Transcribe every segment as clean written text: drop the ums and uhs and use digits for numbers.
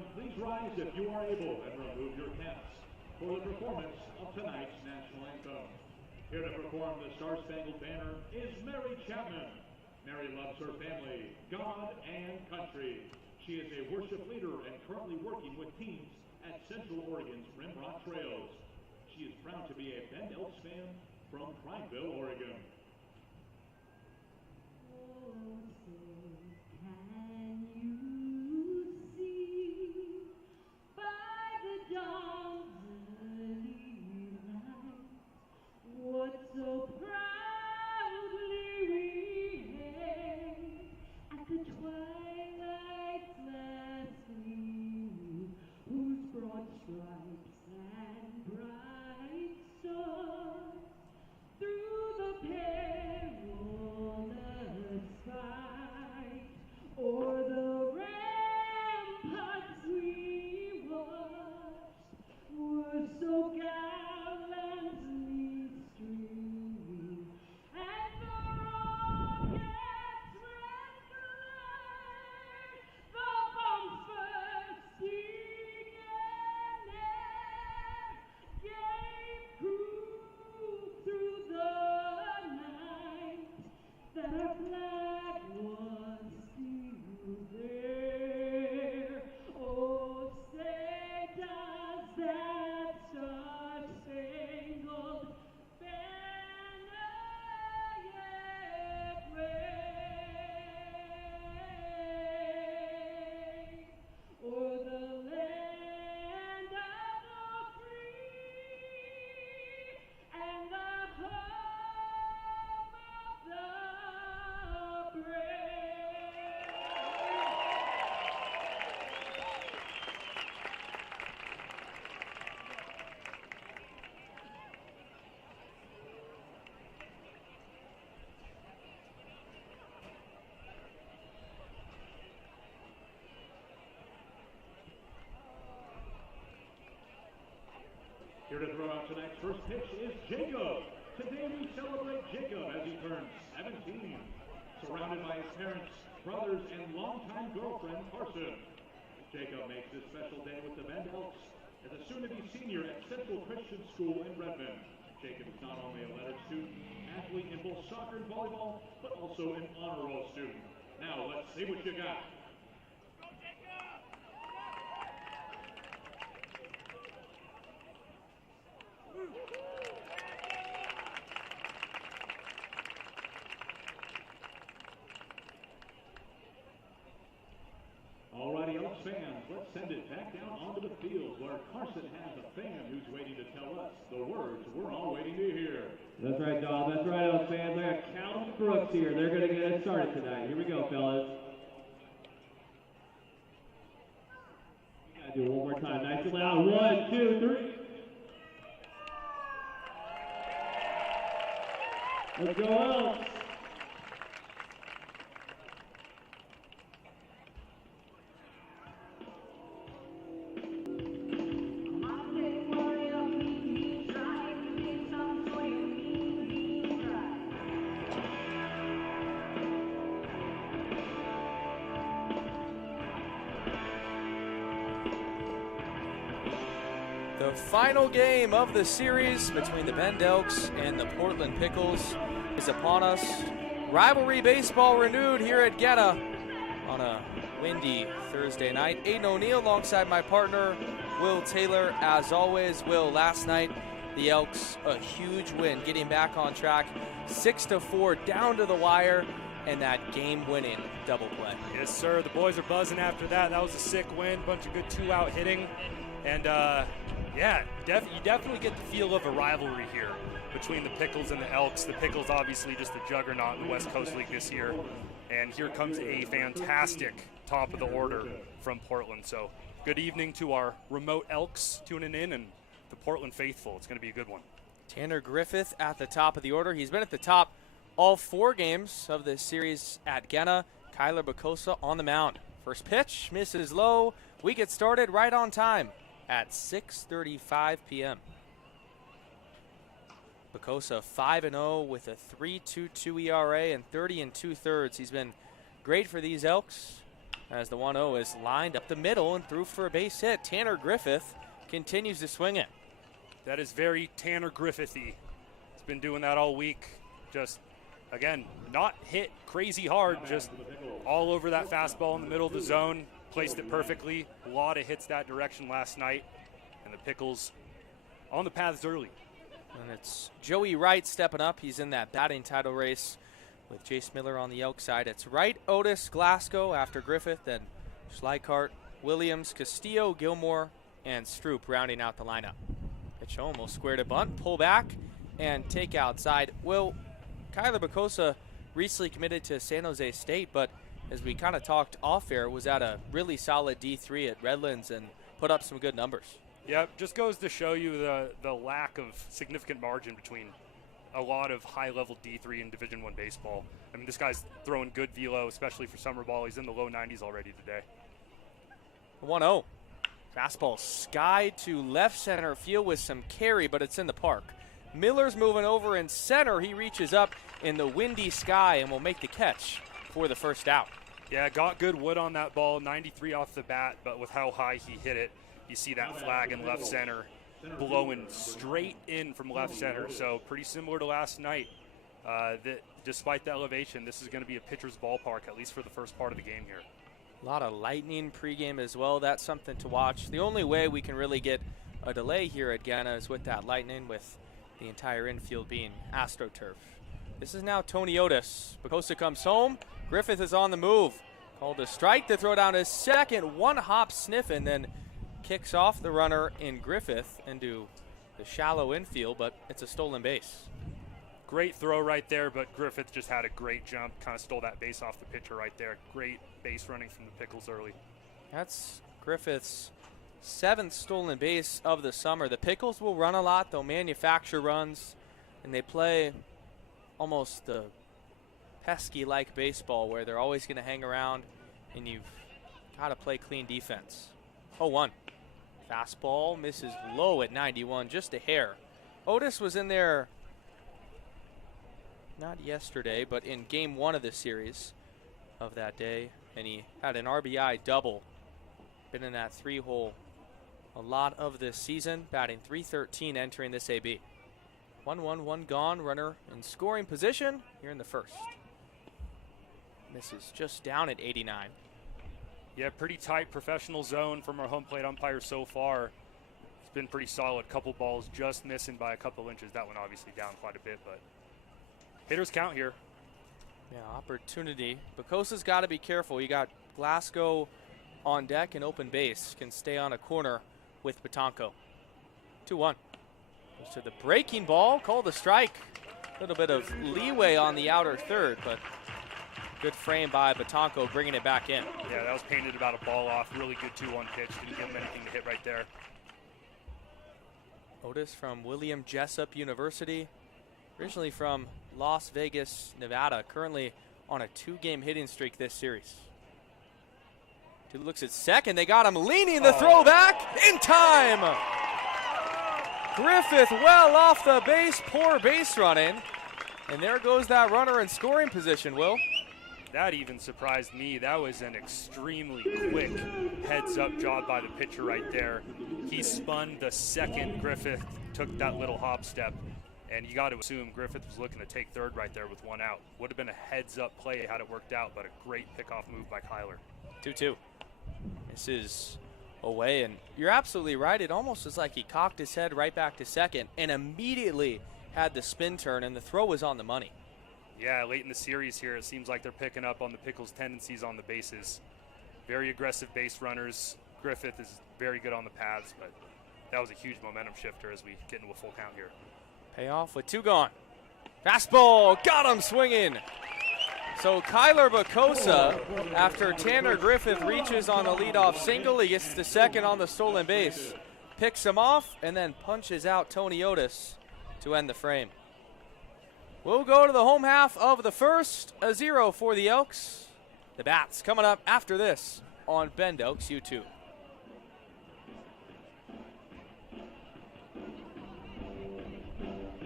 gentlemen, please rise if you are able and remove your caps for the performance of tonight's national anthem. Here to perform the Star-Spangled Banner is Mary Chapman. Mary loves her family, God, and country. She is a worship leader and currently working with teens at Central Oregon's Rimrock Trails. She is proud to be a Bend Elks fan from Prineville, Oregon. Here to throw out tonight's first pitch is Jacob. Today we celebrate Jacob as he turns 17. Surrounded by his parents, brothers, and longtime girlfriend, Carson. Jacob makes this special day with the Bend Elks as a soon-to-be senior at Central Christian School in Redmond. Jacob is not only a lettered student, athlete in both soccer and volleyball, but also an honor roll student. Now let's see what you got. Alrighty, Elks fans, let's send it back down onto the field where Carson has a fan who's waiting to tell us the words we're all waiting to hear. That's right, Dom. That's right, Elks fans. I got Cal and Brooks here. They're going to get us started tonight. Here we go, fellas. We got to do it one more time. Nice and loud. 1, 2, 3. Let's go, Elks. The final game of the series between the Bend Elks and the Portland Pickles is upon us. Rivalry baseball renewed here at Geta on a windy Thursday night. Aiden O'Neill alongside my partner, Will Taylor. As always, Will, last night the Elks, a huge win, getting back on track, 6-4 down to the wire, and that game-winning double play. Yes, sir. The boys are buzzing after that. That was a sick win, bunch of good two-out hitting. And, yeah, you definitely get the feel of a rivalry here between the Pickles and the Elks. The Pickles obviously just a juggernaut in the West Coast League this year. And here comes a fantastic top of the order from Portland. So good evening to our remote Elks tuning in and the Portland faithful. It's going to be a good one. Tanner Griffith at the top of the order. He's been at the top all 4 games of this series at Gena. Kyler Bacosa on the mound. First pitch misses low. We get started right on time at 6:35 p.m. Bacosa 5-0 with a 3.22 ERA and 30 2/3. He's been great for these Elks. as the 1-0 is lined up the middle and through for a base hit. Tanner Griffith continues to swing it. That is very Tanner Griffithy. He's been doing that all week. Just, again, not hit crazy hard, just all over that fastball in the middle of the zone. Placed it perfectly. A lot of hits that direction last night. And the Pickles on the paths early. And it's Joey Wright stepping up. He's in that batting title race with Jace Miller on the Elk side. It's Wright, Otis, Glasgow after Griffith, then Schleikart, Williams, Castillo, Gilmore, and Stroop rounding out the lineup. Pitch almost squared a bunt, pull back, and take outside. Well, Kyler Bacosa recently committed to San Jose State, but as we kind of talked off air, was at a really solid D3 at Redlands and put up some good numbers. Yep, just goes to show you the lack of significant margin between a lot of high-level D3 and Division I baseball. I mean, this guy's throwing good velo, especially for summer ball. He's in the low 90s already today. 1-0. Fastball skied to left center field with some carry, but it's in the park. Miller's moving over in center. He reaches up in the windy sky and will make the catch for the first out. Yeah, got good wood on that ball, 93 off the bat, but with how high he hit it, you see that flag in left center blowing straight in from left center. So pretty similar to last night. Despite the elevation, this is going to be a pitcher's ballpark, at least for the first part of the game here. A lot of lightning pregame as well. That's something to watch. The only way we can really get a delay here at Ghana is with that lightning, with the entire infield being AstroTurf. This is now Tony Otis. Bacosa comes home. Griffith is on the move. Called a strike to throw down his second. One hop sniff and then kicks off the runner in Griffith into the shallow infield, but it's a stolen base. Great throw right there, but Griffith just had a great jump, kind of stole that base off the pitcher right there. Great base running from the Pickles early. That's Griffith's 7th stolen base of the summer. The Pickles will run a lot. They'll manufacture runs, and they play almost the pesky-like baseball where they're always going to hang around, and you've got to play clean defense. 0-1. Fastball misses low at 91, just a hair. Otis was in there not yesterday, but in game 1 of the series of that day, and he had an RBI double. Been in that 3-hole a lot of this season, batting .313 entering this AB. 1-1, 1 gone, runner in scoring position here in the first. Misses just down at 89. Yeah, pretty tight professional zone from our home plate umpire so far. It's been pretty solid. Couple balls just missing by a couple inches. That one obviously down quite a bit, but hitters count here. Yeah, opportunity. Bacosa's got to be careful. You got Glasgow on deck and open base. Can stay on a corner with Batanco. 2-1. Goes to the breaking ball. Called a strike. A little bit of leeway on the outer third, but good frame by Batanco, bringing it back in. Yeah, that was painted about a ball off. Really good 2-1 pitch. Didn't give him anything to hit right there. Otis from William Jessup University. Originally from Las Vegas, Nevada. Currently on a 2-game hitting streak this series. Two looks at second. They got him leaning the throw back in time. Griffith well off the base. Poor base running. And there goes that runner in scoring position, Will. That even surprised me. That was an extremely quick heads-up job by the pitcher right there. He spun the second Griffith took that little hop step, and you got to assume Griffith was looking to take third right there with one out. Would have been a heads-up play had it worked out, but a great pickoff move by Kyler. 2-2. This is away, and you're absolutely right. It almost was like he cocked his head right back to second and immediately had the spin turn, and the throw was on the money. Yeah, late in the series here, it seems like they're picking up on the Pickles' tendencies on the bases. Very aggressive base runners. Griffith is very good on the paths, but that was a huge momentum shifter as we get into a full count here. Payoff with 2 gone. Fastball, got him swinging. So Kyler Bacosa, after Tanner Griffith reaches on the leadoff single, he gets the second on the stolen base, picks him off, and then punches out Tony Otis to end the frame. We'll go to the home half of the first, a 0 for the Elks. The Bats coming up after this on Bend Elks YouTube.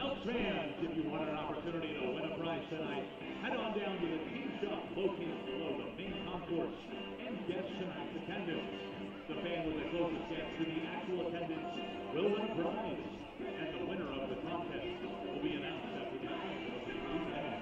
Elks fans, if you want an opportunity to win a prize tonight, head on down to the team shop located below the main concourse and get attendance. The fan with the closest guess to the actual attendance will win a prize, and the winner of the contest will be announced after the end of the event.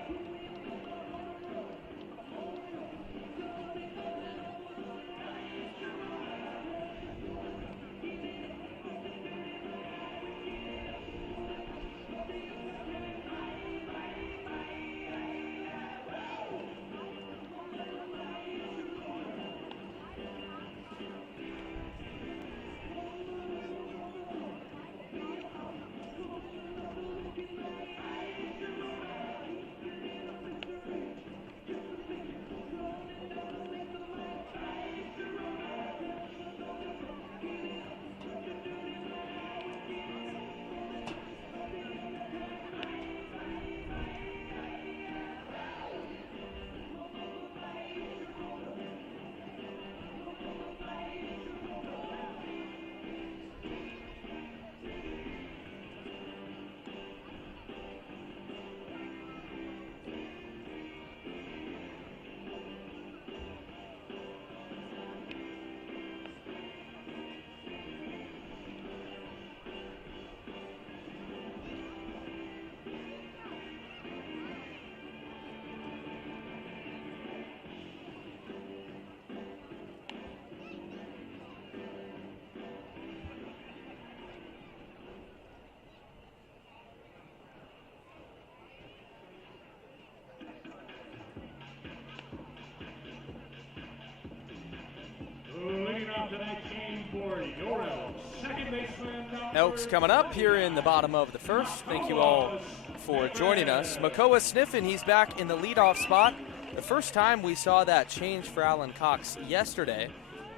Leading off tonight's game for your Elks, second baseman. Elks coming up here in the bottom of the first. Thank you all for joining us. Makoa sniffing, he's back in the leadoff spot. The first time we saw that change for Alan Cox yesterday,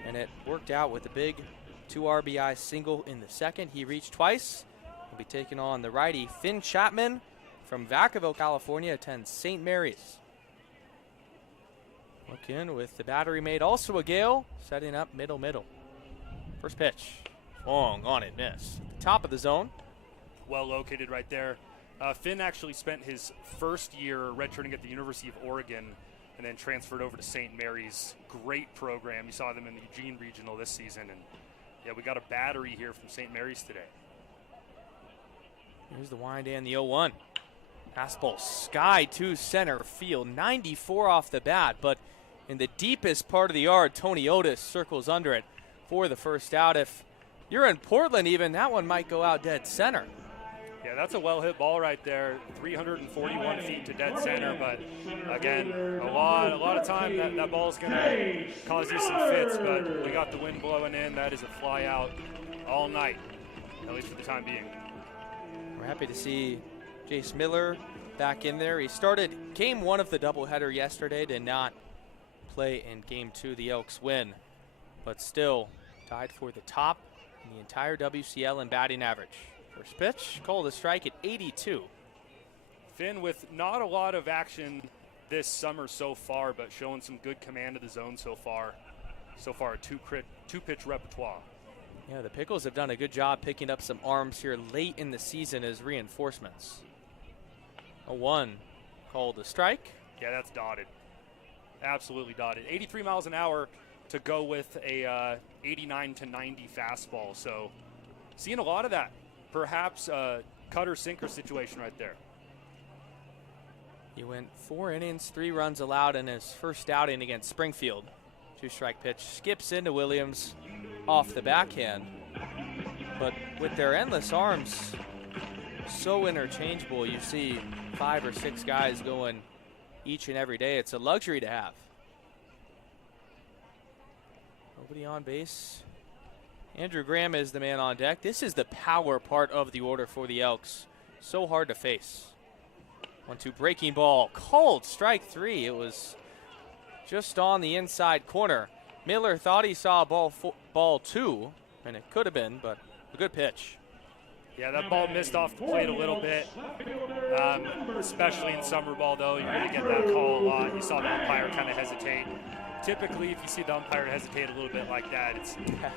and it worked out with a big 2 RBI single in the second. He reached twice. He'll be taking on the righty Finn Chapman from Vacaville, California, attends St. Mary's. Look in with the battery made also a Gale, setting up middle. First pitch, swung on it, miss. Top of the zone. Well located right there. Finn actually spent his first year redshirting at the University of Oregon and then transferred over to St. Mary's. Great program. You saw them in the Eugene Regional this season. And yeah, we got a battery here from St. Mary's today. Here's the wind and the 0-1. Fastball sky to center field. 94 off the bat, but in the deepest part of the yard, Tony Otis circles under it for the first out. If you're in Portland even, that one might go out dead center. Yeah, that's a well-hit ball right there. 341 feet to dead center, but again, a lot of time that ball's going to cause you some fits, but we got the wind blowing in. That is a fly out all night, at least for the time being. We're happy to see Jace Miller back in there. He started game 1 of the doubleheader yesterday, did not play in game 2. The Elks win, but still tied for the top in the entire WCL in batting average. First pitch, called a strike at 82. Finn with not a lot of action this summer so far, but showing some good command of the zone so far. A two-pitch repertoire. Yeah, the Pickles have done a good job picking up some arms here late in the season as reinforcements. A 1, called a strike. Yeah, that's dotted. Absolutely dotted. 83 miles an hour to go with a 89 to 90 fastball. So seeing a lot of that. Perhaps a cutter-sinker situation right there. He went 4 innings, 3 runs allowed in his first outing against Springfield. 2-strike pitch, skips into Williams off the backhand. But with their endless arms, so interchangeable, you see 5 or 6 guys going each and every day. It's a luxury to have. Nobody on base. Andrew Graham is the man on deck. This is the power part of the order for the Elks. So hard to face. 1-2 breaking ball. Called strike 3. It was just on the inside corner. Miller thought he saw ball 2, and it could have been, but a good pitch. Yeah, that ball missed off the plate a little bit, especially in summer ball, though. You're going to get that call a lot. You saw the umpire kind of hesitate. Typically, if you see the umpire hesitate a little bit like that,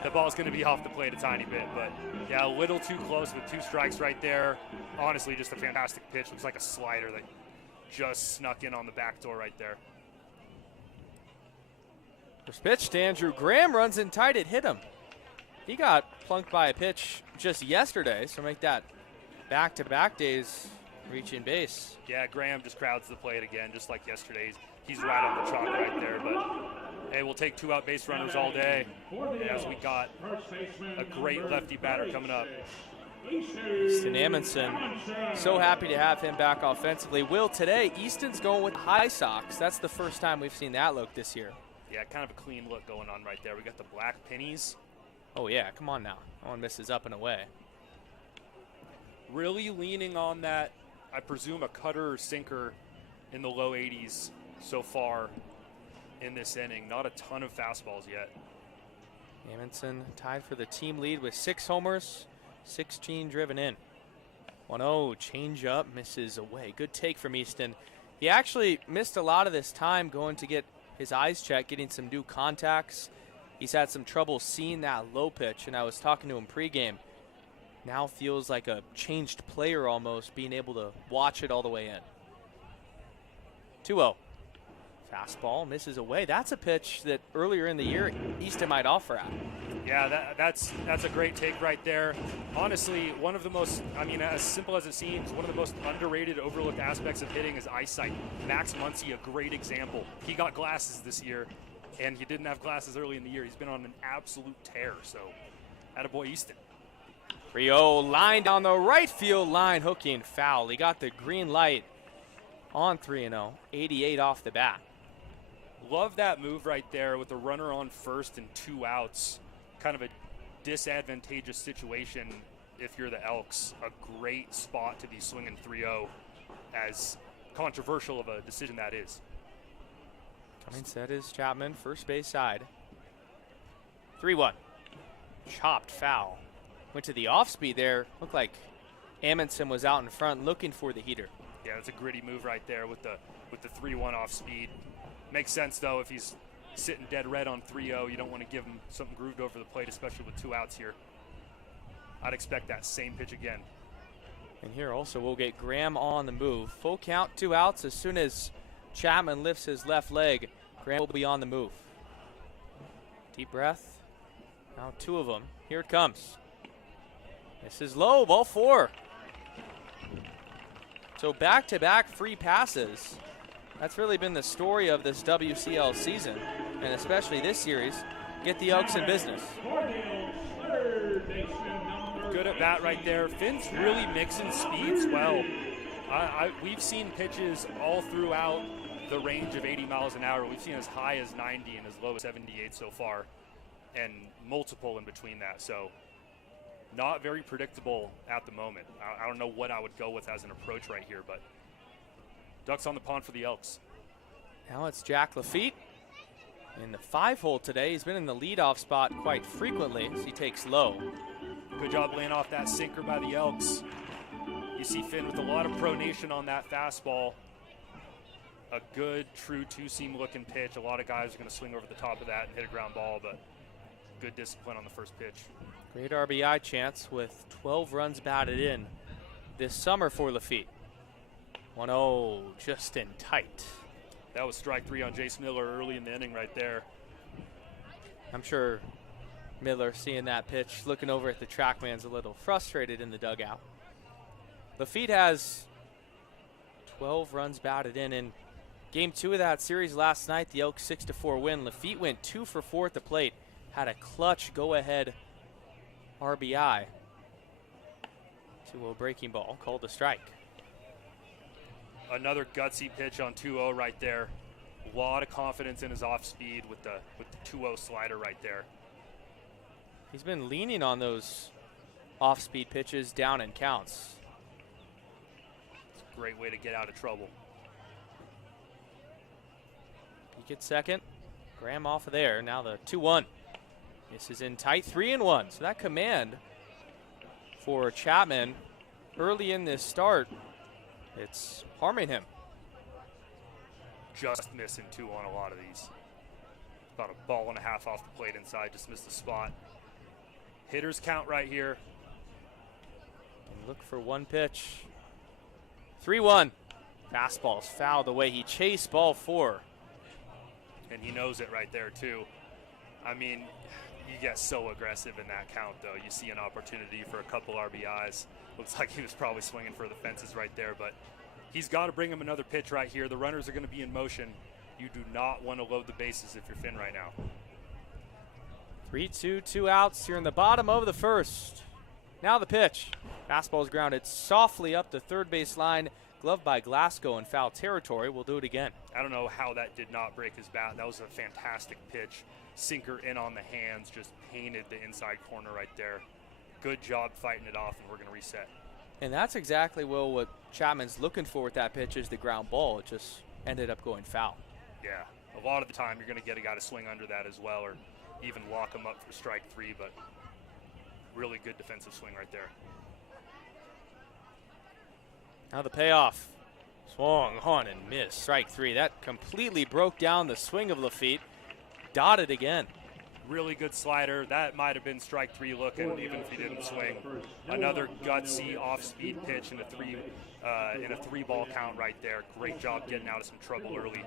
the ball's going to be off the plate a tiny bit. But, yeah, a little too close with 2 strikes right there. Honestly, just a fantastic pitch. Looks like a slider that just snuck in on the back door right there. First pitch to Andrew Graham, runs in tight, it hit him. He got plunked by a pitch just yesterday, so make that back-to-back days reaching base. Yeah, Graham just crowds the plate again, just like yesterday. He's right on the chalk right there, but hey, we'll take 2 out base runners all day as we got a great lefty batter coming up. Easton Amundsen, so happy to have him back offensively. Will, today, Easton's going with high socks. That's the first time we've seen that look this year. Yeah, kind of a clean look going on right there. We got the black pennies. Oh, yeah, come on now. No one misses up and away. Really leaning on that, I presume, a cutter or sinker in the low 80s so far in this inning. Not a ton of fastballs yet. Amundsen tied for the team lead with 6 homers, 16 driven in. 1-0, change up, misses away. Good take from Easton. He actually missed a lot of this time going to get his eyes checked, getting some new contacts. He's had some trouble seeing that low pitch, and I was talking to him pregame. Now feels like a changed player almost, being able to watch it all the way in. 2-0. Fastball misses away. That's a pitch that earlier in the year Easton might offer at. Yeah, that's a great take right there. Honestly, one of the most, I mean, as simple as it seems, one of the most underrated, overlooked aspects of hitting is eyesight. Max Muncy, a great example. He got glasses this year, and he didn't have glasses early in the year. He's been on an absolute tear, so attaboy Easton. 3-0, line down the right field line, hooking foul. He got the green light on 3-0, 88 off the bat. Love that move right there with the runner on first and 2 outs. Kind of a disadvantageous situation if you're the Elks. A great spot to be swinging 3-0, as controversial of a decision that is. Coming set is Chapman, first base side. 3-1, chopped foul. Went to the off speed there. Looked like Amundsen was out in front looking for the heater. Yeah, it's a gritty move right there with the 3-1 off speed. Makes sense though, if he's sitting dead red on 3-0, you don't want to give him something grooved over the plate, especially with 2 outs here. I'd expect that same pitch again. And here also we'll get Graham on the move. Full count, 2 outs. As soon as Chapman lifts his left leg, Graham will be on the move. Deep breath. Now 2 of them. Here it comes. This is low, ball 4. So back-to-back free passes. That's really been the story of this WCL season, and especially this series. Get the Elks in business. Good at bat right there. Finn's really mixing speeds well. We've seen pitches all throughout the range of 80 miles an hour. We've seen as high as 90 and as low as 78 so far, and multiple in between that. So not very predictable at the moment. I don't know what I would go with as an approach right here, but Ducks on the pond for the Elks. Now it's Jack Lafitte in the 5-hole today. He's been in the leadoff spot quite frequently as he takes low. Good job laying off that sinker by the Elks. You see Finn with a lot of pronation on that fastball. A good, true two-seam looking pitch. A lot of guys are going to swing over the top of that and hit a ground ball, but good discipline on the first pitch. Great RBI chance with 12 runs batted in this summer for Lafitte. 1-0, just in tight. That was strike 3 on Jace Miller early in the inning right there. I'm sure Miller, seeing that pitch, looking over at the TrackMan's a little frustrated in the dugout. Lafitte has 12 runs batted in Game 2 of that series last night, the Elks 6-4 win. Lafitte went 2 for 4 at the plate, had a clutch go-ahead RBI. 2-0 breaking ball, called a strike. Another gutsy pitch on 2-0 right there. A lot of confidence in his off speed with the 2-0 slider right there. He's been leaning on those off-speed pitches down in counts. It's a great way to get out of trouble. He gets second. Graham off of there. Now the 2-1. This is in tight, 3-1. So that command for Chapman early in this start, it's harming him. Just missing 2 on a lot of these. About a ball and a half off the plate inside, just missed the spot. Hitters count right here. And look for one pitch. 3-1. Fastball's fouled away. He chased ball 4. And he knows it right there too. I mean, you get so aggressive in that count, though. You see an opportunity for a couple RBIs. Looks like he was probably swinging for the fences right there, but he's got to bring him another pitch right here. The runners are going to be in motion. You do not want to load the bases if you're Finn right now. 3-2, 2 outs here in the bottom of the first. Now the pitch. Fastball is grounded softly up the third base line. Gloved by Glasgow in foul territory. We'll do it again. I don't know how that did not break his bat. That was a fantastic pitch. Sinker in on the hands, just painted the inside corner right there. Good job fighting it off, and we're going to reset. And that's exactly what Chapman's looking for with that pitch is the ground ball. It just ended up going foul. Yeah, a lot of the time you're going to get a guy to swing under that as well, or even lock him up for strike 3, but really good defensive swing right there. Now the payoff. Swung on and missed. Strike 3. That completely broke down the swing of Lafitte. Dotted again. Really good slider. That might have been strike 3 looking, even if he didn't swing. Another gutsy off-speed pitch in a 3-ball count right there. Great job getting out of some trouble early.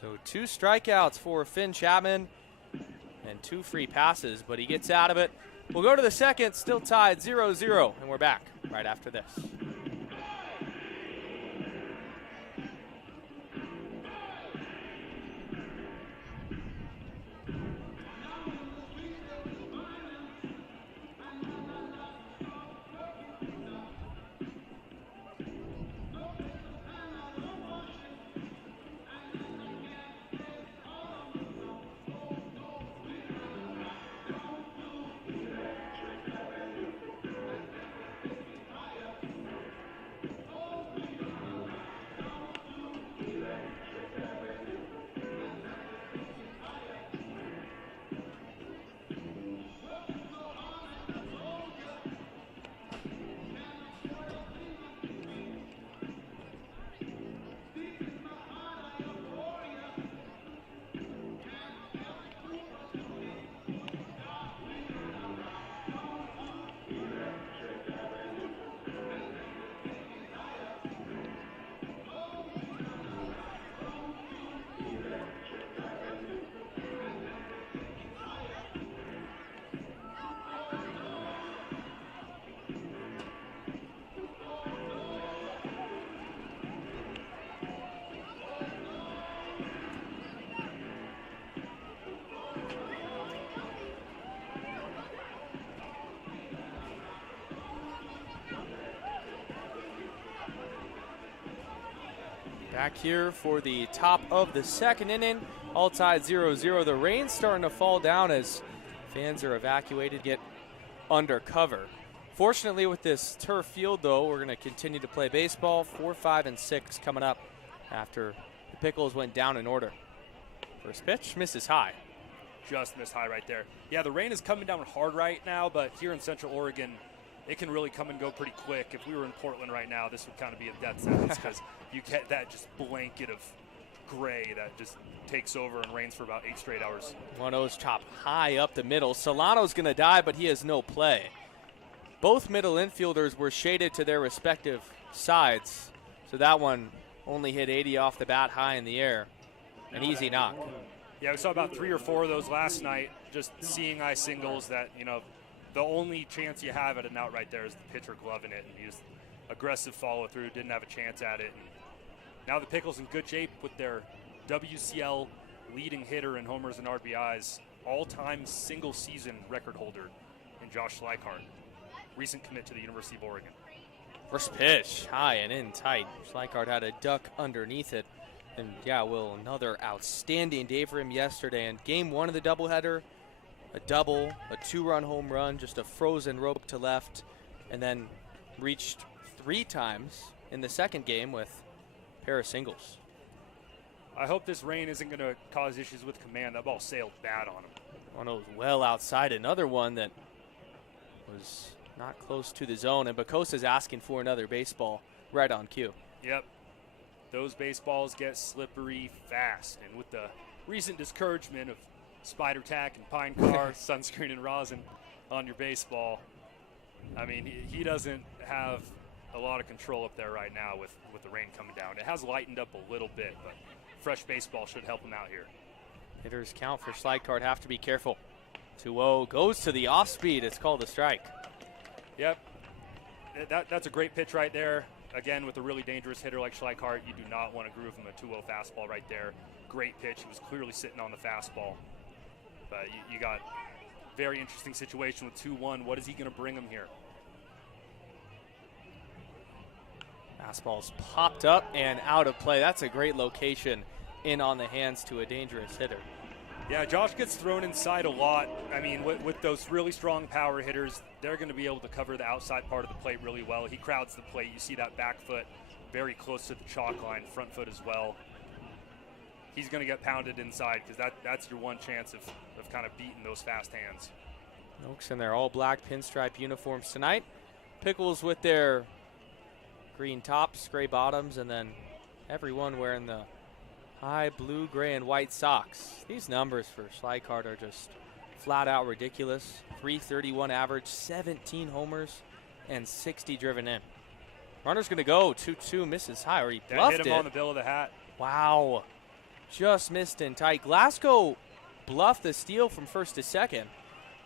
So 2 strikeouts for Finn Chapman and 2 free passes, but he gets out of it. We'll go to the second, still tied 0-0, and we're back right after this. Back here for the top of the second inning. All tied 0-0. The rain's starting to fall down as fans are evacuated, get under cover. Fortunately, with this turf field, though, we're going to continue to play baseball. 4, 5, and 6 coming up after the Pickles went down in order. First pitch, misses high. Just missed high right there. Yeah, the rain is coming down hard right now, but here in Central Oregon, it can really come and go pretty quick. If we were in Portland right now, this would kind of be a death sentence because you get that just blanket of gray that just takes over and rains for about 8 straight hours. 1-0's chopped high up the middle. Solano's going to die, but he has no play. Both middle infielders were shaded to their respective sides, so that one only hit 80 off the bat high in the air. An easy knock. Yeah, we saw about 3 or 4 of those last night, just seeing eye singles that, you know, the only chance you have at an out right there is the pitcher gloving it, and he just aggressive follow through, didn't have a chance at it. And now the Pickles in good shape with their WCL leading hitter in homers and RBIs, all-time single season record holder in Josh Schleichart, recent commit to the University of Oregon. First pitch, high and in tight. Schleichart had a duck underneath it. And yeah, Will, another outstanding day for him yesterday. In game 1 of the doubleheader, a double, a 2-run home run, just a frozen rope to left, and then reached 3 times in the second game with a pair of singles. I hope this rain isn't going to cause issues with command. That ball sailed bad on him. One was well outside. Another one that was not close to the zone, and Bacosa's asking for another baseball right on cue. Yep. Those baseballs get slippery fast, and with the recent discouragement of spider tack and pine tar, sunscreen and rosin on your baseball, I mean, he doesn't have a lot of control up there right now with the rain coming down. It has lightened up a little bit, but fresh baseball should help him out here. Hitters count for slide card have to be careful. 2-0 goes to the off speed. It's called a strike. Yep. That's a great pitch right there. Again, with a really dangerous hitter like Schleikart, you do not want to groove him a 2-0 fastball right there. Great pitch. He was clearly sitting on the fastball. But you got very interesting situation with 2-1. What is he going to bring him here? Fastball's popped up and out of play. That's a great location in on the hands to a dangerous hitter. Yeah, Josh gets thrown inside a lot. I mean, with those really strong power hitters, they're going to be able to cover the outside part of the plate really well. He crowds the plate. You see that back foot very close to the chalk line, front foot as well. He's going to get pounded inside because that's your one chance of kind of beating those fast hands. Elks in their all-black pinstripe uniforms tonight. Pickles with their green tops, gray bottoms, and then everyone wearing the high blue, gray, and white socks. These numbers for Schleikart are just flat out ridiculous. 331 average, 17 homers, and 60 driven in. Runner's going to go 2-2, misses high, or he bluffed it. Hit him on the bill of the hat. Wow. Just missed in tight. Glasgow bluffed the steal from first to second,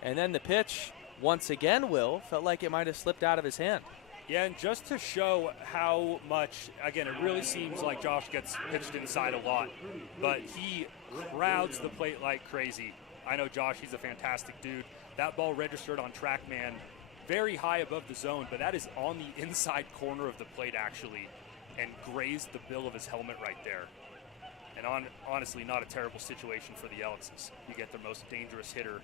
and then the pitch once again, felt like it might have slipped out of his hand. Yeah, and just to show how much, again, it really seems like Josh gets pitched inside a lot, but he crowds the plate like crazy. I know Josh, he's a fantastic dude. That ball registered on TrackMan very high above the zone, but that is on the inside corner of the plate, actually, and grazed the bill of his helmet right there. And honestly, not a terrible situation for the Elks. You get their most dangerous hitter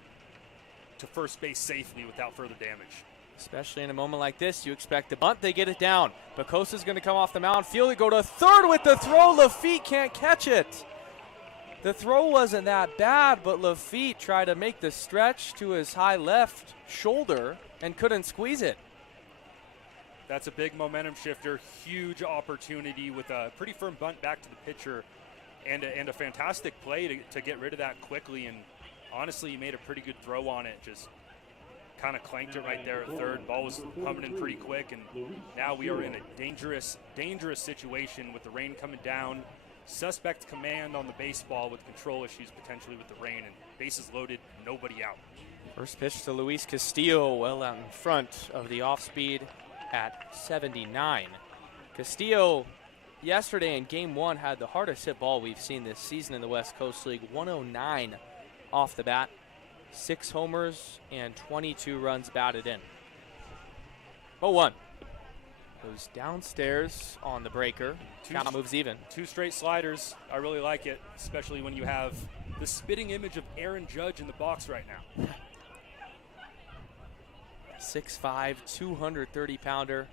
to first base safely without further damage. Especially in a moment like this, you expect the bunt, they get it down. Bacosa's going to come off the mound, field it, go to third with the throw. Lafitte can't catch it. The throw wasn't that bad, but Lafitte tried to make the stretch to his high left shoulder and couldn't squeeze it. That's a big momentum shifter, huge opportunity with a pretty firm bunt back to the pitcher and a fantastic play to get rid of that quickly. And honestly, he made a pretty good throw on it, just kind of clanked it right there at third. Ball was coming in pretty quick, and now we are in a dangerous situation with the rain coming down. Suspect command on the baseball with control issues potentially with the rain, and bases loaded, nobody out. First pitch to Luis Castillo, well out in front of the off-speed at 79. Castillo yesterday in game one had the hardest hit ball we've seen this season in the West Coast League, 109 off the bat. 6 homers and 22 runs batted in. 0-1. Goes downstairs on the breaker. Count moves even. 2 straight sliders. I really like it, especially when you have the spitting image of Aaron Judge in the box right now. 6'5", 230-pounder.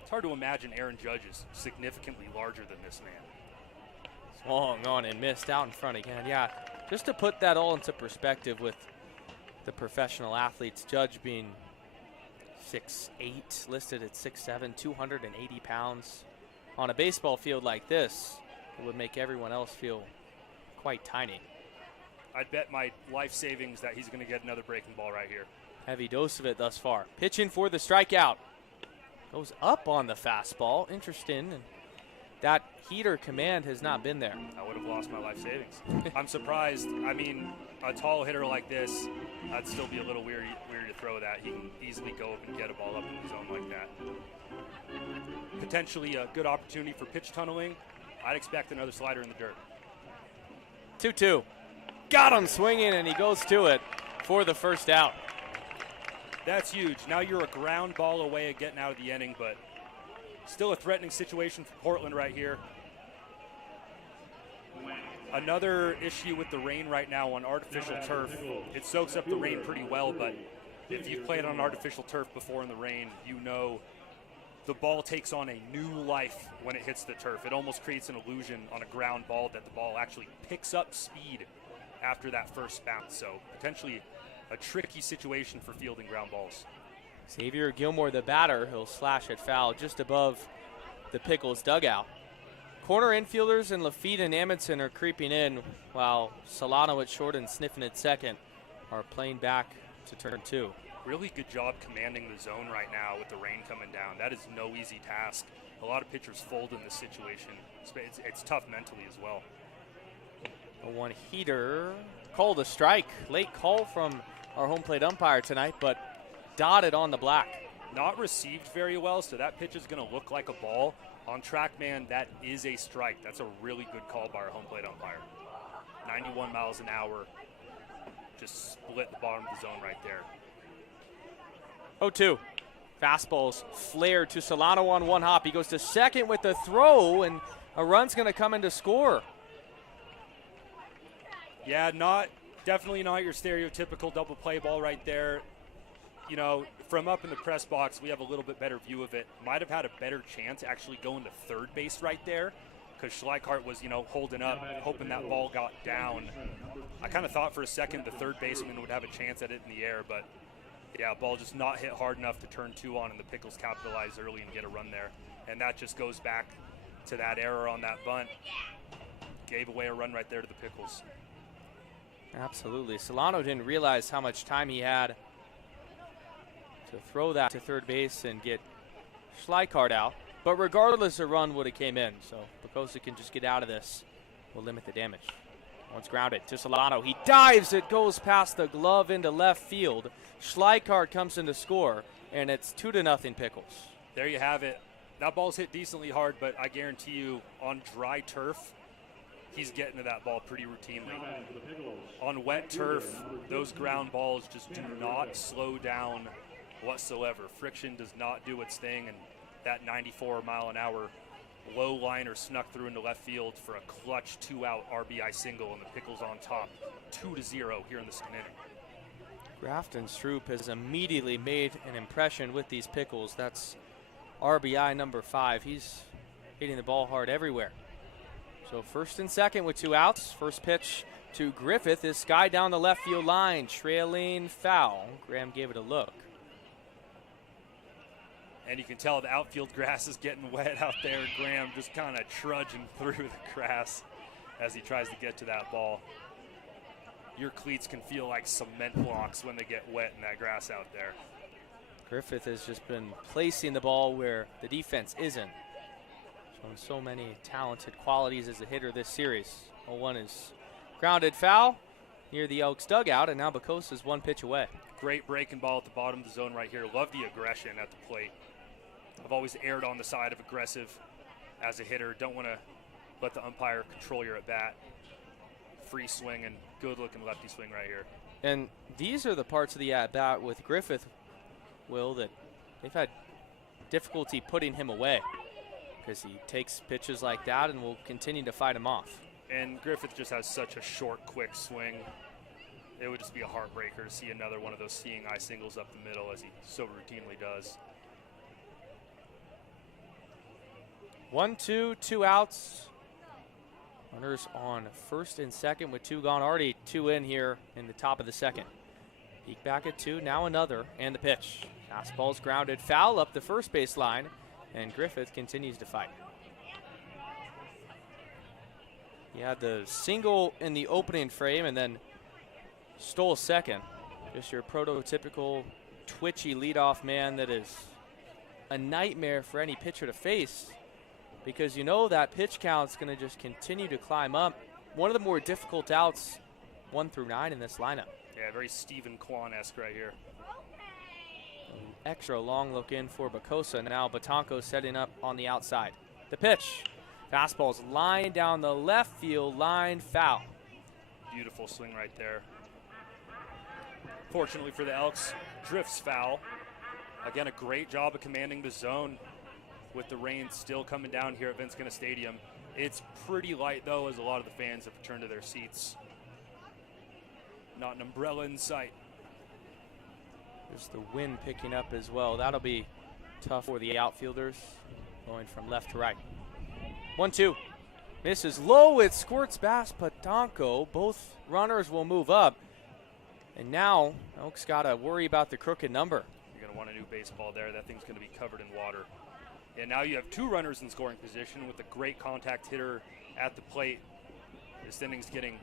It's hard to imagine Aaron Judge is significantly larger than this man. Swung on and missed out in front again. Yeah, just to put that all into perspective with the professional athletes, Judge being 6'8", listed at 6'7", 280 pounds. On a baseball field like this, it would make everyone else feel quite tiny. I'd bet my life savings that he's going to get another breaking ball right here. Heavy dose of it thus far. Pitching for the strikeout. Goes up on the fastball. Interesting. And that heater command has not been there. I would have lost my life savings. I'm surprised. I mean, a tall hitter like this, I'd still be a little weary to throw that. He can easily go up and get a ball up in the zone like that. Potentially a good opportunity for pitch tunneling. I'd expect another slider in the dirt. 2-2. Got him swinging, and he goes to it for the first out. That's huge. Now you're a ground ball away of getting out of the inning, but still a threatening situation for Portland right here. Another issue with the rain right now on artificial turf. It soaks up the rain pretty well, but if you've played on artificial turf before in the rain, you know the ball takes on a new life when it hits the turf. It almost creates an illusion on a ground ball that the ball actually picks up speed after that first bounce. So potentially a tricky situation for fielding ground balls. Xavier Gilmore, the batter, he'll slash it foul just above the Pickles dugout. Corner infielders and Lafitte and Amundsen are creeping in, while Solano at short and Sniffin at second are playing back to turn 2. Really good job commanding the zone right now with the rain coming down. That is no easy task. A lot of pitchers fold in this situation. It's tough mentally as well. A one heater. Called a strike. Late call from our home plate umpire tonight, but dotted on the black. Not received very well, so that pitch is going to look like a ball. On TrackMan, that is a strike. That's a really good call by our home plate umpire. 91 miles an hour. Just split the bottom of the zone right there. 0-2. Fastballs flared to Solano on one hop. He goes to second with the throw, and a run's going to come in to score. Yeah, definitely not your stereotypical double play ball right there. You know, from up in the press box, we have a little bit better view of it. Might have had a better chance actually going to third base right there, because Schleichart was, holding up, hoping that ball got down. I kind of thought for a second the third baseman would have a chance at it in the air, but yeah, ball just not hit hard enough to turn 2 on, and the Pickles capitalize early and get a run there. And that just goes back to that error on that bunt. Gave away a run right there to the Pickles. Absolutely. Solano didn't realize how much time he had to throw that to third base and get Schleichart out. But regardless, a run would have came in. So Pickles can just get out of this. Will limit the damage. Once grounded to Solano. He dives. It goes past the glove into left field. Schleichart comes in to score, and it's 2-0 Pickles. There you have it. That ball's hit decently hard, but I guarantee you on dry turf, he's getting to that ball pretty routinely. On wet turf, those ground balls just do not slow down whatsoever. Friction does not do its thing, and that 94-mile-an-hour low liner snuck through into left field for a clutch 2-out RBI single, and the Pickles on top, 2-0 here in the second inning. Grafton Stroop has immediately made an impression with these Pickles. That's RBI number 5. He's hitting the ball hard everywhere. So first and second with 2 outs. First pitch to Griffith is sky down the left field line. Trailing foul. Graham gave it a look. And you can tell the outfield grass is getting wet out there. Graham just kind of trudging through the grass as he tries to get to that ball. Your cleats can feel like cement blocks when they get wet in that grass out there. Griffith has just been placing the ball where the defense isn't. Showing so many talented qualities as a hitter this series. 0-1 is grounded foul near the Elks dugout, and now Pickles is 1 pitch away. Great breaking ball at the bottom of the zone right here. Love the aggression at the plate. I've always erred on the side of aggressive as a hitter. Don't want to let the umpire control your at-bat. Free swing and good-looking lefty swing right here. And these are the parts of the at-bat with Griffith, Will, that they've had difficulty putting him away because he takes pitches like that and will continue to fight him off. And Griffith just has such a short, quick swing. It would just be a heartbreaker to see another one of those seeing eye singles up the middle as he so routinely does. 1-2, 2 outs. Runners on first and second with 2 gone. Already 2 in here in the top of the second. Peek back at 2, now another, and the pitch. Fastball's grounded foul up the first base line, and Griffith continues to fight. He had the single in the opening frame and then stole second. Just your prototypical twitchy leadoff man that is a nightmare for any pitcher to face, because you know that pitch count's going to just continue to climb up. One of the more difficult outs, 1 through 9 in this lineup. Yeah, very Stephen Kwan-esque right here. Extra long look in for Bacosa. Now Batanco setting up on the outside. The pitch. Fastball's line down the left field line, foul. Beautiful swing right there. Fortunately for the Elks, drifts foul. Again, a great job of commanding the zone with the rain still coming down here at Vince Gunness Stadium. It's pretty light, though, as a lot of the fans have returned to their seats. Not an umbrella in sight. There's the wind picking up as well. That'll be tough for the outfielders, going from left to right. 1-2. Misses low. It squirts past Batanco. Both runners will move up. And now, Elks got to worry about the crooked number. You're going to want a new baseball there. That thing's going to be covered in water. And now you have 2 runners in scoring position with a great contact hitter at the plate. This inning's getting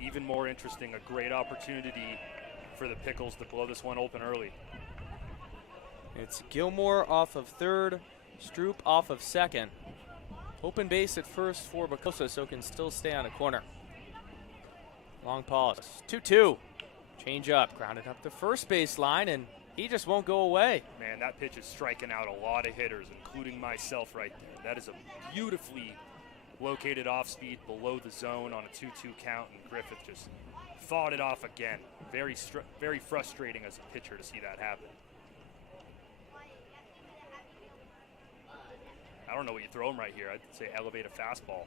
even more interesting. A great opportunity for the Pickles to blow this one open early. It's Gilmore off of third, Stroop off of second. Open base at first for Bacosa, so can still stay on a corner. Long pause. 2-2. Change up. Grounded up the first base line, and he just won't go away. Man, that pitch is striking out a lot of hitters, including myself right there. That is a beautifully located off speed below the zone on a 2-2 count, and Griffith just fought it off again. Very frustrating as a pitcher to see that happen. I don't know what you throw him right here. I'd say elevate a fastball.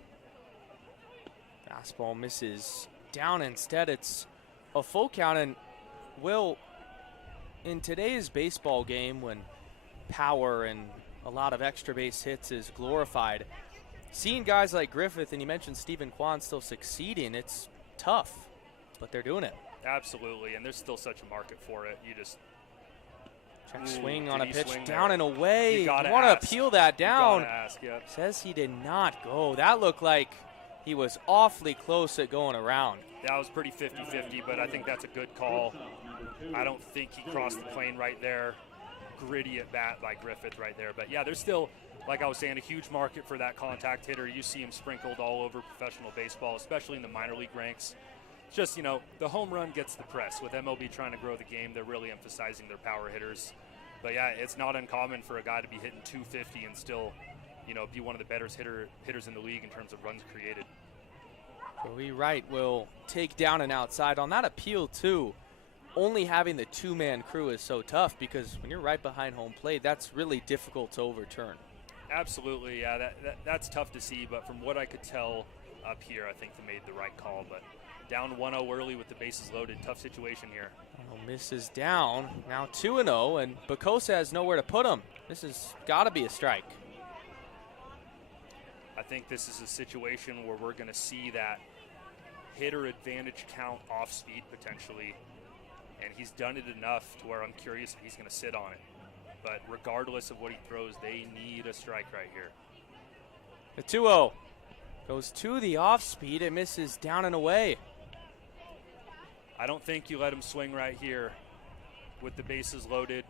Fastball misses down. Instead, it's a full count. And Will, in today's baseball game, when power and a lot of extra base hits is glorified, seeing guys like Griffith, and you mentioned Stephen Kwan still succeeding, it's tough, but they're doing it. Absolutely, and there's still such a market for it. You just check swing on a pitch down there? and away. You want gotta to appeal that down. You gotta ask, yep. Says he did not go. That looked like he was awfully close at going around. That was pretty 50-50, but I think that's a good call. I don't think he crossed the plane right there. Gritty at bat by Griffith right there. But yeah, there's still, like I was saying, a huge market for that contact hitter. You see him sprinkled all over professional baseball, especially in the minor league ranks. It's just, you know, the home run gets the press. With MLB trying to grow the game, they're really emphasizing their power hitters. But yeah, it's not uncommon for a guy to be hitting 250 and still, you know, be one of the better hitters in the league in terms of runs created. Joey Wright will take down and outside. On that appeal, too, only having the two-man crew is so tough because when you're right behind home plate, that's really difficult to overturn. Absolutely, yeah, that's tough to see, but from what I could tell up here, I think they made the right call. But down 1-0 early with the bases loaded, tough situation here. Misses down, now 2-0, and Pickles has nowhere to put him. This has got to be a strike. I think this is a situation where we're going to see that hitter advantage count off speed potentially, and he's done it enough to where I'm curious if he's going to sit on it. But regardless of what he throws, they need a strike right here. The 2-0 goes to the off speed. It misses down and away. I don't think you let him swing right here with the bases loaded.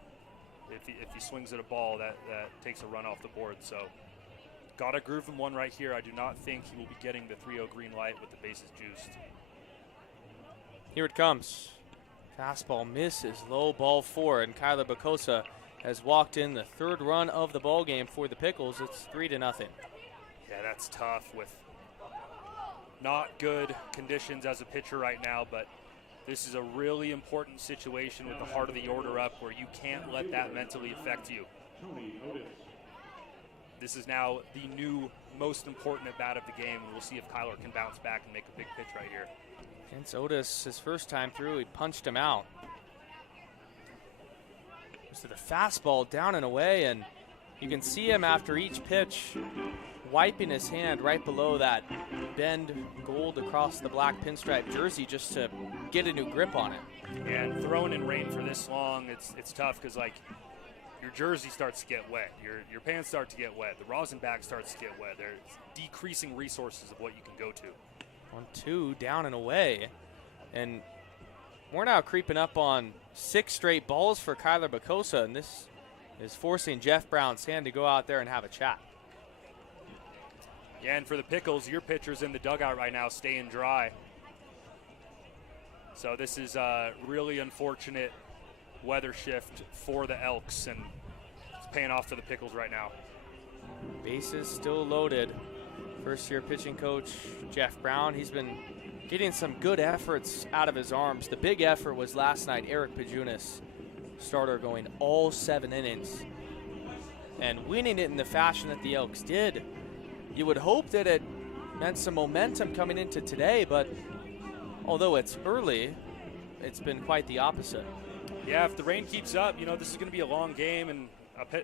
If he swings at a ball, that takes a run off the board. So got to groove him one right here. I do not think he will be getting the 3-0 green light with the bases juiced. Here it comes. Fastball misses, low ball 4, and Kyler Bacosa has walked in the third run of the ball game for the Pickles. It's 3-0. Yeah, that's tough with not good conditions as a pitcher right now, but this is a really important situation with the heart of the order up where you can't let that mentally affect you. This is now the new most important at bat of the game. We'll see if Kyler can bounce back and make a big pitch right here. Vince Otis, his first time through, he punched him out. So the fastball down and away, and you can see him after each pitch wiping his hand right below that bend gold across the black pinstripe jersey just to get a new grip on it. And throwing in rain for this long, it's tough because, like, your jersey starts to get wet. Your pants start to get wet. The rosin bag starts to get wet. There's decreasing resources of what you can go to. 1-2, down and away. And we're now creeping up on 6 straight balls for Kyler Bacosa, and this is forcing Jeff Brown's hand to go out there and have a chat. Yeah, and for the Pickles, your pitcher's in the dugout right now staying dry. So this is a really unfortunate weather shift for the Elks, and it's paying off for the Pickles right now. Bases still loaded. First-year pitching coach Jeff Brown, he's been getting some good efforts out of his arms. The big effort was last night. Eric Pajunas, starter, going all 7 innings and winning it in the fashion that the Elks did. You would hope that it meant some momentum coming into today, but although it's early, it's been quite the opposite. Yeah, if the rain keeps up, you know, this is going to be a long game, and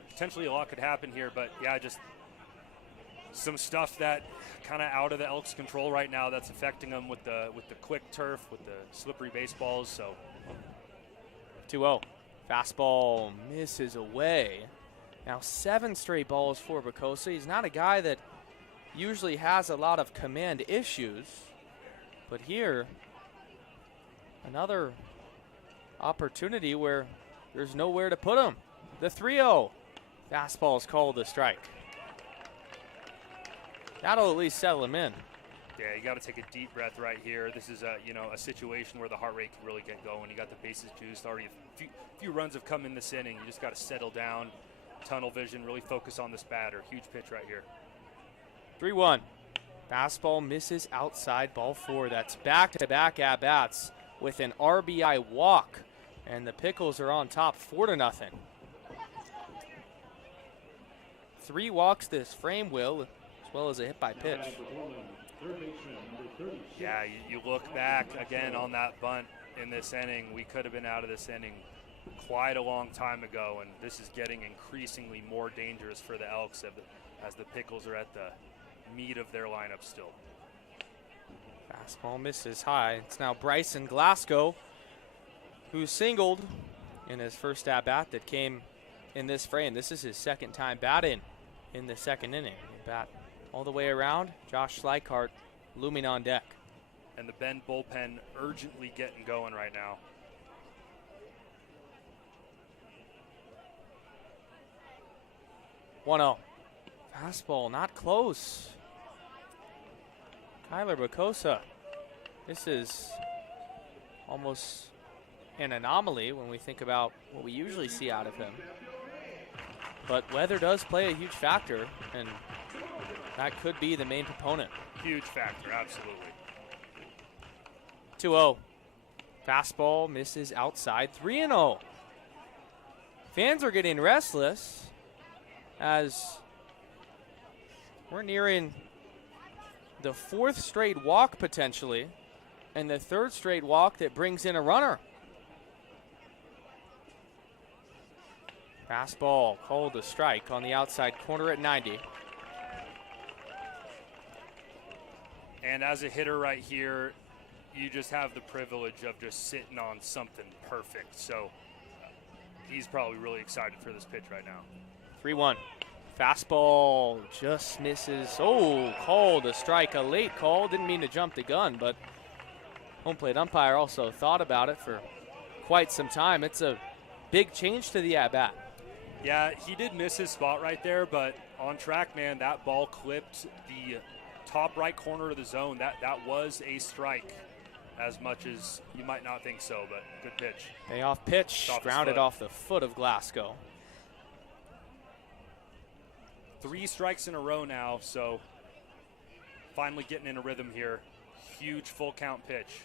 potentially a lot could happen here. But, yeah, just some stuff that kind of out of the Elks' control right now that's affecting them with the quick turf, with the slippery baseballs. So 2-0. Fastball misses away. Now 7 straight balls for Bacosa. He's not a guy that usually has a lot of command issues, but here another opportunity where there's nowhere to put him. The 3-0. Fastball is called a strike. That'll at least settle him in. Yeah, you got to take a deep breath right here. This is a situation where the heart rate can really get going. You got the bases juiced already. A few runs have come in this inning. You just got to settle down, tunnel vision, really focus on this batter. Huge pitch right here. 3-1. Fastball misses outside, ball 4. That's back-to-back at-bats with an RBI walk, and the Pickles are on top 4-0. 3 walks this frame, Will, as well as a hit by pitch. Yeah, you look back again on that bunt in this inning. We could have been out of this inning quite a long time ago, and this is getting increasingly more dangerous for the Elks as the Pickles are at the meat of their lineup still. Fastball misses high. It's now Bryson Glasgow, who singled in his first at-bat that came in this frame. This is his second time batting in the second inning. Bat all the way around. Josh Slikart looming on deck. And the Bend bullpen urgently getting going right now. One-0. Fastball not close. Kyler Bacosa. This is almost an anomaly when we think about what we usually see out of him. But weather does play a huge factor, and that could be the main proponent. Huge factor, absolutely. 2-0. Fastball misses outside. 3-0. Fans are getting restless as we're nearing the 4th straight walk potentially, and the 3rd straight walk that brings in a runner. Fastball called a strike on the outside corner at 90. And as a hitter right here, you just have the privilege of just sitting on something perfect. So he's probably really excited for this pitch right now. 3-1. Fastball just misses. Oh, called a strike, a late call. Didn't mean to jump the gun, but home plate umpire also thought about it for quite some time. It's a big change to the at-bat. Yeah, he did miss his spot right there, but on track, man, that ball clipped the top right corner of the zone. That was a strike, as much as you might not think so, but good pitch. Payoff pitch, grounded off the foot of Glasgow. 3 strikes in a row now, so finally getting in a rhythm here. Huge full count pitch.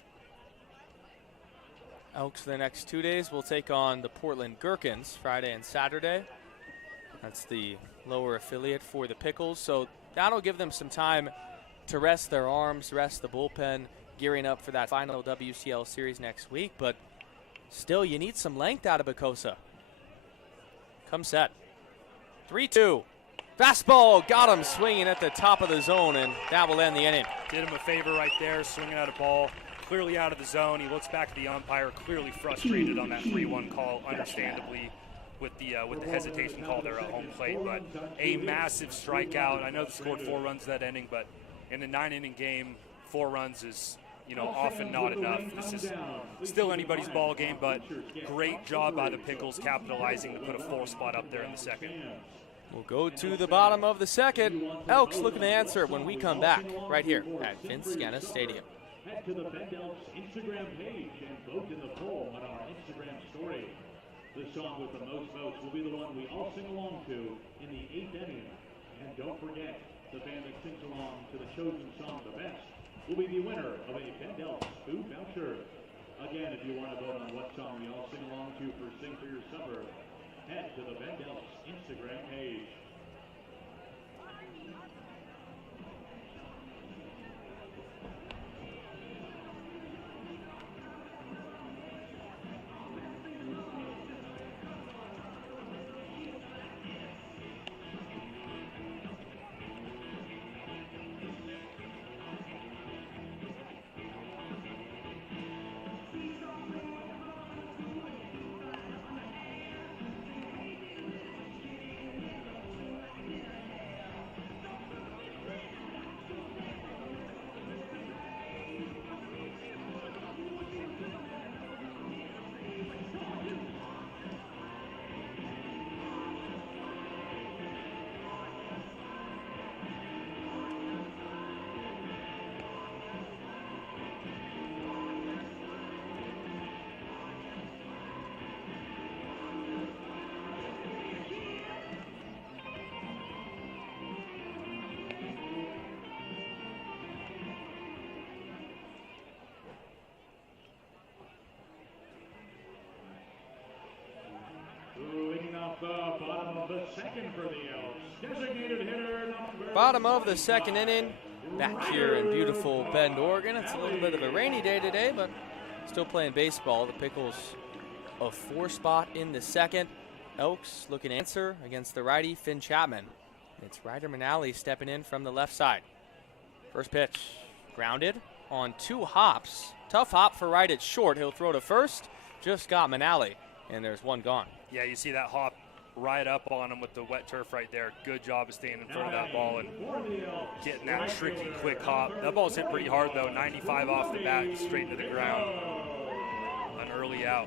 Elks the next 2 days will take on the Portland Gherkins Friday and Saturday. That's the lower affiliate for the Pickles, so that'll give them some time to rest their arms, rest the bullpen, gearing up for that final WCL series next week. But still, you need some length out of Bacosa. Come set. 3-2. Fastball got him swinging at the top of the zone, and that will end the inning. Did him a favor right there, swinging at a ball clearly out of the zone. He looks back at the umpire, clearly frustrated on that 3-1 call, understandably, with the hesitation call there at home plate. But a massive strikeout. I know they scored 4 runs that inning, but in a 9-inning game, 4 runs is often not enough. This is still anybody's ball game, but great job by the Pickles capitalizing to put a 4 spot up there in the second. We'll go to the bottom of the second. Elks looking to answer when we come back right here at Vince Scanna Stadium. Head to the Bend Elks Instagram page and vote in the poll on our Instagram story. The song with the most votes will be the one we all sing along to in the 8th inning. And don't forget, the band that sings along to the chosen song the best will be the winner of a Bend Elks food voucher. Again, if you want to vote on what song we all sing along to for Sing for Your Supper, head to the Bend Elks Instagram page. The bottom of the second for the Elks. Designated hitter number... Bottom of the second inning. Back here in beautiful Bend, Oregon. It's a little bit of a rainy day today, but still playing baseball. The Pickles a 4 spot in the second. Elks looking to answer against the righty Finn Chapman. It's Ryder Manali stepping in from the left side. First pitch, grounded on 2 hops. Tough hop for right at short. He'll throw to first. Just got Manali, and there's 1 gone. Yeah, you see that hop right up on him with the wet turf right there. Good job of staying in front of that ball and getting that tricky, quick hop. That ball's hit pretty hard, though. 95 off the bat, straight to the ground. An early out.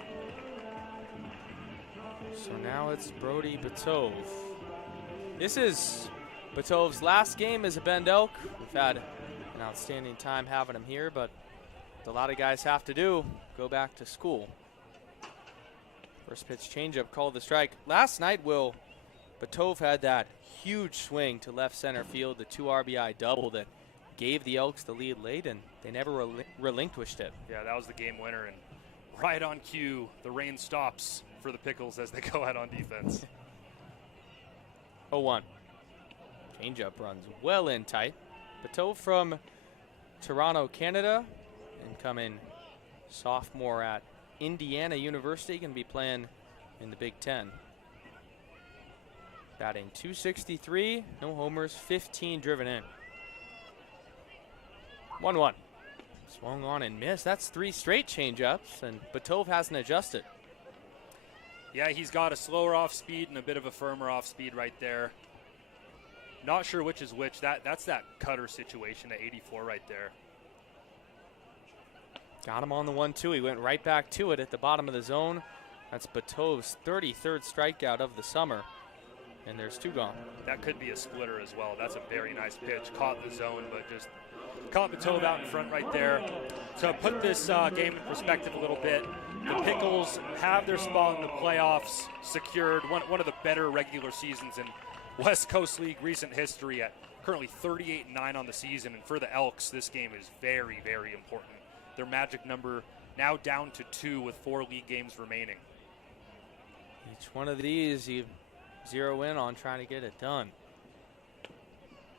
So now it's Brody Batove. This is Batove's last game as a Bend Elk. We've had an outstanding time having him here, but a lot of guys have to do, go back to school. First pitch changeup called the strike. Last night, Will, Batove had that huge swing to left center field, the 2 RBI double that gave the Elks the lead late, and they never relinquished it. Yeah, that was the game winner, and right on cue, the rain stops for the Pickles as they go out on defense. 0-1. Changeup runs well in tight. Batove from Toronto, Canada, and coming sophomore at Indiana University, going to be playing in the Big Ten. Batting .263, no homers, 15 driven in. 1-1. Swung on and missed. That's 3 straight changeups, and Batove hasn't adjusted. Yeah, he's got a slower off speed and a bit of a firmer off speed right there. Not sure which is which. That's that cutter situation at 84 right there. Got him on the 1-2. He went right back to it at the bottom of the zone. That's Batove's 33rd strikeout of the summer. And there's 2 gone. That could be a splitter as well. That's a very nice pitch. Caught the zone, but just caught Batove out in front right there. To put this game in perspective a little bit, the Pickles have their spot in the playoffs secured. One of the better regular seasons in West Coast League recent history at currently 38-9 on the season. And for the Elks, this game is very, very important. Their magic number now down to 2 with 4 league games remaining. Each one of these you zero in on trying to get it done.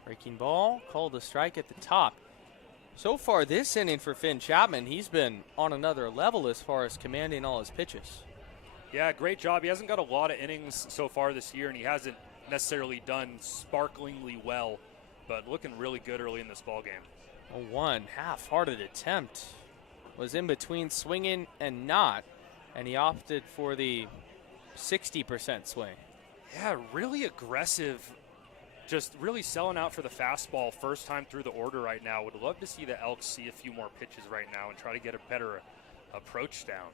Breaking ball, called a strike at the top. So far this inning for Finn Chapman, he's been on another level as far as commanding all his pitches. Yeah, great job. He hasn't got a lot of innings so far this year, and he hasn't necessarily done sparklingly well, but looking really good early in this ball game. A 1 half-hearted attempt. Was in between swinging and not, and he opted for the 60% swing. Yeah, really aggressive, just really selling out for the fastball first time through the order right now. Would love to see the Elks see a few more pitches right now and try to get a better approach down.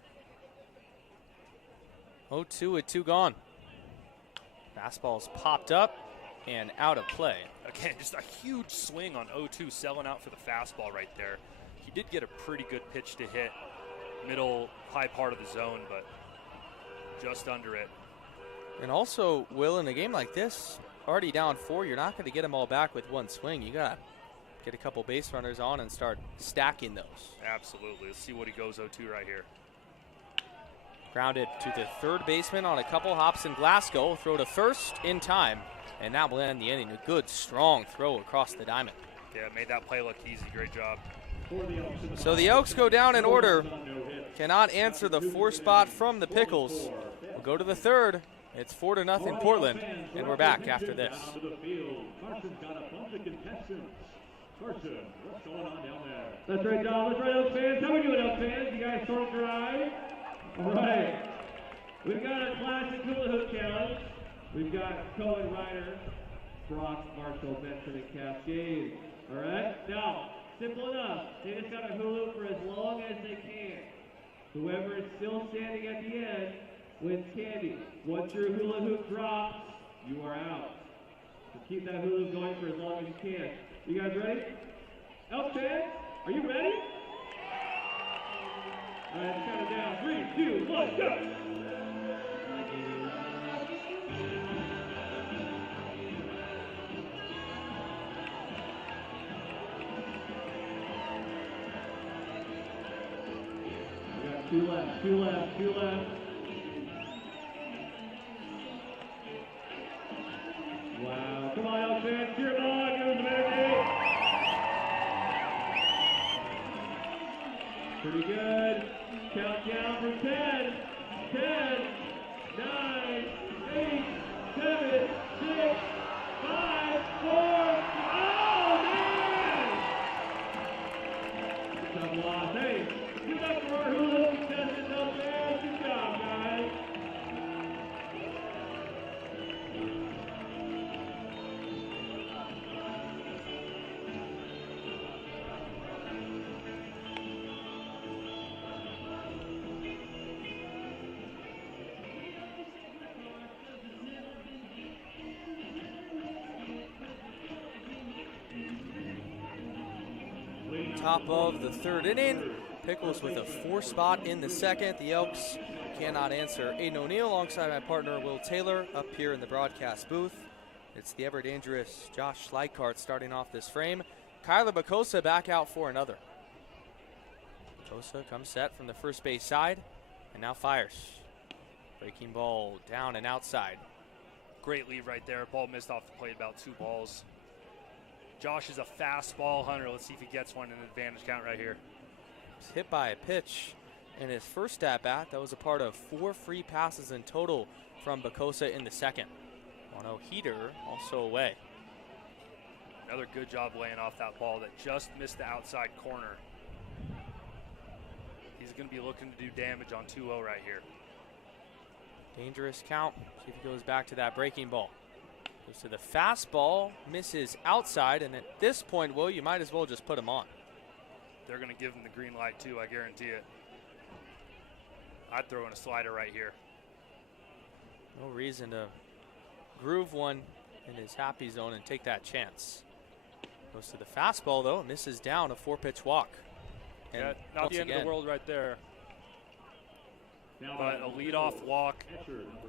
0-2 with 2 gone. Fastball's popped up and out of play. Again, just a huge swing on 0-2, selling out for the fastball right there. He did get a pretty good pitch to hit middle, high part of the zone, but just under it. And also, Will, in a game like this, already down 4, you're not going to get them all back with 1 swing. You got to get a couple base runners on and start stacking those. Absolutely. Let's see what he goes 0-2 right here. Grounded to the 3rd baseman on a couple hops in Glasgow. Throw to first in time, and that will end the inning. A good, strong throw across the diamond. Yeah, made that play look easy. Great job. So the Elks go down in order. Cannot answer the 4 spot from the Pickles. We'll go to the 3rd. It's 4-0 Portland, and we're back after this. Carson's got a bunch of contestants. Carson, what's going on down there? That's right, Don. That's right, Elks fans. How we doing, Elks fans? You guys sort of dry? All right. We've got a classic hula hoop challenge. We've got Cohen Ryder, Brock, Marshall, Benson, and Cascade. All right? Now, simple enough. They just got to hula hoop for as long as they can. Whoever is still standing at the end wins candy. Once your hula hoop drops, you are out. So keep that hula hoop going for as long as you can. You guys ready? Elks fans, are you ready? All right, let's count it down. 3, 2, 1, go! We got 2 left, 2 left, 2 left. Wow. Come on, Elks fans. Cheer them on. Give us a minute. Pretty good. Countdown from 10, 10, 9, 8, 7, 6, 5, 4. Oh, man! Tough loss. Hey, give it up for our hula hoop contestants out there. Good job, guys. Top of the third inning. Pickles with a 4 spot in the second. The Elks cannot answer. Aiden O'Neill alongside my partner Will Taylor up here in the broadcast booth. It's the ever dangerous Josh Schleikart starting off this frame. Kyler Bacosa back out for another. Bacosa comes set from the first base side and now fires. Breaking ball down and outside. Great lead right there. Ball missed off the plate, about 2 balls. Josh is a fast ball hunter. Let's see if he gets one in an advantage count right here. He's hit by a pitch in his first at-bat. That was a part of 4 free passes in total from Bacosa in the second. 1-0 heater also away. Another good job laying off that ball that just missed the outside corner. He's going to be looking to do damage on 2-0 right here. Dangerous count. See if he goes back to that breaking ball. Goes to the fastball, misses outside, and at this point, Will, you might as well just put him on. They're going to give him the green light too, I guarantee it. I'd throw in a slider right here. No reason to groove one in his happy zone and take that chance. Goes to the fastball, though, misses down, a 4-pitch walk. And yeah, not the end of the world right there. But a leadoff walk,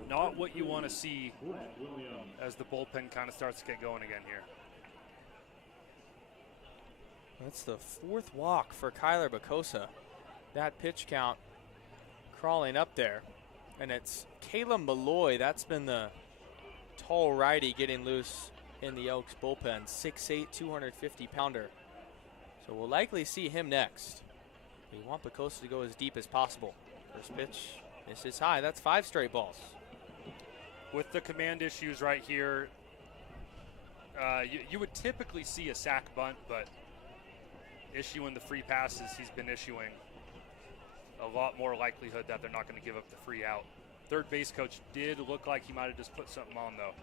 not what you want to see as the bullpen kind of starts to get going again here. That's the 4th walk for Kyler Bacosa. That pitch count crawling up there. And it's Caleb Malloy. That's been the tall righty getting loose in the Elks bullpen. 6'8", 250-pounder. So we'll likely see him next. We want Bacosa to go as deep as possible. First pitch misses high. That's 5 straight balls. With the command issues right here, you would typically see a sac bunt, but issuing the free passes he's been issuing, a lot more likelihood that they're not going to give up the free out. Third base coach did look like he might have just put something on, though.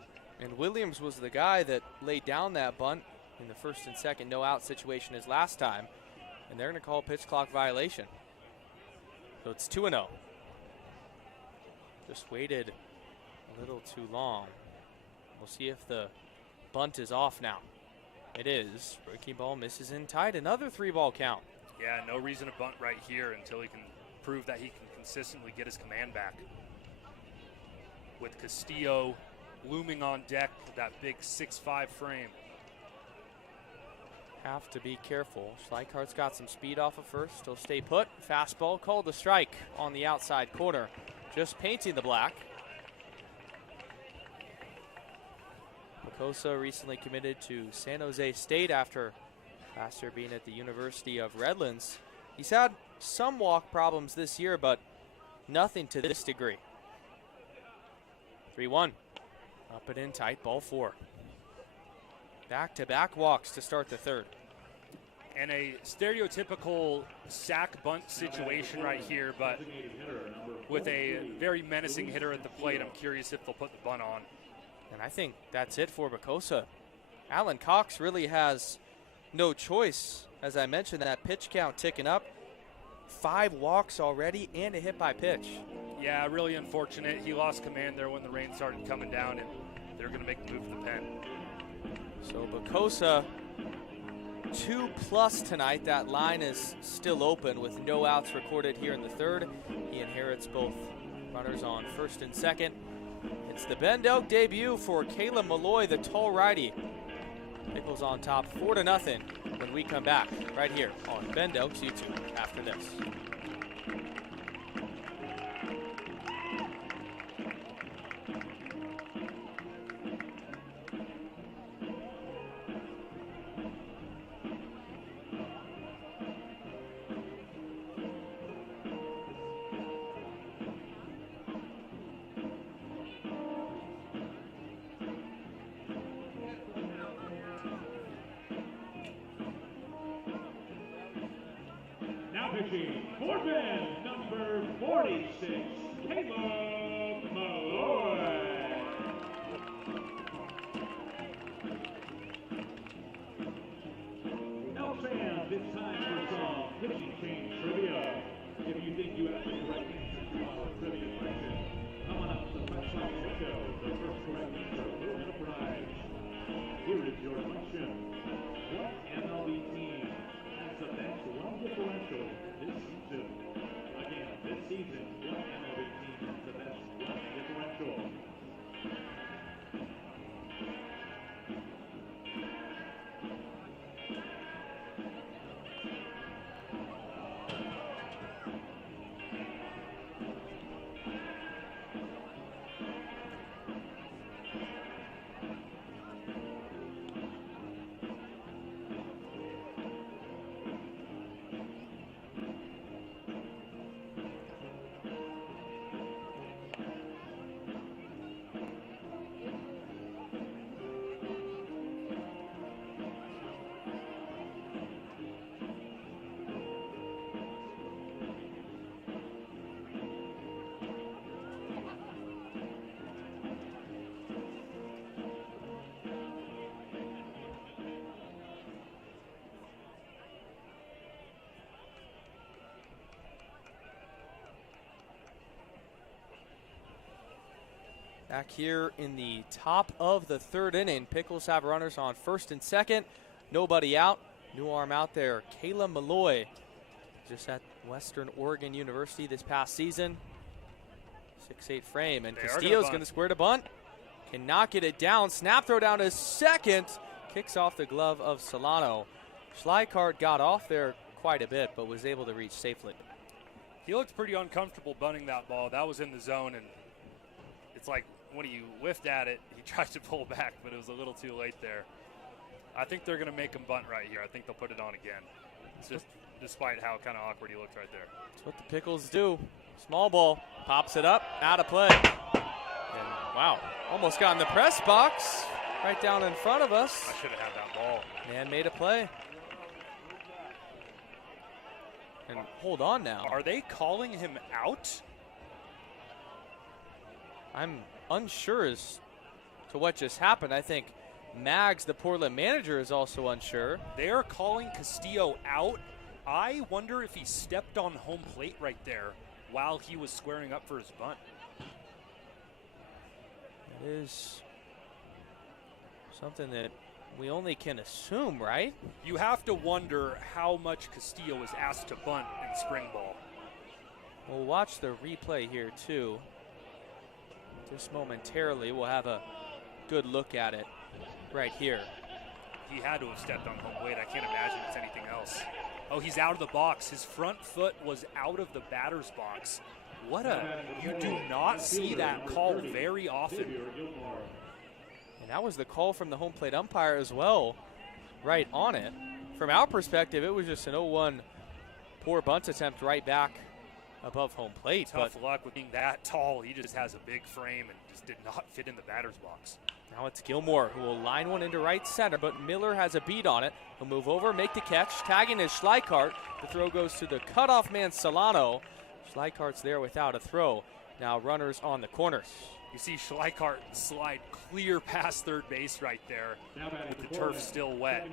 And Williams was the guy that laid down that bunt in the first and second no-out situation as last time, and they're going to call pitch clock violation. So it's 2-0. Just waited a little too long. We'll see if the bunt is off now. It is. Breaking ball misses in tight. Another 3-ball count. Yeah, no reason to bunt right here until he can prove that he can consistently get his command back. With Castillo looming on deck, that big 6'5" frame. Have to be careful. Schleikart's got some speed off of first. He'll stay put. Fastball called the strike on the outside corner. Just painting the black. Bacosa recently committed to San Jose State after last year being at the University of Redlands. He's had some walk problems this year, but nothing to this degree. 3-1. Up and in tight, ball 4. Back-to-back walks to start the third. And a stereotypical sack bunt situation right here, but with a very menacing hitter at the plate. I'm curious if they'll put the bunt on. And I think that's it for Bacosa. Alan Cox really has no choice. As I mentioned, that pitch count ticking up. 5 walks already and a hit by pitch. Yeah, really unfortunate. He lost command there when the rain started coming down, and they're going to make the move to the pen. So Bacosa 2+ tonight. That line is still open with no outs recorded here in the third. He inherits both runners on first and second. It's the Bend Elk debut for Caleb Malloy, the tall righty. Pickles on top 4-0 when we come back right here on Bend Elks YouTube after this. pitching for Ben, number 46, Caleb Malloy. Elks fans, it's time for some pitching change trivia. If you think you have the correct answer to our trivia question, come on up to the press box window. The first correct answer will win a prize. Here is your question. What MLB team has the best run differential this season? Again, this season, what MLB team has the best run differential? Back here in the top of the third inning, Pickles have runners on first and second. Nobody out. New arm out there, Caleb Malloy, just at Western Oregon University this past season. 6'8" frame, and Castillo's going to square to bunt. Cannot get it down. Snap throw down to second. Kicks off the glove of Solano. Schleikart got off there quite a bit, but was able to reach safely. He looked pretty uncomfortable bunting that ball. That was in the zone, and it's like when he whiffed at it, he tried to pull back, but it was a little too late there. I think they're going to make him bunt right here. I think they'll put it on again. It's just despite how kind of awkward he looked right there. That's what the Pickles do. Small ball, pops it up, out of play. And wow, almost got in the press box right down in front of us. I should have had that ball. Man made a play. And hold on now. Are they calling him out? I'm unsure as to what just happened. I think Mags, the Portland manager, is also unsure. They are calling Castillo out. I wonder if he stepped on home plate right there while he was squaring up for his bunt. It is something that we only can assume, right? You have to wonder how much Castillo is asked to bunt in spring ball. We'll watch the replay here, too. Just momentarily, we'll have a good look at it right here. He had to have stepped on home plate. I can't imagine it's anything else. Oh, he's out of the box. His front foot was out of the batter's box. You do not see that call very often. And that was the call from the home plate umpire as well, right on it. From our perspective, it was just an 0-1 poor bunt attempt right back above home plate. Tough luck with being that tall. He just has a big frame and just did not fit in the batter's box. Now it's Gilmore who will line one into right center, but Miller has a beat on it. He'll move over, make the catch, tagging is Schleikart. The throw goes to the cutoff man Solano. Schleikart's there without a throw. Now runners on the corners. You see Schleikart slide clear past third base right there with the turf still wet.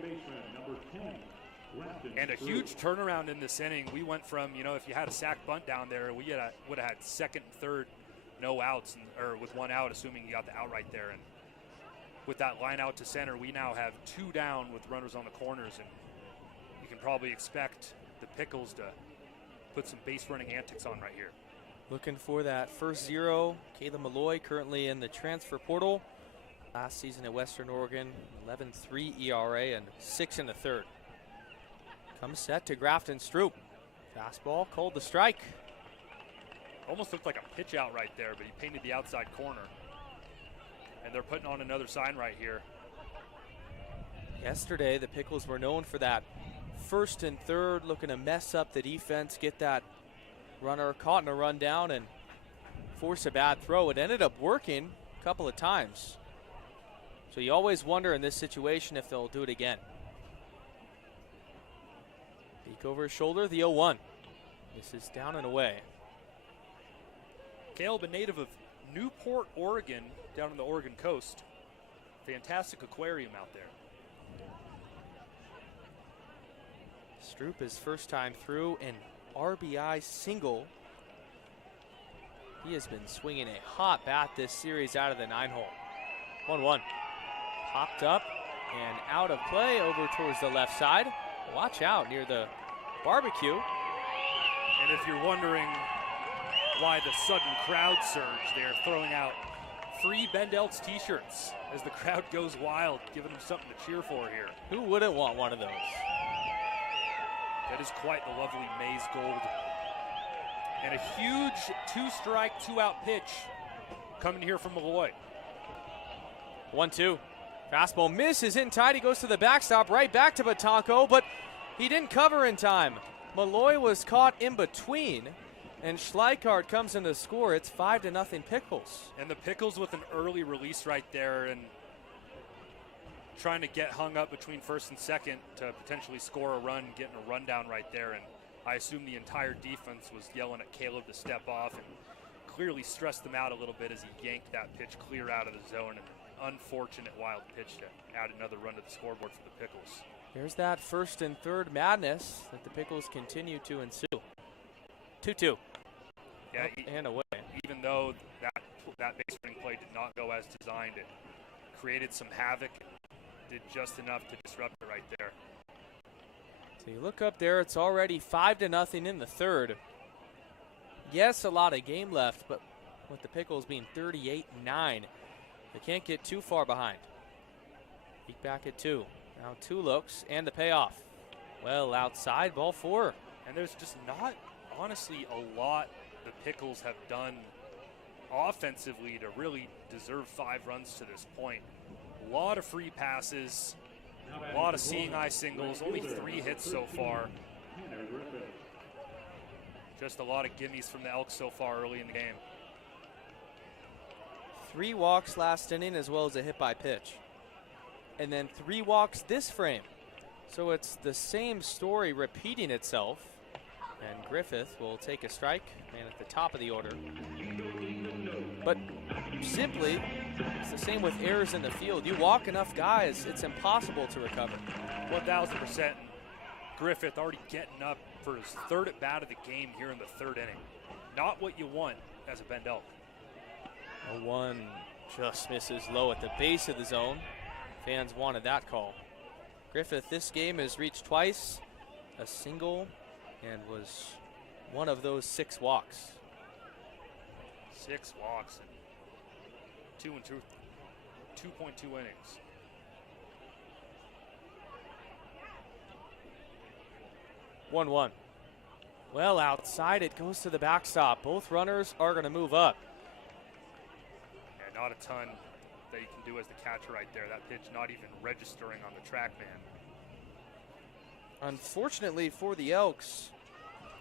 And a huge turnaround in this inning. We went from, if you had a sack bunt down there, we would have had second and third, no outs, or with one out, assuming you got the out right there. And with that line out to center, we now have two down with runners on the corners. And you can probably expect the Pickles to put some base running antics on right here. Looking for that first zero. Caleb Malloy currently in the transfer portal. Last season at Western Oregon, 11.3 ERA and 6 1/3. Comes set to Grafton Stroop. Fastball called the strike. Almost looked like a pitch out right there, but he painted the outside corner. And they're putting on another sign right here. Yesterday, the Pickles were known for that first and third, looking to mess up the defense, get that runner caught in a run down and force a bad throw. It ended up working a couple of times. So you always wonder in this situation if they'll do it again. Peek over his shoulder, the 0-1. This is down and away. Caleb, a native of Newport, Oregon, down on the Oregon coast. Fantastic aquarium out there. Stroop his first time through, an RBI single. He has been swinging a hot bat this series out of the 9-hole. 1-1. Popped up and out of play over towards the left side. Watch out near the barbecue. And if you're wondering why the sudden crowd surge, they're throwing out free Bend Elks t-shirts as the crowd goes wild, giving them something to cheer for here. Who wouldn't want one of those? That is quite the lovely maize gold. And a huge 2-strike, 2-out pitch coming here from Malloy. 1-2. Fastball misses in tight. He goes to the backstop, right back to Batanco, but he didn't cover in time. Malloy was caught in between, and Schleikart comes in to score. It's 5-0 Pickles. And the Pickles with an early release right there and trying to get hung up between first and second to potentially score a run, getting a rundown right there. And I assume the entire defense was yelling at Caleb to step off and clearly stressed them out a little bit as he yanked that pitch clear out of the zone. And unfortunate wild pitch to add another run to the scoreboard for the Pickles. There's that first and third madness that the Pickles continue to ensue. 2-2. Yeah, up and away. Even though that base running play did not go as designed, it created some havoc, did just enough to disrupt it right there. So you look up there, it's already 5-0 in the third. Yes, a lot of game left, but with the Pickles being 38-9, they can't get too far behind. Peek back at 2. Now 2 looks and the payoff. Well, outside, ball 4. And there's just not, honestly, a lot the Pickles have done offensively to really deserve 5 runs to this point. A lot of free passes, a lot of seeing eye singles, only 3 hits so far. Just a lot of gimmies from the Elks so far early in the game. 3 walks last inning as well as a hit by pitch. And then 3 walks this frame. So it's the same story repeating itself. And Griffith will take a strike, man at the top of the order. But simply, it's the same with errors in the field. You walk enough guys, it's impossible to recover. 1,000%. Griffith already getting up for his 3rd at bat of the game here in the 3rd inning. Not what you want as a Bend Elk. 0-1 just misses low at the base of the zone. Fans wanted that call. Griffith this game has reached twice, a single, and was one of those 6 walks. 6 walks in 2.2 innings. One. Well, outside it goes to the backstop. Both runners are going to move up. Yeah, not a ton that you can do as the catcher right there. That pitch not even registering on the track man. Unfortunately for the Elks,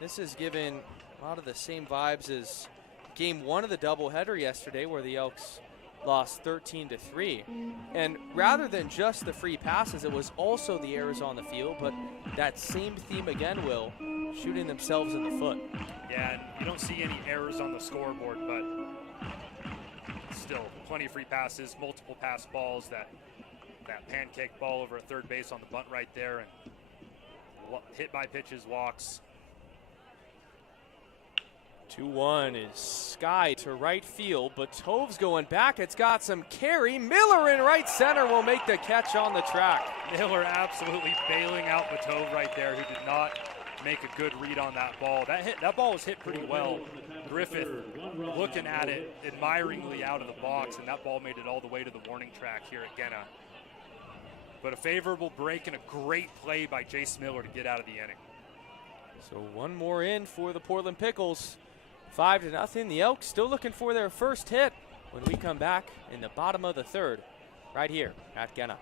this is given a lot of the same vibes as game 1 of the doubleheader yesterday, where the Elks lost 13-3. And rather than just the free passes, it was also the errors on the field, but that same theme again, Will, shooting themselves in the foot. Yeah, and you don't see any errors on the scoreboard, but still plenty of free passes, multiple pass balls, that pancake ball over at third base on the bunt right there, and hit by pitches, walks. 2-1 is Sky to right field, but Tove's going back. It's got some carry. Miller in right center will make the catch on the track. Miller absolutely bailing out Batove right there, who did not make a good read on that ball. That ball was hit pretty well. Griffith looking at it admiringly out of the box, and that ball made it all the way to the warning track here at Genna. But a favorable break and a great play by Jace Miller to get out of the inning. So 1 more in for the Portland Pickles. 5-0. The Elks still looking for their first hit when we come back in the bottom of the 3rd, right here at Genna.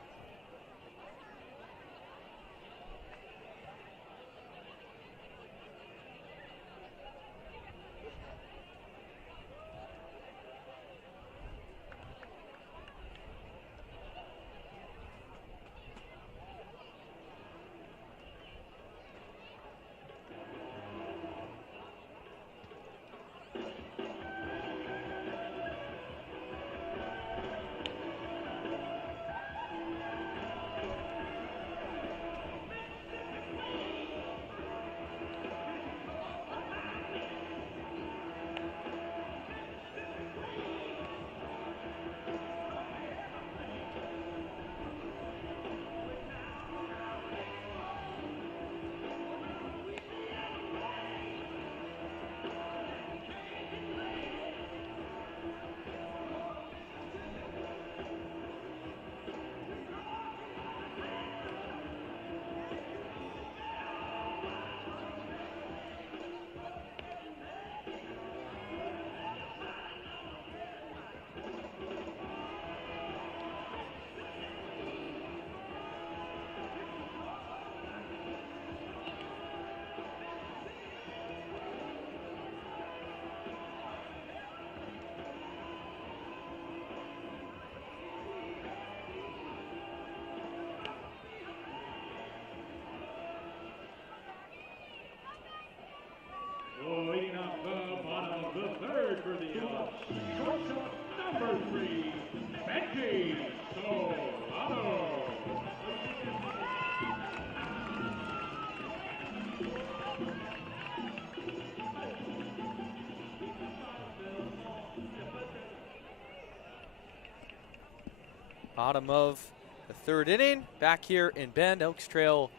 Bottom of the third inning. Back here in Bend, Elks trail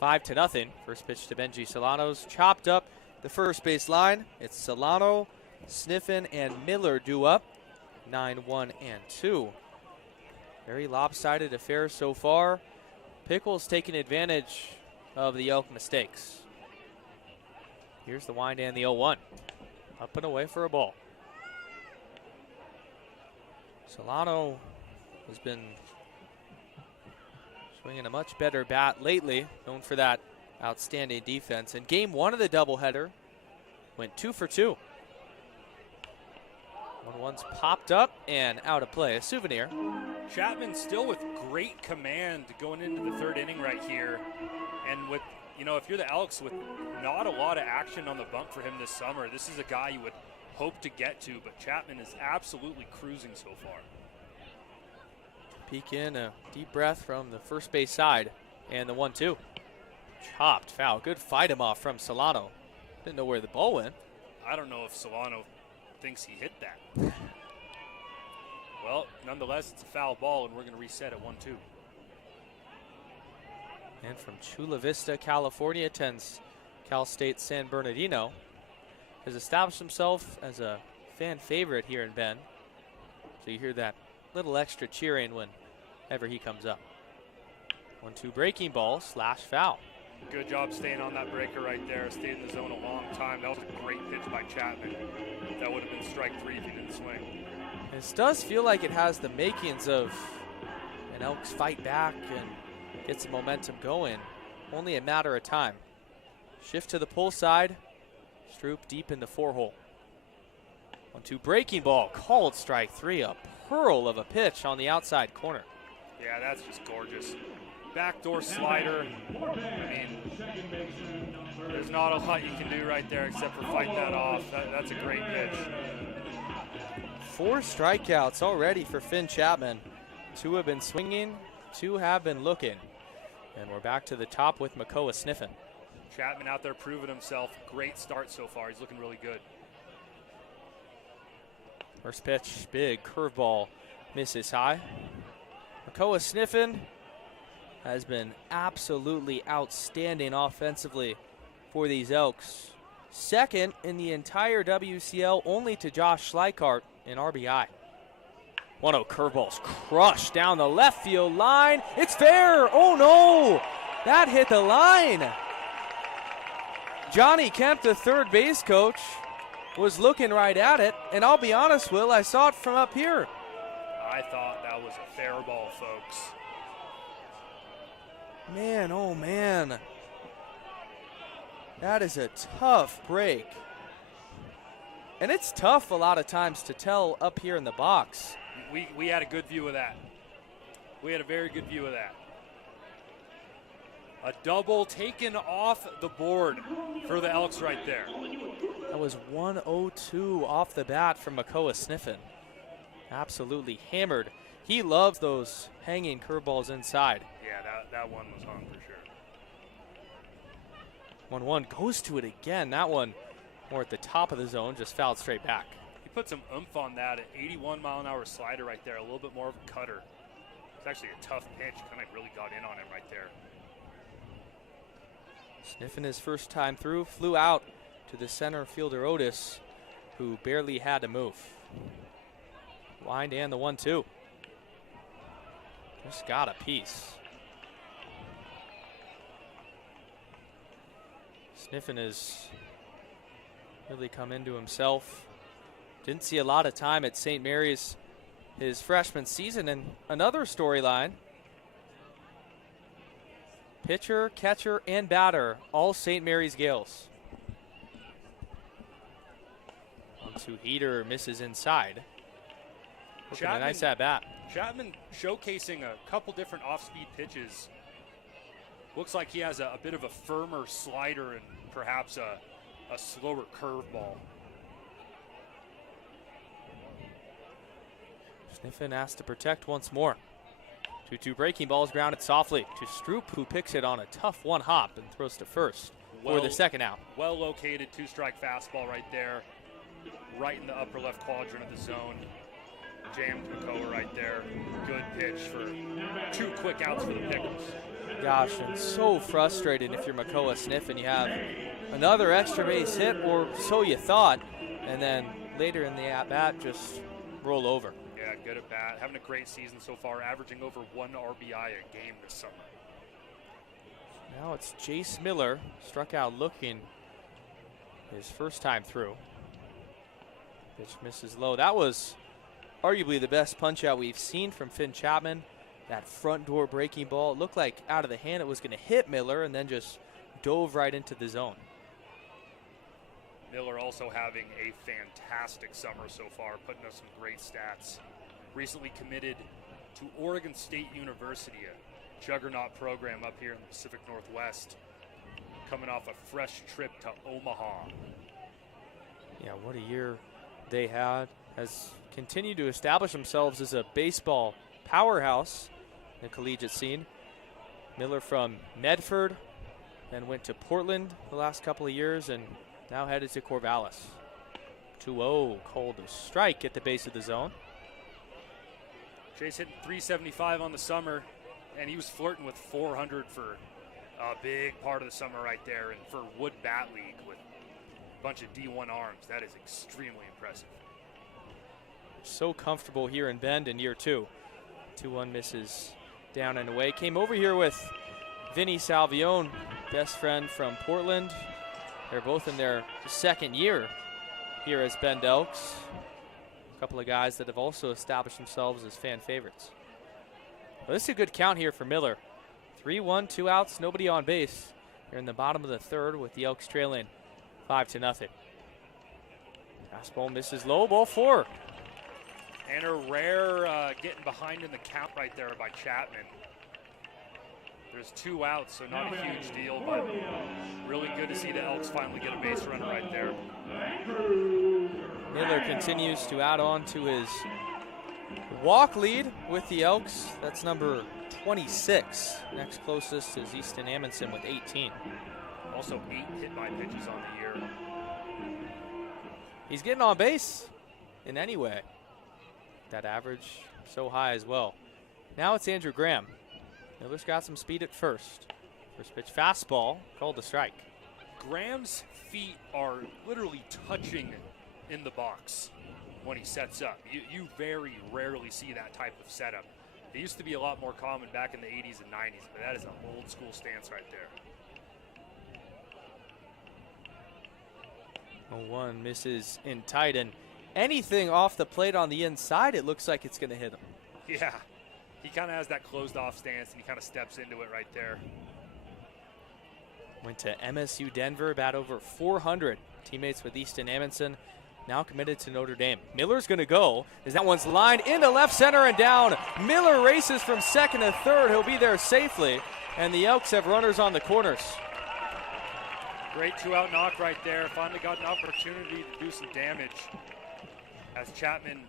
5-0. First pitch to Benji Solano's chopped up the first base line. It's Solano, Sniffen, and Miller due up. 9-1 and 2. Very lopsided affair so far. Pickles taking advantage of the Elk mistakes. Here's the wind and the 0-1. Up and away for a ball. Solano has been swinging a much better bat lately, known for that outstanding defense. In game 1 of the doubleheader, went 2 for 2. 1-1's popped up and out of play. A souvenir. Chapman still with great command going into the third inning right here. And with, you know, if you're the Elks, with not a lot of action on the bump for him this summer, this is a guy you would hope to get to, but Chapman is absolutely cruising so far. Peek in, a deep breath from the first base side, and the 1-2. Chopped foul. Good fight him off from Solano. Didn't know where the ball went. I don't know if Solano thinks he hit that. Well, nonetheless, it's a foul ball, and we're going to reset at 1-2. And from Chula Vista, California, attends Cal State San Bernardino. Has established himself as a fan favorite here in Bend. So you hear that little extra cheering whenever he comes up. 1-2 breaking ball, slash foul. Good job staying on that breaker right there. Stayed in the zone a long time. That was a great pitch by Chapman. That would have been strike 3 if he didn't swing. This does feel like it has the makings of an Elks fight back and get some momentum going. Only a matter of time. Shift to the pull side. Stroop deep in the 4-hole. 1-2 breaking ball, called strike 3. A pearl of a pitch on the outside corner. Yeah, that's just gorgeous. Backdoor slider. I mean, there's not a lot you can do right there except for fight that off. That's a great pitch. 4 strikeouts already for Finn Chapman. 2 have been swinging, 2 have been looking. And we're back to the top with Makoa Sniffen. Chapman out there proving himself. Great start so far. He's looking really good. First pitch, big curveball, misses high. Makoa Sniffen has been absolutely outstanding offensively for these Elks. Second in the entire WCL, only to Josh Schleikart in RBI. 1-0 curveballs crushed down the left field line. It's fair. Oh no, that hit the line. Johnny Kemp, the third base coach, was looking right at it, and I'll be honest, Will, I saw it from up here. I thought that was a fair ball, folks. Man, oh man. That is a tough break. And it's tough a lot of times to tell up here in the box. We had a good view of that. We had a very good view of that. A double taken off the board for the Elks right there. That was 102 off the bat from Makoa Sniffen. Absolutely hammered. He loves those hanging curveballs inside. Yeah, that one was hung for sure. 1-1 goes to it again. That one more at the top of the zone, just fouled straight back. He put some oomph on that. At 81-mile-an-hour slider right there, a little bit more of a cutter. It's actually a tough pitch. Kind of really got in on him right there. Sniffing his first time through, flew out to the center fielder Otis, who barely had to move. Wind and the 1-2. Just got a piece. Sniffin has really come into himself. Didn't see a lot of time at St. Mary's his freshman season. And another storyline. Pitcher, catcher, and batter, all St. Mary's Gales. 1-2 heater misses inside. Looking a nice at bat. Chapman showcasing a couple different off-speed pitches. Looks like he has a bit of a firmer slider and perhaps a slower curveball. Sniffen asked to protect once more. 2-2 breaking ball is grounded softly to Stroop, who picks it on a tough one hop and throws to first for the second out. Well located 2-strike fastball right there, right in the upper left quadrant of the zone. Jammed Makoa right there. Good pitch for 2 quick outs for the Pickles. Gosh, and so frustrating if you're Makoa Sniff and you have another extra base hit, or so you thought, and then later in the at-bat just roll over. Yeah, good at bat. Having a great season so far, averaging over 1 RBI a game this summer. Now it's Jace Miller, struck out looking his first time through. Pitch misses low. That was arguably the best punch out we've seen from Finn Chapman. That front door breaking ball, it looked like out of the hand it was going to hit Miller and then just dove right into the zone. Miller also having a fantastic summer so far, putting up some great stats. Recently committed to Oregon State University, a juggernaut program up here in the Pacific Northwest, coming off a fresh trip to Omaha. Yeah, what a year they had. Has continued to establish themselves as a baseball powerhouse in the collegiate scene. Miller from Medford, then went to Portland the last couple of years, and now headed to Corvallis. 2-0, called a strike at the base of the zone. Chase hitting 375 on the summer, and he was flirting with 400 for a big part of the summer right there, and for Wood Bat League with a bunch of D1 arms. That is extremely impressive. So comfortable here in Bend in year 2. 2-1 misses down and away. Came over here with Vinny Salvione, best friend from Portland. They're both in their second year here as Bend Elks. A couple of guys that have also established themselves as fan favorites. Well, this is a good count here for Miller. 3-1, 2 outs, nobody on base. Here in the bottom of the third with the Elks trailing 5-0. Fastball misses low, ball 4. And a rare getting behind in the count right there by Chapman. There's 2 outs, so not a huge deal, but really good to see the Elks finally get a base runner right there. Miller continues to add on to his walk lead with the Elks. That's number 26. Next closest is Easton Amundsen with 18. Also 8 hit by pitches on the year. He's getting on base in any way. That average so high as well. Now it's Andrew Graham. Miller's got some speed at first. First pitch fastball, called a strike. Graham's feet are literally touching in the box when he sets up. You very rarely see that type of setup. It used to be a lot more common back in the 80s and 90s, but that is an old school stance right there. 0-1 misses in tight, and anything off the plate on the inside, it looks like it's going to hit him. Yeah, he kind of has that closed off stance, and he kind of steps into it right there. Went to MSU Denver, bat over 400. Teammates with Easton Amundsen, now committed to Notre Dame. Miller's going to go, as that one's lined into left center and down. Miller races from second to third. He'll be there safely, and the Elks have runners on the corners. Great 2-out knock right there. Finally got an opportunity to do some damage as Chapman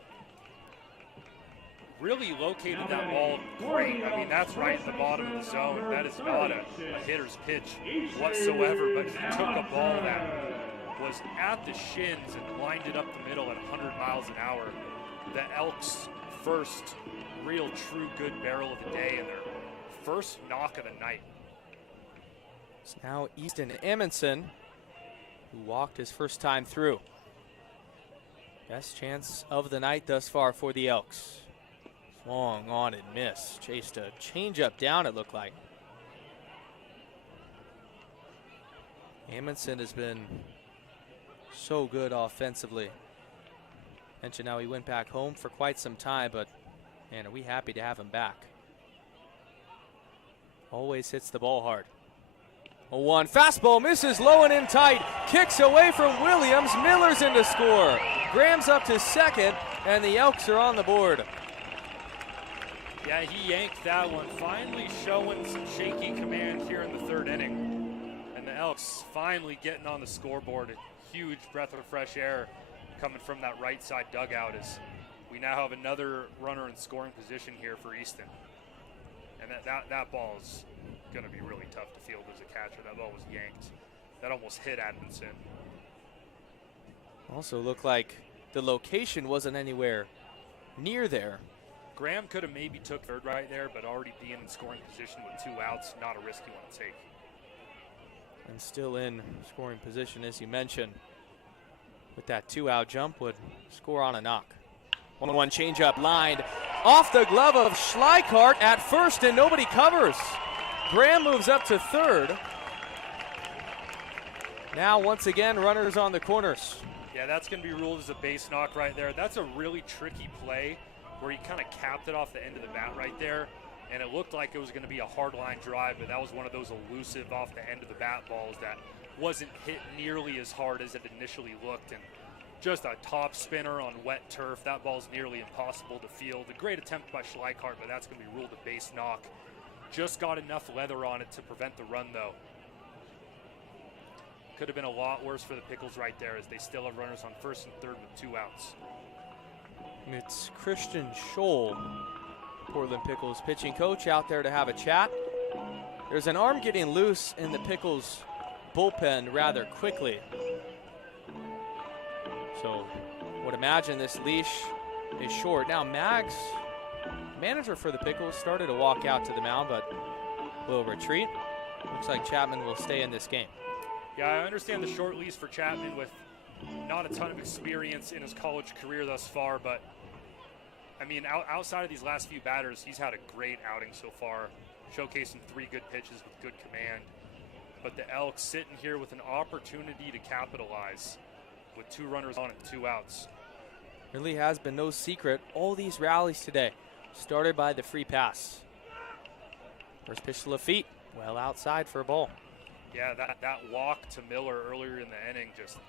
really located that ball great. I mean, that's right at the bottom of the zone. That is not a hitter's pitch whatsoever, but he took a ball that was at the shins and lined it up the middle at 100 miles an hour. The Elks' first real true good barrel of the day and their first knock of the night. It's now Easton Amundsen, who walked his first time through. Best chance of the night thus far for the Elks. Swung on and missed. Chased a changeup down, it looked like. Amundsen has been so good offensively. Mentioned how he went back home for quite some time, but man, are we happy to have him back. Always hits the ball hard. 0-1, fastball misses low and in tight. Kicks away from Williams. Miller's in to score. Graham's up to second, and the Elks are on the board. Yeah, he yanked that one. Finally showing some shaky command here in the third inning. And the Elks finally getting on the scoreboard. A huge breath of fresh air coming from that right side dugout as we now have another runner in scoring position here for Easton. And that ball is going to be really tough to field as a catcher. That ball was yanked. That almost hit Adamson. Also looked like the location wasn't anywhere near there. Graham could have maybe took third right there, but already being in scoring position with 2 outs, not a risk you want to take. And still in scoring position, as you mentioned, with that 2-out jump, would score on a knock. 1-1 changeup lined off the glove of Schleikart at first, and nobody covers. Graham moves up to third. Now, once again, runners on the corners. Yeah, that's going to be ruled as a base knock right there. That's a really tricky play where he kind of capped it off the end of the bat right there, and it looked like it was going to be a hard line drive, but that was one of those elusive off the end of the bat balls that wasn't hit nearly as hard as it initially looked, and just a top spinner on wet turf. That ball's nearly impossible to field. A great attempt by Schleikart, but that's going to be ruled a base knock. Just got enough leather on it to prevent the run, though. Could have been a lot worse for the Pickles right there, as they still have runners on first and third with 2 outs. It's Christian Scholl, Portland Pickles pitching coach, out there to have a chat. There's an arm getting loose in the Pickles bullpen rather quickly. So would imagine this leash is short. Now Maggs, manager for the Pickles, started to walk out to the mound, but will retreat. Looks like Chapman will stay in this game. Yeah, I understand the short leash for Chapman with not a ton of experience in his college career thus far, but I mean, outside of these last few batters, he's had a great outing so far, showcasing 3 good pitches with good command. But the Elks sitting here with an opportunity to capitalize with 2 runners on and 2 outs. Really has been no secret. All these rallies today started by the free pass. First pitch to Lafitte, well outside for a ball. Yeah, that walk to Miller earlier in the inning just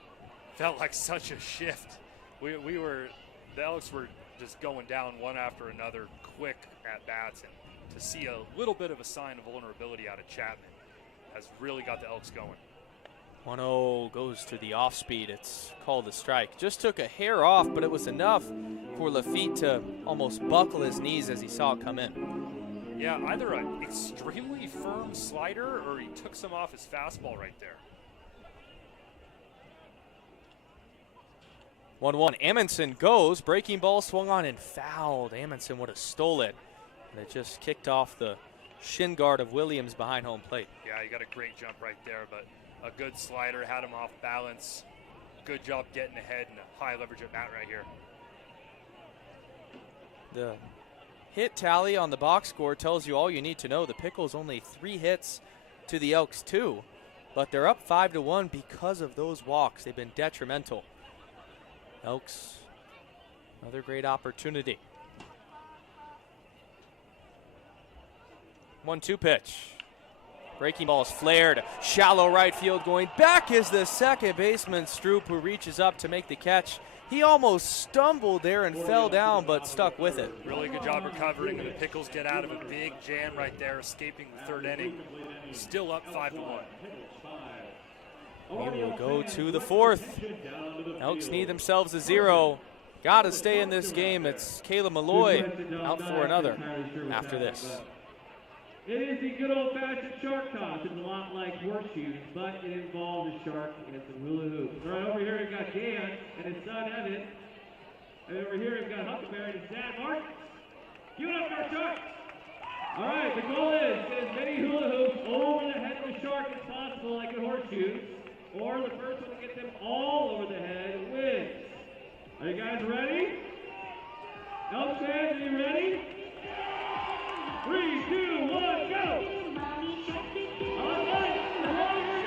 felt like such a shift. The Elks were just going down one after another, quick at bats, and to see a little bit of a sign of vulnerability out of Chapman has really got the Elks going. 1-0 goes to the off speed. It's called a strike. Just took a hair off, but it was enough for Lafitte to almost buckle his knees as he saw it come in. Yeah, either an extremely firm slider or he took some off his fastball right there. 1-1. Amundsen goes. Breaking ball swung on and fouled. Amundsen would have stole it. And it just kicked off the shin guard of Williams behind home plate. Yeah, he got a great jump right there, but a good slider, had him off balance. Good job getting ahead and a high leverage at bat right here. The hit tally on the box score tells you all you need to know. The Pickles only 3 hits to the Elks 2, but they're up 5-1 because of those walks. They've been detrimental. Elks, another great opportunity. 1-2 pitch. Breaking ball is flared. Shallow right field. Going back is the second baseman, Stroop, who reaches up to make the catch. He almost stumbled there and fell down, but stuck with it. Really good job recovering, and the Pickles get out of a big jam right there, escaping the 3rd inning. Still up 5-1. He will go to the 4th. Elks need themselves a 0. Got to stay in this game. It's Caleb Malloy out for another after this. It is the good old-fashioned shark toss. It's a lot like horseshoes, but it involves a shark and some hula hoops. Right over here, we've got Dan and his son, Evan. And over here, we've got Huckleberry and his dad, Mark. Give it up for our shark. All right, the goal is to get as many hula hoops over the head of the shark as possible, like a horseshoe, or the first one to get them all over the head wins. Are you guys ready? Elks fans, are you ready? 3, 2, 1, go! All right,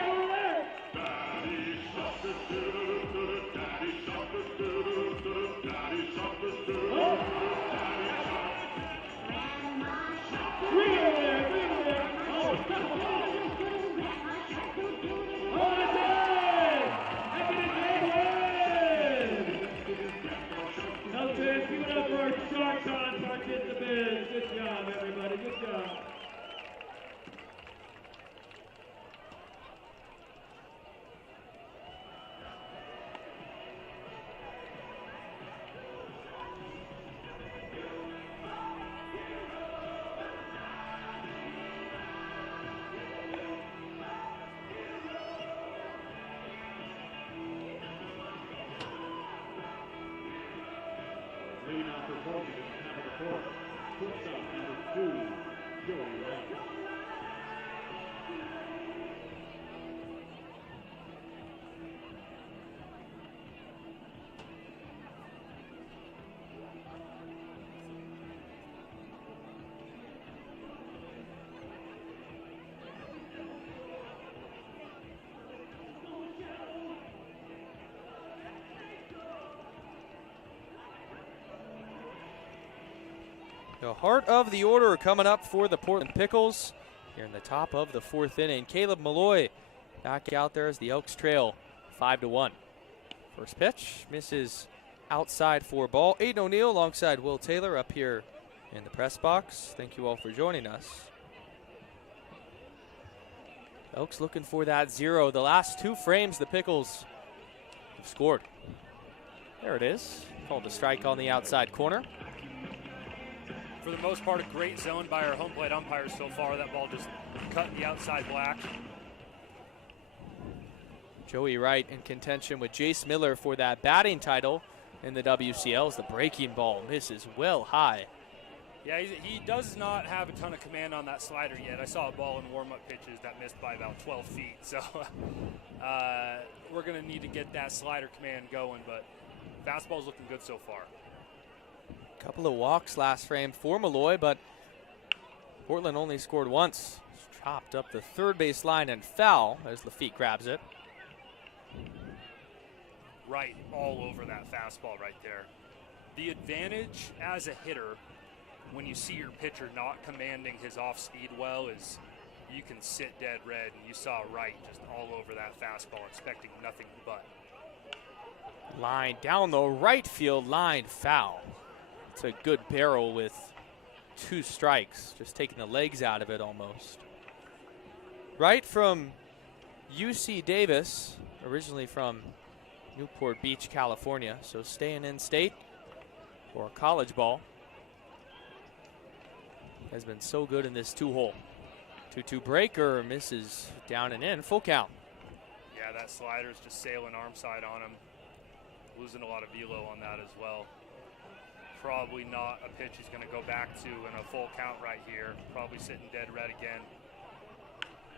over there. Daddy shark is doo-doo-doo-doo, daddy shark is doo-doo-doo-doo, daddy shark is doo-doo-doo-doo, daddy shark. Grandma shark. Three over there. Oh, that's it! Happy to win! Elks fans, give it up for our Shark Con participants. Good job, everybody. Good job. Leading off for Portland in the top of the 4th. Joey Wright. The heart of the order coming up for the Portland Pickles here in the top of the 4th inning. Caleb Malloy back out there as the Elks trail 5-1. First pitch misses outside for ball. Aiden O'Neill alongside Will Taylor up here in the press box. Thank you all for joining us. Elks looking for that 0. The last 2 frames the Pickles have scored. There it is. Called the strike on the outside corner. For the most part, a great zone by our home plate umpires so far. That ball just cut the outside black. Joey Wright in contention with Jace Miller for that batting title in the WCL as the breaking ball misses well high. Yeah, he does not have a ton of command on that slider yet. I saw a ball in warm-up pitches that missed by about 12 feet. So we're going to need to get that slider command going, but fastball's looking good so far. Couple of walks last frame for Malloy, but Portland only scored once. It's chopped up the third base line and foul as Lafitte grabs it. Right all over that fastball right there. The advantage as a hitter when you see your pitcher not commanding his off-speed well is you can sit dead red, and you saw Wright just all over that fastball expecting nothing but. Line down the right field line, foul. It's a good barrel with 2 strikes, just taking the legs out of it almost. Right from UC Davis, originally from Newport Beach, California, so staying in state for college ball. Has been so good in this 2-hole. 2-2 breaker, misses down and in, full count. Yeah, that slider's just sailing arm side on him. Losing a lot of velo on that as well. Probably not a pitch he's going to go back to in a full count right here. Probably sitting dead red again.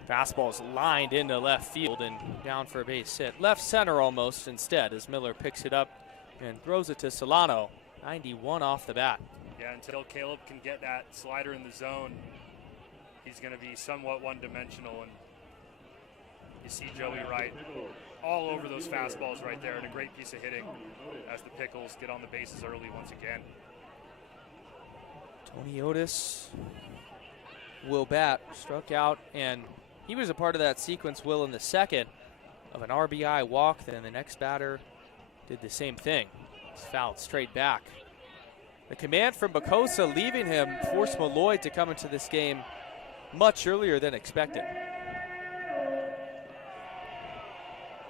Fastball's lined into left field and down for a base hit. Left center almost instead as Miller picks it up and throws it to Solano. 91 off the bat. Yeah, until Caleb can get that slider in the zone, he's going to be somewhat one-dimensional. And you see Joey Wright all over those fastballs right there, and a great piece of hitting as the Pickles get on the bases early once again. Tony Otis will bat, struck out, and he was a part of that sequence, Will, in the second of an RBI walk. Then the next batter did the same thing. It's fouled straight back. The command from Bacosa leaving him forced Malloy to come into this game much earlier than expected.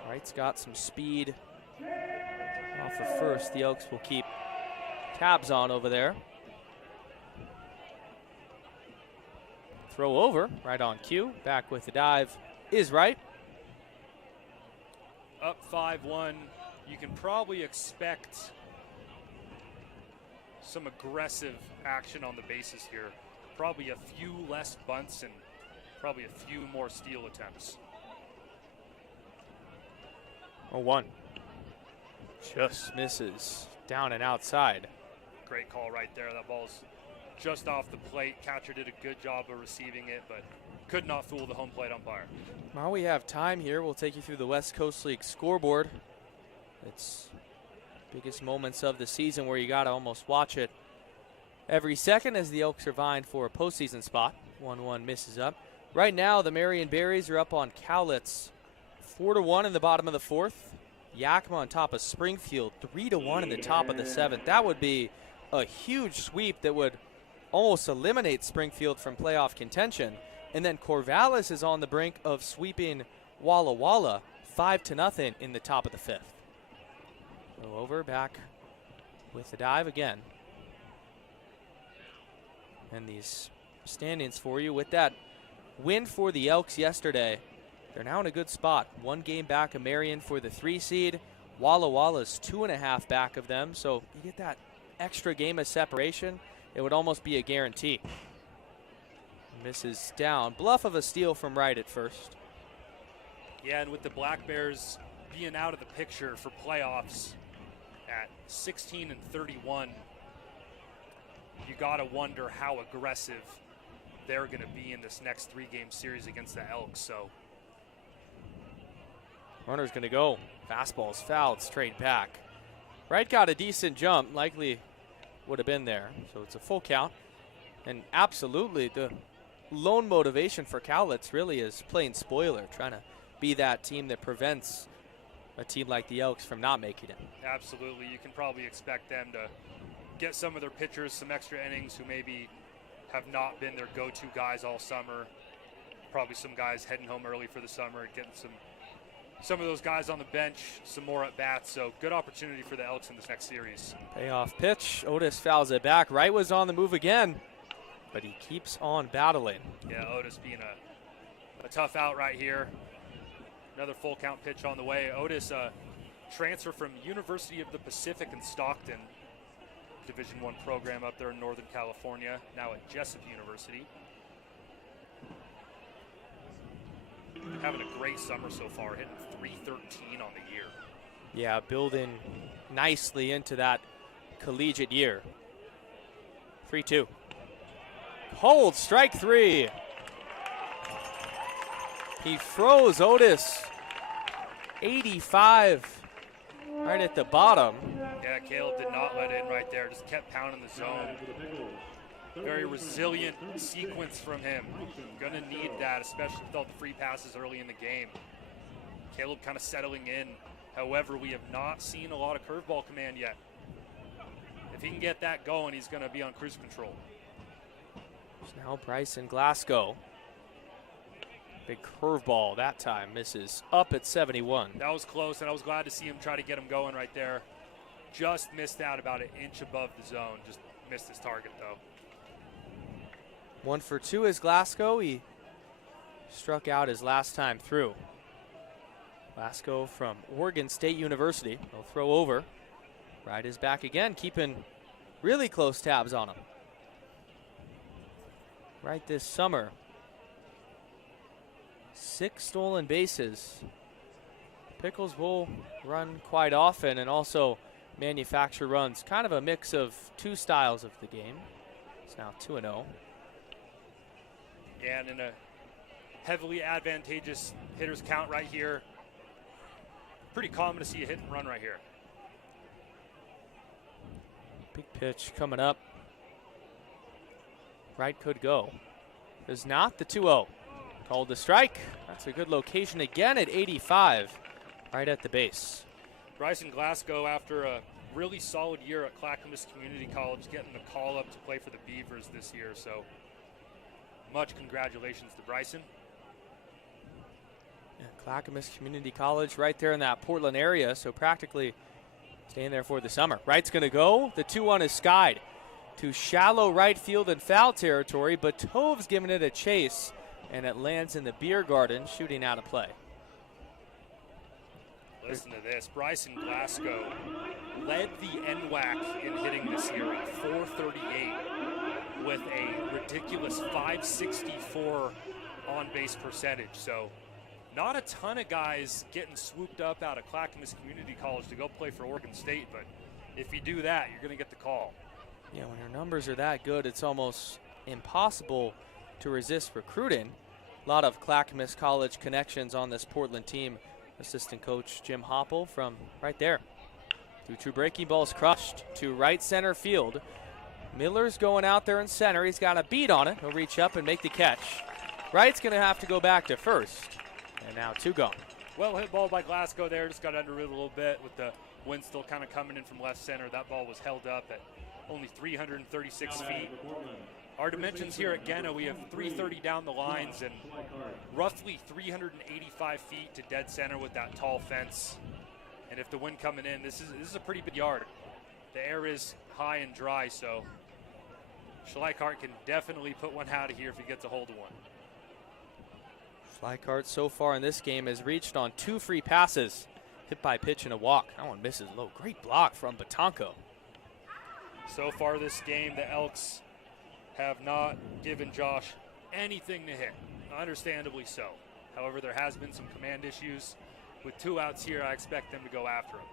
Wright's got some speed off of first. The Elks will keep tabs on over there. Throw over, right on cue. Back with the dive is Wright. Up 5-1. You can probably expect some aggressive action on the bases here. Probably a few less bunts and probably a few more steal attempts. 0-1. Just misses down and outside. Great call right there. That ball's just off the plate. Catcher did a good job of receiving it, but could not fool the home plate umpire. While we have time here, we'll take you through the West Coast League scoreboard. It's biggest moments of the season where you got to almost watch it every second as the Elks are vying for a postseason spot. 1-1 misses up. Right now, the Marion Berries are up on Cowlitz 4-1 in the bottom of the 4th. Yakima on top of Springfield 3-1 in the top of the 7th. That would be a huge sweep that would almost eliminate Springfield from playoff contention. And then Corvallis is on the brink of sweeping Walla Walla 5-0 in the top of the 5th. Go over, back with the dive again. And these standings for you with that win for the Elks yesterday. They're now in a good spot. 1 game back of Marion for the 3 seed. Walla Walla's 2.5 back of them. So you get that extra game of separation, it would almost be a guarantee. Misses down. Bluff of a steal from Wright at first. Yeah, and with the Black Bears being out of the picture for playoffs at 16-31, you got to wonder how aggressive they're going to be in this next 3-game series against the Elks. So Runner's going to go. Fastball's fouled straight back. Wright got a decent jump, likely would have been there. So it's a full count. And absolutely, the lone motivation for Cowlitz really is playing spoiler, trying to be that team that prevents a team like the Elks from not making it. Absolutely. You can probably expect them to get some of their pitchers some extra innings who maybe have not been their go-to guys all summer. Probably some guys heading home early for the summer and getting some of those guys on the bench, some more at-bats. So good opportunity for the Elks in this next series. Payoff pitch. Otis fouls it back. Wright was on the move again, but he keeps on battling. Yeah, Otis being a tough out right here. Another full count pitch on the way. Otis, transfer from University of the Pacific in Stockton, Division I program up there in Northern California, now at Jessup University. Having a great summer so far, hitting .313 on the year. Yeah, building nicely into that collegiate year. 3-2. Hold, strike 3. He froze Otis. 85 right at the bottom. Yeah, Caleb did not let in right there. Just kept pounding the zone. Very resilient sequence from him. Gonna need that, especially with all the free passes early in the game. Caleb kind of settling in. However, we have not seen a lot of curveball command yet. If he can get that going, he's gonna be on cruise control. Now Bryson Glasgow. Big curveball that time, misses up at 71. That was close, and I was glad to see him try to get him going right there. Just missed out about an inch above the zone. Just missed his target, though. 1 for 2 is Glasgow. He struck out his last time through. Glasgow from Oregon State University. He'll throw over. Wright is back again, keeping really close tabs on him. Right this summer, 6 stolen bases. Pickles will run quite often and also manufacture runs. Kind of a mix of 2 styles of the game. It's now 2-0. Yeah, and in a heavily advantageous hitters count right here, pretty common to see a hit and run right here. Big pitch coming up. Wright could go. Does not, the 2-0. Called the strike. That's a good location again at 85, right at the base. Bryson Glasgow, after a really solid year at Clackamas Community College, getting the call up to play for the Beavers this year. So much congratulations to Bryson. Yeah, Clackamas Community College right there in that Portland area, so practically staying there for the summer. Wright's going to go. The 2-1 is skied to shallow right field and foul territory, but Tove's giving it a chase, and it lands in the beer garden, shooting out of play. Listen to this. Bryson Glasgow led the NWAC in hitting this year at .438 with a ridiculous .564 on-base percentage. So not a ton of guys getting swooped up out of Clackamas Community College to go play for Oregon State, but if you do that, you're going to get the call. Yeah, when your numbers are that good, it's almost impossible to resist recruiting. A lot of Clackamas College connections on this Portland team. Assistant coach Jim Hopple from right there. 2-2 breaking ball's crushed to right center field. Miller's going out there in center. He's got a beat on it. He'll reach up and make the catch. Wright's going to have to go back to first. And now 2 gone. Well hit ball by Glasgow there. Just got under it a little bit with the wind still kind of coming in from left center. That ball was held up at only 336 feet. Our dimensions here at Gena, we have 330 down the lines and roughly 385 feet to dead center with that tall fence. And if the wind coming in, this is a pretty big yard. The air is high and dry, so Schleichart can definitely put one out of here if he gets a hold of one. Schleichart so far in this game has reached on 2 free passes. Hit by pitch and a walk. That one misses low. Great block from Batanco. So far this game, the Elks have not given Josh anything to hit, understandably so. However, there has been some command issues. With 2 outs here, I expect them to go after him.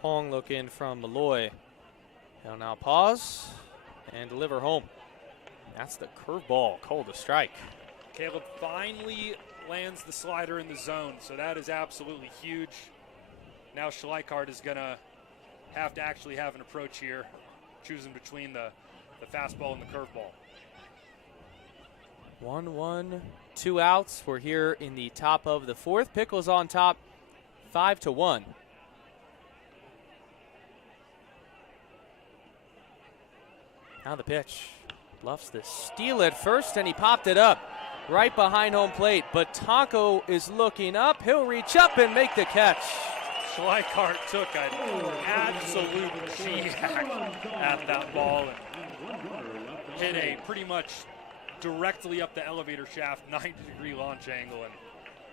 Hong looking from Malloy. He'll now pause and deliver home. That's the curveball called a strike. Caleb finally lands the slider in the zone, so that is absolutely huge. Now Schleichhardt is going to have to actually have an approach here, choosing between the fastball and the curveball. 1-1, 2 outs. We're here in the top of the 4th. Pickles on top, 5-1. Now the pitch. Bluffs the steal at first, and he popped it up right behind home plate. But Tonko is looking up. He'll reach up and make the catch. Schleichhardt took an absolute G-hack at that ball and hit a pretty much directly up the elevator shaft, 90-degree launch angle. And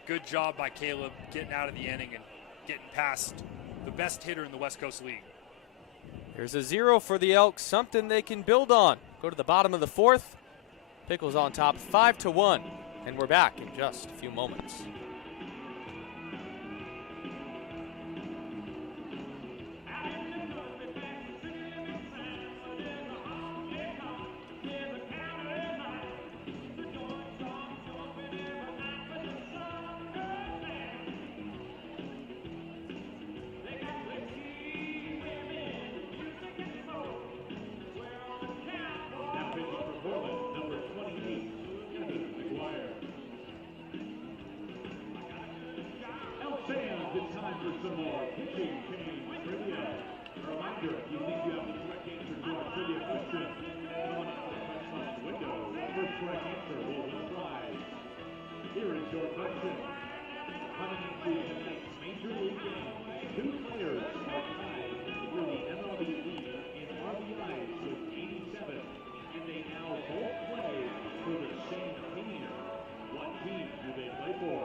good job by Caleb getting out of the inning and getting past the best hitter in the West Coast League. There's a 0 for the Elks, something they can build on. Go to the bottom of the 4th. Pickles on top, 5-1. And we're back in just a few moments. It's time for some more pitching change trivia. A reminder, if you think you have the correct answer to our trivia question, come on up to the press box window. First correct answer will win a prize. Here is your question. Coming into tonight's Major League game, 2 players are tied for the MLB lead in RBIs with 87, and they now both play for the same team. What team do they play for?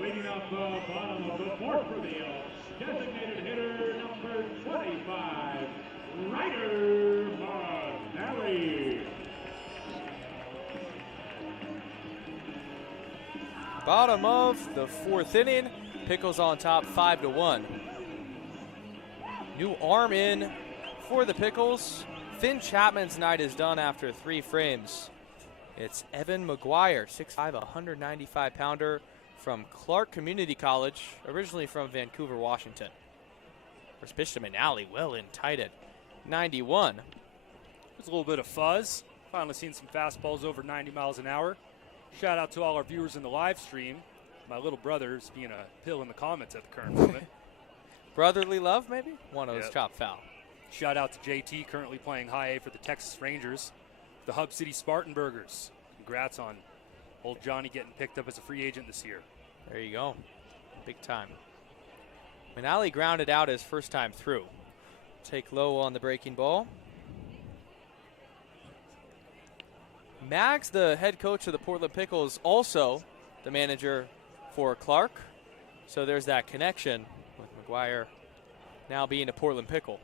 Leading off the bottom of the 4th for the Elks, designated hitter number 25, Ryder Martinelli. Bottom of the 4th inning. Pickles on top, 5-1. New arm in for the Pickles. Finn Chapman's night is done after 3 frames. It's Evan McGuire, 6'5", 195-pounder from Clark Community College, originally from Vancouver, Washington. First pitch to Manali, well in tight at 91. There's a little bit of fuzz. Finally seen some fastballs over 90 miles an hour. Shout out to all our viewers in the live stream. My little brother's being a pill in the comments at the current moment. Brotherly love, maybe? One of those chop foul. Shout out to JT, currently playing high A for the Texas Rangers, the Hub City Spartanburgers. Congrats on old Johnny getting picked up as a free agent this year. There you go. Big time. Manali grounded out his first time through. Take low on the breaking ball. Mags, the head coach of the Portland Pickles, also the manager for Clark. So there's that connection with McGuire now being a Portland Pickle.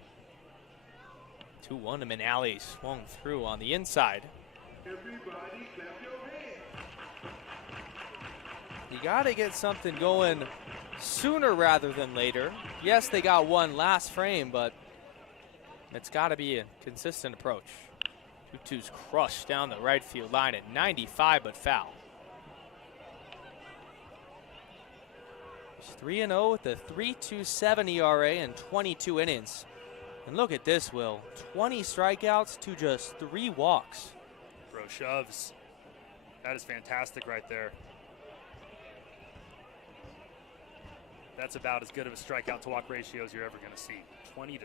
2-1 to Manali, swung through on the inside. Everybody clap your hands. You got to get something going sooner rather than later. Yes, they got one last frame, but it's got to be a consistent approach. 2-2's crushed down the right field line at 95, but foul. He's 3-0 with a 3.27 ERA in 22 innings. And look at this, Will. 20 strikeouts to just 3 walks. Bro shoves. That is fantastic right there. That's about as good of a strikeout to walk ratio as you're ever going to see. 20-3.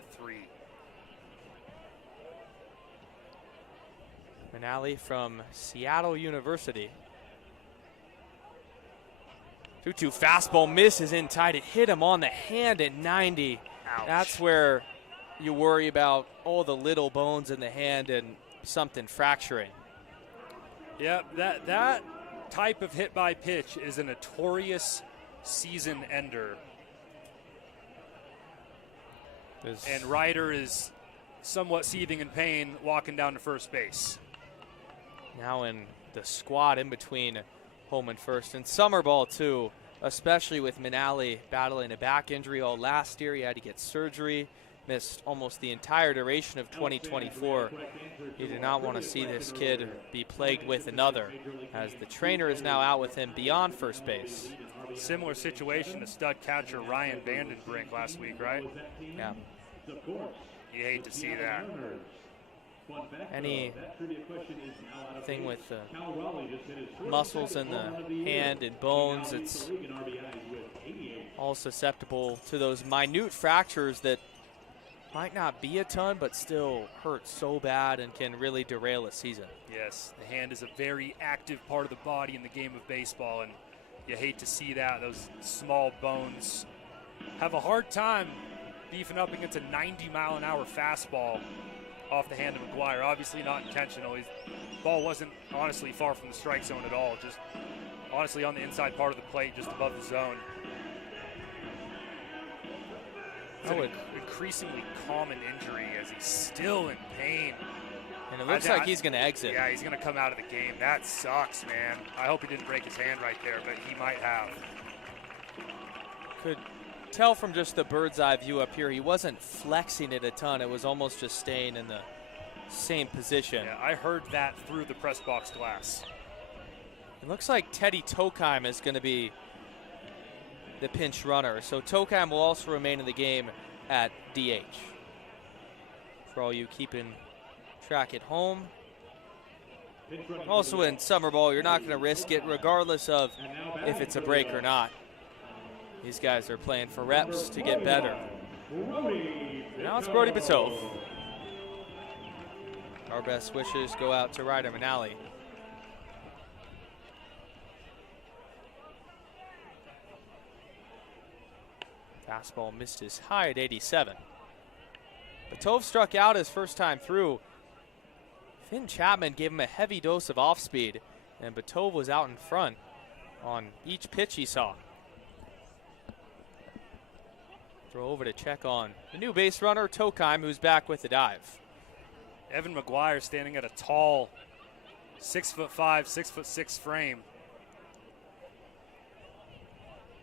Manali from Seattle University. 2-2 fastball misses in tight. It hit him on the hand at 90. Ouch. That's where you worry about all the little bones in the hand and something fracturing. Yeah, that type of hit by pitch is a notorious season ender. And Ryder is somewhat seething in pain walking down to first base. Now in the squad in between home and first. And summer ball, too, especially with Manali battling a back injury all last year. He had to get surgery, missed almost the entire duration of 2024. He did not want to see this kid be plagued with another, as the trainer is now out with him beyond first base. Similar situation to stud catcher Ryan Vandenbrink last week, right? Yeah. You hate to see that. Anything with the muscles in the hand and bones, it's all susceptible to those minute fractures that might not be a ton, but still hurt so bad and can really derail a season. Yes, the hand is a very active part of the body in the game of baseball, and you hate to see that. Those small bones have a hard time beefing up against a 90-mile-an-hour fastball off the hand of McGuire. Obviously not intentional. His ball wasn't honestly far from the strike zone at all, just honestly on the inside part of the plate, just above the zone. It's an increasingly common injury as he's still in pain. And it looks like he's going to exit. Yeah, he's going to come out of the game. That sucks, man. I hope he didn't break his hand right there, but he might have. Could tell from just the bird's eye view up here, he wasn't flexing it a ton. It was almost just staying in the same position. Yeah, I heard that through the press box glass. It looks like Teddy Tokheim is going to be the pinch runner. So Tokheim will also remain in the game at DH. For all you keeping track at home. Also in summer ball, you're not going to risk it regardless of if it's a break or not. These guys are playing for reps to get better. Now it's Brody Bitov. Our best wishes go out to Ryder Manali. Fastball missed his high at 87. Bitov struck out his first time through. Finn Chapman gave him a heavy dose of off speed, and Bitov was out in front on each pitch he saw. Throw over to check on the new base runner, Tokheim, who's back with the dive. Evan McGuire standing at a tall 6'5", 6'6" frame.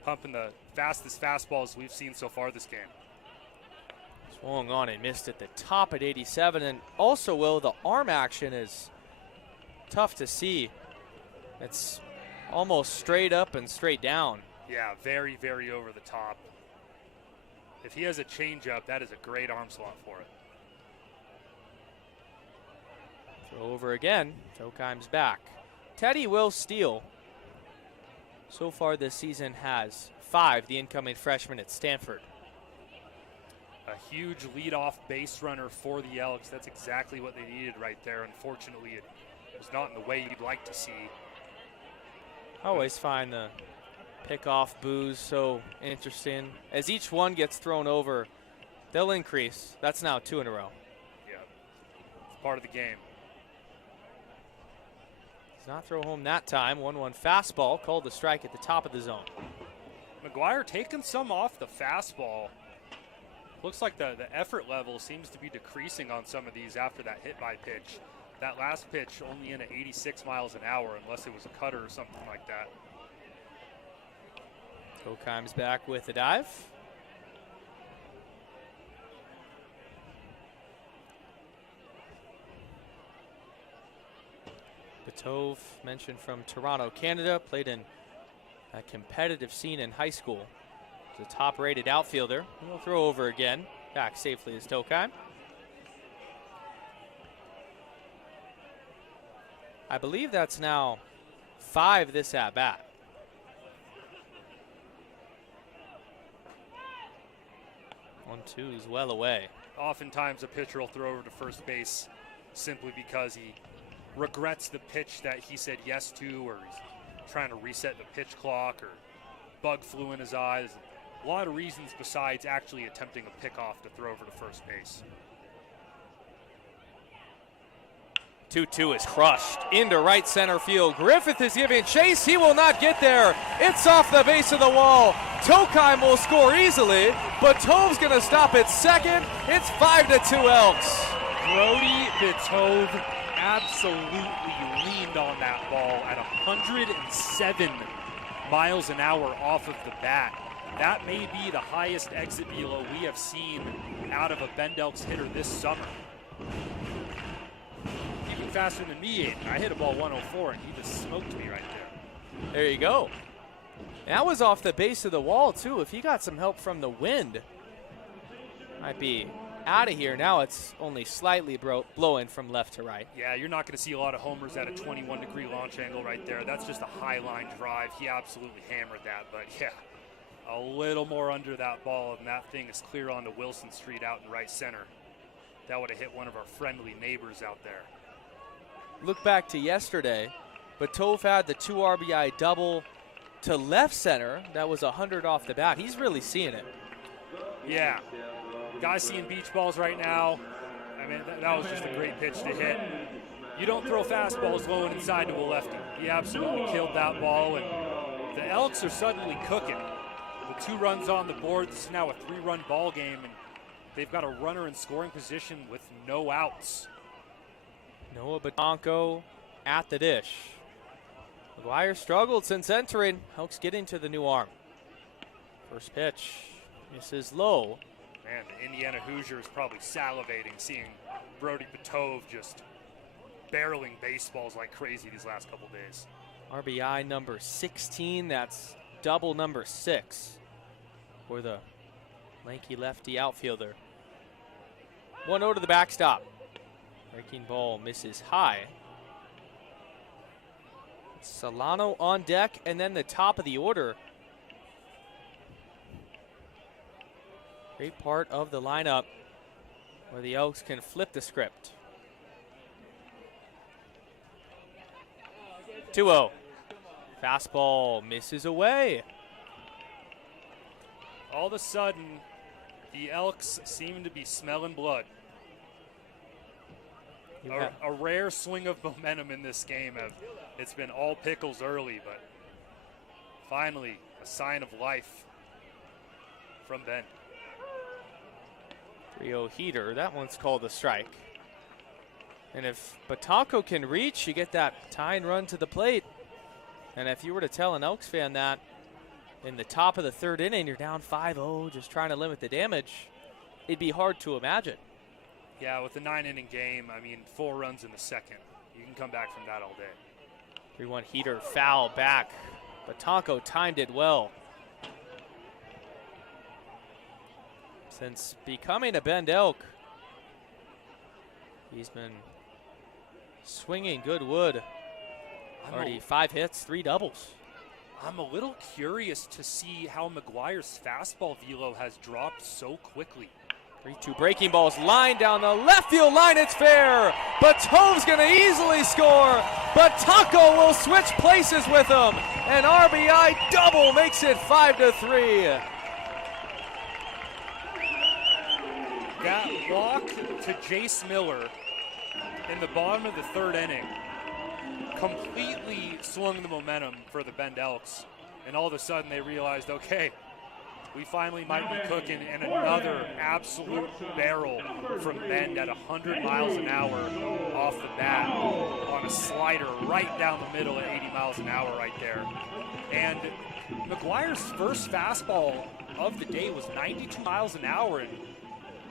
Pumping the fastest fastballs we've seen so far this game. Swung on and missed at the top at 87. And also, Will, the arm action is tough to see. It's almost straight up and straight down. Yeah, very, very over the top. If he has a changeup, that is a great arm slot for it. Throw over again. Tokheim's back. Teddy will steal. So far this season has 5, the incoming freshman at Stanford. A huge leadoff base runner for the Elks. That's exactly what they needed right there. Unfortunately, it was not in the way you'd like to see. I always find the pickoff boos so interesting. As each one gets thrown over, they'll increase. That's now 2 in a row. Yeah, it's part of the game. Does not throw home that time. 1-1 fastball, called the strike at the top of the zone. McGuire taking some off the fastball. Looks like the effort level seems to be decreasing on some of these after that hit by pitch. That last pitch only in at 86 miles an hour, unless it was a cutter or something like that. Tokheim's back with a dive. Bitov, mentioned from Toronto, Canada, played in a competitive scene in high school. The top-rated outfielder. He'll throw over again. Back safely is Tokai. I believe that's now 5 this at-bat. 1-2 is well away. Oftentimes a pitcher will throw over to first base simply because he regrets the pitch that he said yes to, or he's trying to reset the pitch clock, or bug flew in his eyes. A lot of reasons besides actually attempting a pickoff to throw over to first base. 2-2 is crushed into right center field. Griffith is giving chase. He will not get there. It's off the base of the wall. Tokai will score easily, but Tove's going to stop at second. It's 5-2 Elks. Brody Bitove absolutely leaned on that ball at 107 miles an hour off of the bat. That may be the highest exit velo we have seen out of a Bend Elks hitter this summer. Even faster than me, Aiden. I hit a ball 104 and he just smoked me right there. There you go. That was off the base of the wall too. If he got some help from the wind, might be out of here. Now it's only slightly blowing from left to right. Yeah, you're not going to see a lot of homers at a 21-degree launch angle right there. That's just a high line drive. He absolutely hammered that, but yeah, a little more under that ball, and that thing is clear onto Wilson Street out in right center. That would have hit one of our friendly neighbors out there. Look back to yesterday, but Tove had the 2 RBI double to left center. That was 100 off the bat. He's really seeing it. Yeah. Guys seeing beach balls right now. I mean, that was just a great pitch to hit. You don't throw fastballs low and inside to a lefty. He absolutely killed that ball, and the Elks are suddenly cooking. With 2 runs on the board, this is now a 3-run ball game, and they've got a runner in scoring position with no outs. Noah Batonko at the dish. McGuire struggled since entering. Elks getting to the new arm. First pitch misses low. Man, the Indiana Hoosiers probably salivating seeing Brody Bitove just barreling baseballs like crazy these last couple days. RBI number 16. That's double number 6 for the lanky lefty outfielder. 1-0 to the backstop. Breaking ball misses high. Solano on deck, and then the top of the order. Great part of the lineup where the Elks can flip the script. 2-0. Fastball misses away. All of a sudden, the Elks seem to be smelling blood. A rare swing of momentum in this game. It's been all Pickles early, but finally a sign of life from Ben. 3-0 heater. That one's called a strike. And if Batonko can reach, you get that tying run to the plate. And if you were to tell an Elks fan that in the top of the 3rd inning, you're down 5-0, just trying to limit the damage, it'd be hard to imagine. Yeah, with the 9-inning game, I mean, 4 runs in the 2nd. You can come back from that all day. 3-1 heater, foul back. Batonko timed it well. Since becoming a Bend Elk, he's been swinging good wood. Already 5 hits, 3 doubles. I'm a little curious to see how McGuire's fastball velo has dropped so quickly. 3-2 breaking balls lined down the left field line. It's fair. Batove's going to easily score. Batonko will switch places with him. An RBI double makes it 5-3. That walk to Jace Miller in the bottom of the 3rd inning completely swung the momentum for the Bend Elks. And all of a sudden they realized, okay, we finally might be cooking, and another absolute barrel from Bend at 100 miles an hour off the bat on a slider right down the middle at 80 miles an hour right there. And McGuire's first fastball of the day was 92 miles an hour, and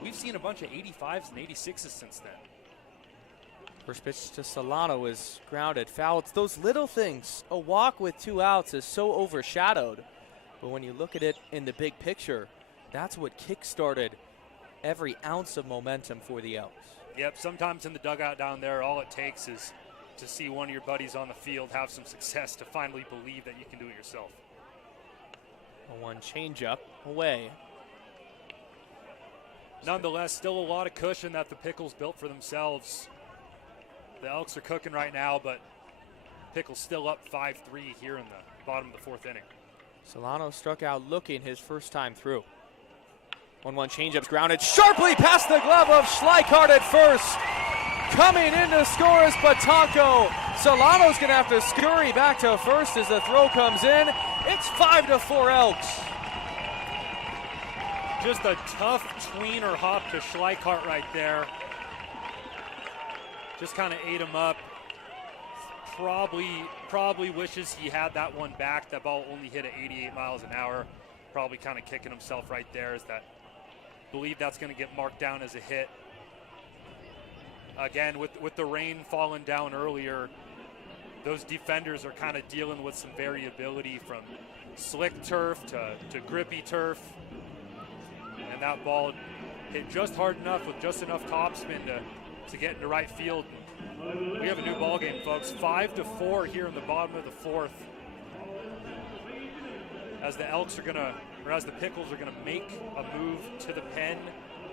we've seen a bunch of 85s and 86s since then. First pitch to Solano is grounded foul. It's those little things. A walk with 2 outs is so overshadowed But when you look at it in the big picture, that's what kick-started every ounce of momentum for the Elks. Yep, sometimes in the dugout down there, all it takes is to see one of your buddies on the field have some success to finally believe that you can do it yourself. A one changeup away. Nonetheless, still a lot of cushion that the Pickles built for themselves. The Elks are cooking right now, but Pickles still up 5-3 here in the bottom of the fourth inning. Solano struck out looking his first time through. 1-1 changeup's grounded sharply past the glove of Schleichart at first. Coming in to score is Batanco. Solano's going to have to scurry back to first as the throw comes in. It's 5-4 Elks. Just a tough tweener hop to Schleichart right there. Just kind of ate him up. Probably wishes he had that one back. That ball only hit at 88 miles an hour. Probably kind of kicking himself right there. Is that believe that's going to get marked down as a hit. Again, with the rain falling down earlier, those defenders are kind of dealing with some variability from slick turf to grippy turf. And that ball hit just hard enough with just enough topspin to get into right field. We have a new ball game, folks. 5-4 here in the bottom of the fourth. As the Elks are gonna, or as the Pickles are gonna make a move to the pen.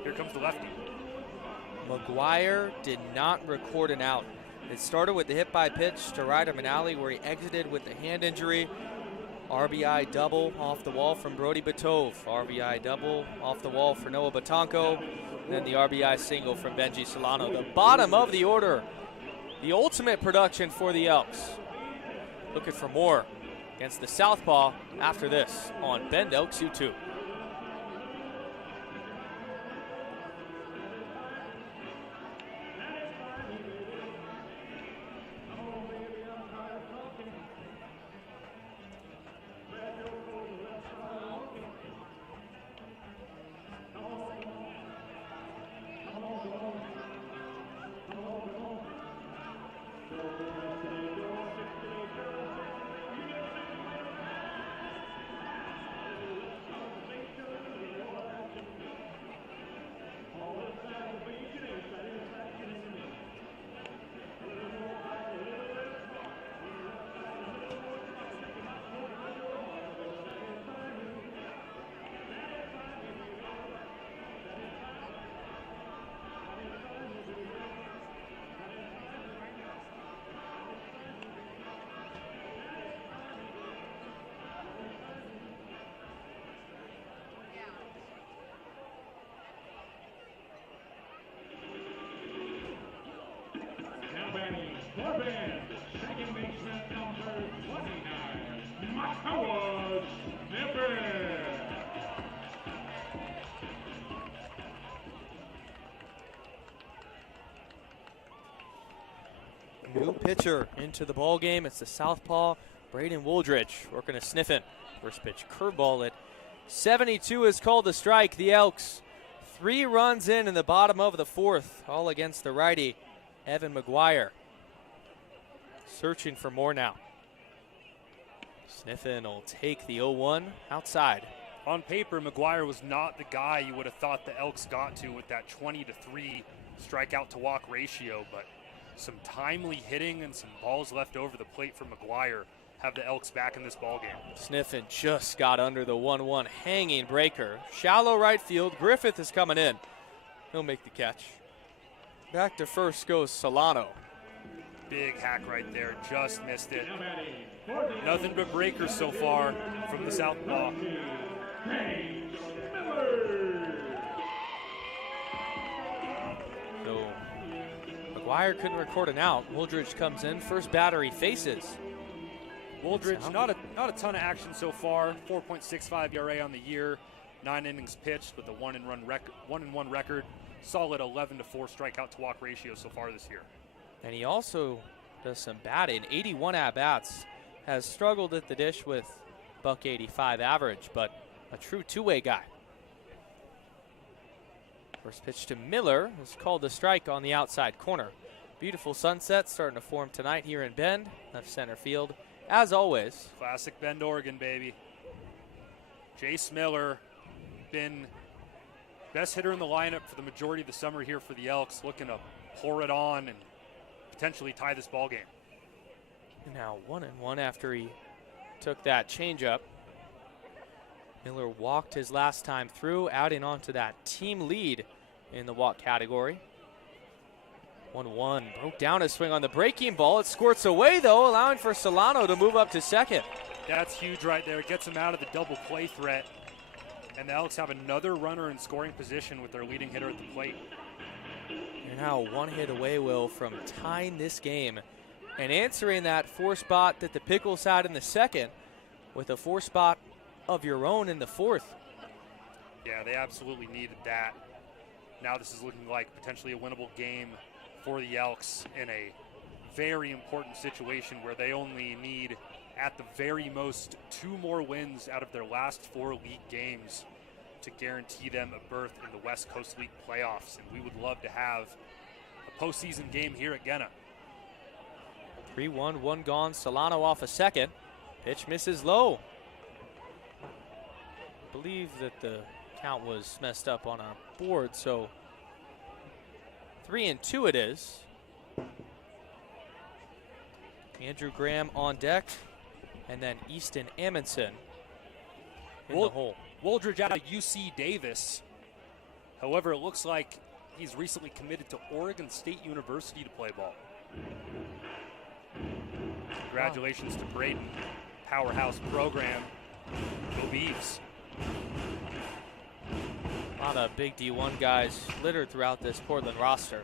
Here comes the lefty. McGuire did not record an out. It started with the hit by pitch to Ryder Manali, where he exited with a hand injury. RBI double off the wall from Brody Batove. RBI double off the wall for Noah Batanco. And then the RBI single from Benji Solano. The bottom of the order. The ultimate production for the Elks. Looking for more against the Southpaw after this on Bend Elks U2. New pitcher into the ball game. It's the southpaw, Braden Wooldridge, working a sniffin'. First pitch curveball at 72 is called the strike. The Elks 3 runs in the bottom of the fourth, all against the righty, Evan McGuire. Searching for more now. Sniffin will take the 0-1 outside. On paper, McGuire was not the guy you would have thought the Elks got to with that 20-3 strikeout to walk ratio, but some timely hitting and some balls left over the plate for McGuire have the Elks back in this ballgame. Sniffin just got under the 1-1 hanging breaker. Shallow right field. Griffith is coming in. He'll make the catch. Back to first goes Solano. Big hack right there. Just missed it. Nothing but breakers so far from the southpaw. So McGuire couldn't record an out. Wooldridge comes in. First batter he faces. Wooldridge, not a ton of action so far. 4.65 ERA on the year. 9 innings pitched with a 1-1 record. Solid 11-4 strikeout to walk ratio so far this year. And he also does some batting. 81 at-bats. Has struggled at the dish with .185 average, but a true two-way guy. First pitch to Miller is called a strike on the outside corner. Beautiful sunset starting to form tonight here in Bend, left center field. As always, classic Bend, Oregon, baby. Jace Miller, been best hitter in the lineup for the majority of the summer here for the Elks, looking to pour it on and potentially tie this ball game. Now 1-1 after he took that changeup. Miller walked his last time through, adding on to that team lead in the walk category. 1-1, broke down his swing on the breaking ball. It squirts away though, allowing for Solano to move up to second. That's huge right there. It gets him out of the double play threat. And the Elks have another runner in scoring position with their leading hitter at the plate. You're now one hit away, Will, from tying this game and answering that 4 spot that the Pickles had in the second with a 4 spot of your own in the 4th. Yeah, they absolutely needed that. Now this is looking like potentially a winnable game for the Elks in a very important situation where they only need, at the very most, 2 more wins out of their last 4 league games to guarantee them a berth in the West Coast League playoffs. And we would love to have a postseason game here at Gena. 3-1, 1 gone. Solano off a second. Pitch misses low. I believe that the count was messed up on our board, so 3-2 it is. Andrew Graham on deck, and then Easton Amundsen in the hole. Wooldridge out of UC Davis. However, it looks like he's recently committed to Oregon State University to play ball. Congratulations to Braden. Powerhouse program. Go Beavs. A lot of big D1 guys littered throughout this Portland roster.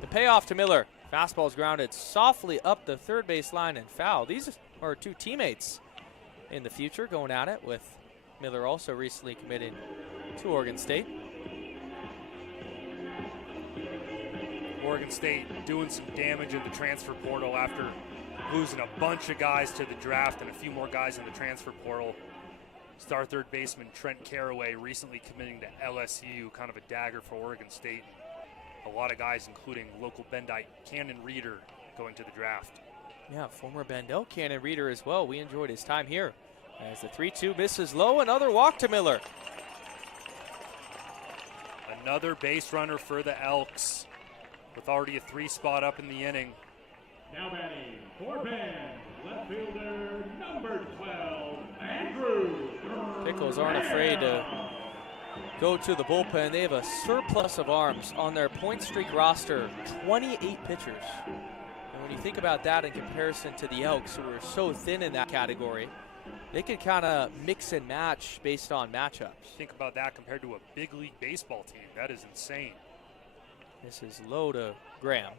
The payoff to Miller. Fastball's grounded softly up the third base line and foul. These are 2 teammates in the future going at it, with Miller also recently committed to Oregon State. Oregon State doing some damage in the transfer portal after losing a bunch of guys to the draft and a few more guys in the transfer portal. Star third baseman Trent Caraway recently committing to LSU, kind of a dagger for Oregon State. A lot of guys, including local Bendite Cannon Reeder, going to the draft. Yeah, former Bendel Cannon Reeder as well. We enjoyed his time here. As the 3-2 misses low, another walk to Miller. Another base runner for the Elks, with already a 3 spot up in the inning. Now batting for Ben, left fielder number 12, Andrew. Pickles aren't afraid to go to the bullpen. They have a surplus of arms on their point streak roster, 28 pitchers. And when you think about that in comparison to the Elks, who are so thin in that category, they could kind of mix and match based on matchups. Think about that compared to a big league baseball team. That is insane. This is low to Graham.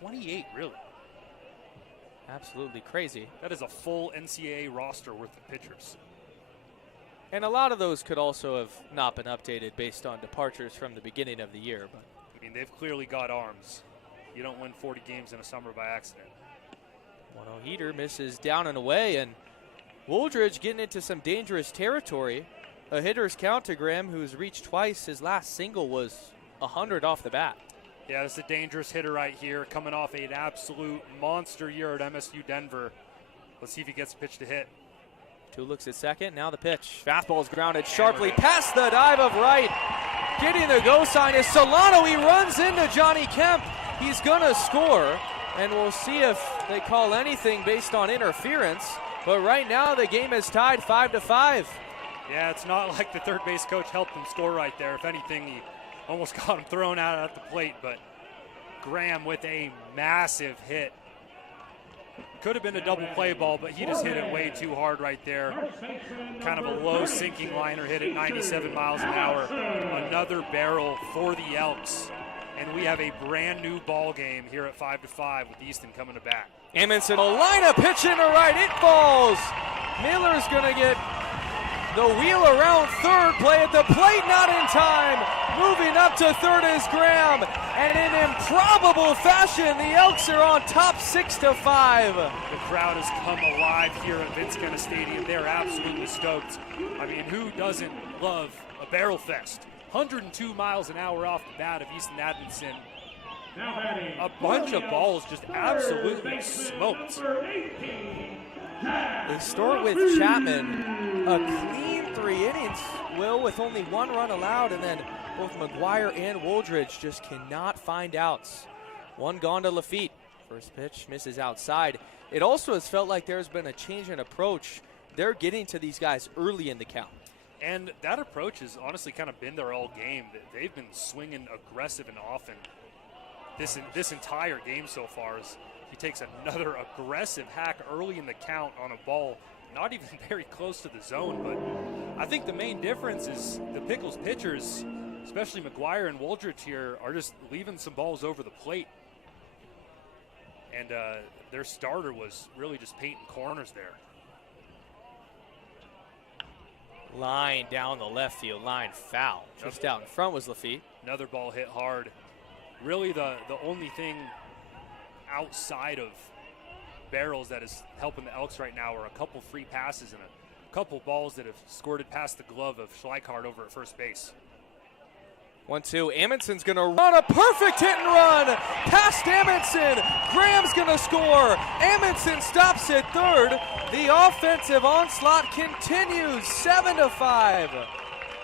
28, really? Absolutely crazy. That is a full NCAA roster worth of pitchers. And a lot of those could also have not been updated based on departures from the beginning of the year. But I mean, they've clearly got arms. You don't win 40 games in a summer by accident. 1-0 heater misses down and away, and Wooldridge getting into some dangerous territory. A hitter's count to Graham, who's reached twice. His last single was 100 off the bat. Yeah, this is a dangerous hitter right here, coming off an absolute monster year at MSU Denver. Let's see if he gets a pitch to hit. 2 looks at second, now the pitch. Fastball is grounded sharply past the dive of right. Getting the go sign is Solano. He runs into Johnny Kemp. He's gonna score, and we'll see if they call anything based on interference. But right now the game is tied 5-5. Yeah, it's not like the third base coach helped him score right there. If anything, he almost got him thrown out at the plate, but Graham with a massive hit. Could have been a double play ball, but he just hit it way too hard right there. Kind of a low sinking liner hit at 97 miles an hour. Another barrel for the Elks. And we have a brand new ball game here at 5-5 with Easton coming to bat. Amundsen, a line of pitch into right, it falls. Miller's gonna get the wheel around third, play at the plate, not in time. Moving up to third is Graham, and in improbable fashion, the Elks are on top 6-5. The crowd has come alive here at Vince Kenna Stadium. They're absolutely stoked. I mean, who doesn't love a barrel fest? 102 miles an hour off the bat of Easton Amundsen. A bunch of balls just absolutely smoked. They start with Chapman a clean 3 innings, Will, with only 1 run allowed, and then both McGuire and Wooldridge just cannot find outs. 1 gone to Lafitte. First pitch misses outside. It also has felt like there's been a change in approach. They're getting to these guys early in the count. And that approach has honestly kind of been there all game. They've been swinging aggressive and often this entire game so far. As he takes another aggressive hack early in the count on a ball, not even very close to the zone. But I think the main difference is the Pickles pitchers, especially McGuire and Wooldridge here, are just leaving some balls over the plate. And their starter was really just painting corners there. Line down the left field line, foul. Just out in front was Lafitte. Another ball hit hard. Really the only thing outside of barrels that is helping the Elks right now are a couple free passes and a couple balls that have squirted past the glove of Schleichhardt over at first base. 1-2. Amundsen's going to run a perfect hit and run past Amundsen. Graham's going to score. Amundsen stops at third. The offensive onslaught continues. 7-5.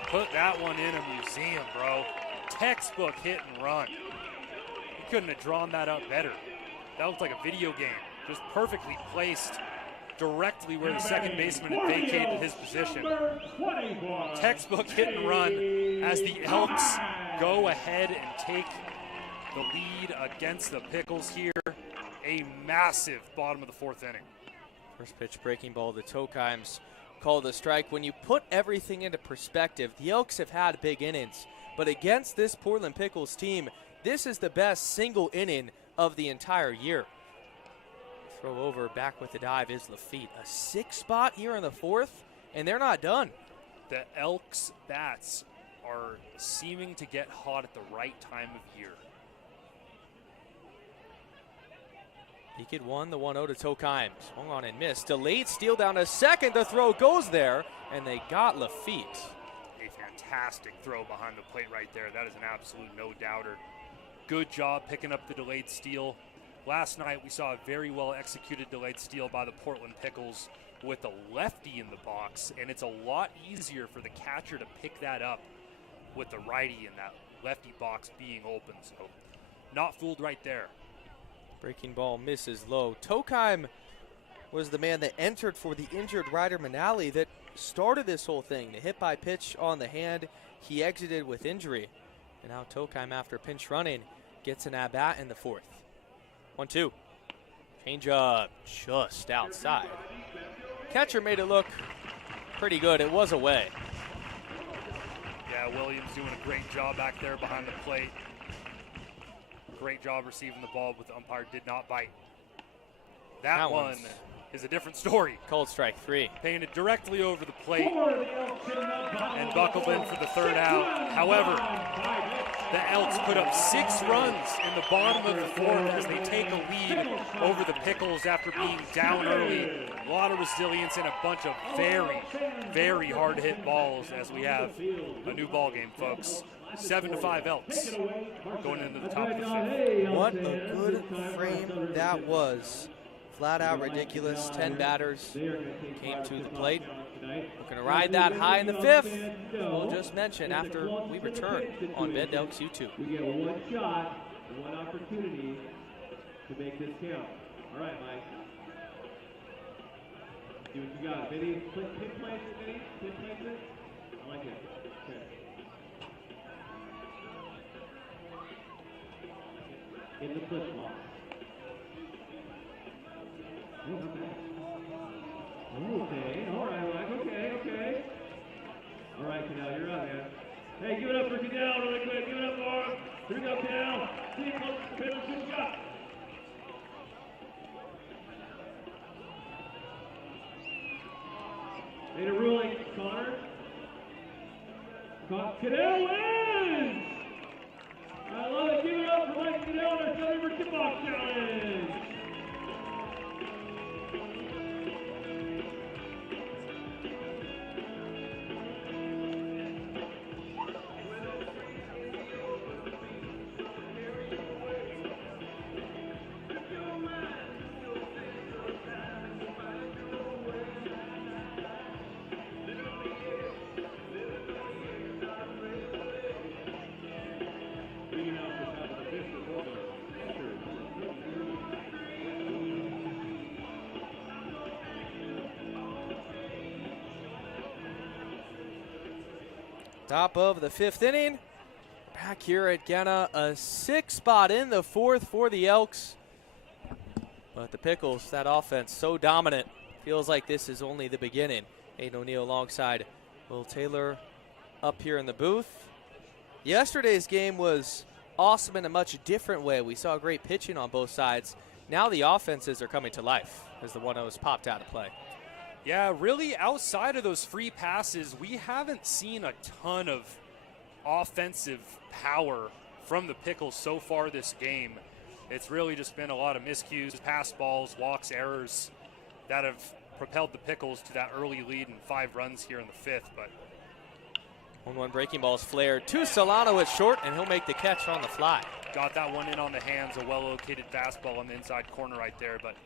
Put that one in a museum, bro. Textbook hit and run. He couldn't have drawn that up better. That looked like a video game. Just perfectly placed directly where the second baseman had vacated his position. Textbook hit and run as the Elks go ahead and take the lead against the Pickles here. A massive bottom of the 4th inning. First pitch breaking ball to Tokheim's called a strike. When you put everything into perspective, the Elks have had big innings, but against this Portland Pickles team, this is the best single inning of the entire year. Throw over, back with the dive is Lafitte. A 6 spot here in the 4th, and they're not done. The Elks bats are seeming to get hot at the right time of year. He could 1, the 1-0 to Tokheim. Swung on and missed. Delayed steal down to second. The throw goes there, and they got Lafitte. A fantastic throw behind the plate right there. That is an absolute no-doubter. Good job picking up the delayed steal. Last night we saw a very well executed delayed steal by the Portland Pickles with a lefty in the box, and it's a lot easier for the catcher to pick that up with the righty in that lefty box being open. So not fooled right there. Breaking ball misses low. Tokheim was the man that entered for the injured Ryder Manali that started this whole thing. The hit by pitch on the hand, he exited with injury. And now Tokheim, after pinch running, gets an at-bat in the 4th. 1-2. Change up just outside. Catcher made it look pretty good. It was away. Yeah, Williams doing a great job back there behind the plate. Great job receiving the ball, but the umpire did not bite. That one is a different story. Called strike 3. Painted directly over the plate and buckled in for the 3rd out. However, the Elks put up 6 runs in the bottom of the 4th as they take a lead over the Pickles after being down early. A lot of resilience and a bunch of very, very hard-hit balls as we have a new ball game, folks. 7-5 Elks going into the top of the 5th. What a good frame that was. Flat out ridiculous. 10 batters came to the plate. We're going to ride that high in the 5th. We'll just mention after we return on Bend Elks YouTube. We get 1 shot, 1 opportunity to make this count. All right, Mike. Do what you got. Vinny, pinpoint it, Vinny. Pinpoint it. I like it. Okay. In the push ball. Okay, all right, Mike. Okay. All right, Canal, you're up, man. Hey, give it up for Canal really quick. Give it up for him. Here we go, Canal. See you close to the middle. Good shot. Made a ruling, Connor. Canal wins! I love it. Give it up for Mike Canal and our Southern River Box Challenge. Top of the 5th inning. Back here at Gena, a 6 spot in the 4th for the Elks. But the Pickles, that offense, so dominant. Feels like this is only the beginning. Aiden O'Neill alongside Will Taylor up here in the booth. Yesterday's game was awesome in a much different way. We saw great pitching on both sides. Now the offenses are coming to life as the 1-0s popped out of play. Yeah, really outside of those free passes, we haven't seen a ton of offensive power from the Pickles so far this game. It's really just been a lot of miscues, pass balls, walks, errors that have propelled the Pickles to that early lead and 5 runs here in the 5th. But 1-1 breaking ball is flared to Solano at short, and he'll make the catch on the fly. Got that one in on the hands, a well-located fastball on the inside corner right there. But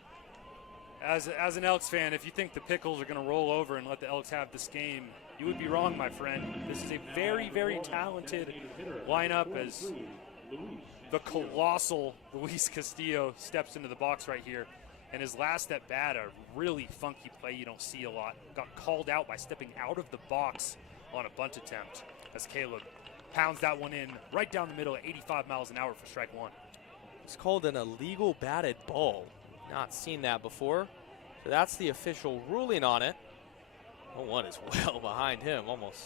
as an Elks fan, if you think the Pickles are going to roll over and let the Elks have this game, you would be wrong, my friend. This is a very, very talented lineup as the colossal Luis Castillo steps into the box right here. And his last at bat, a really funky play you don't see a lot. Got called out by stepping out of the box on a bunt attempt as Caleb pounds that one in right down the middle at 85 miles an hour for strike 1. It's called an illegal batted ball. Not seen that before. So that's the official ruling on it. 1 is well behind him, almost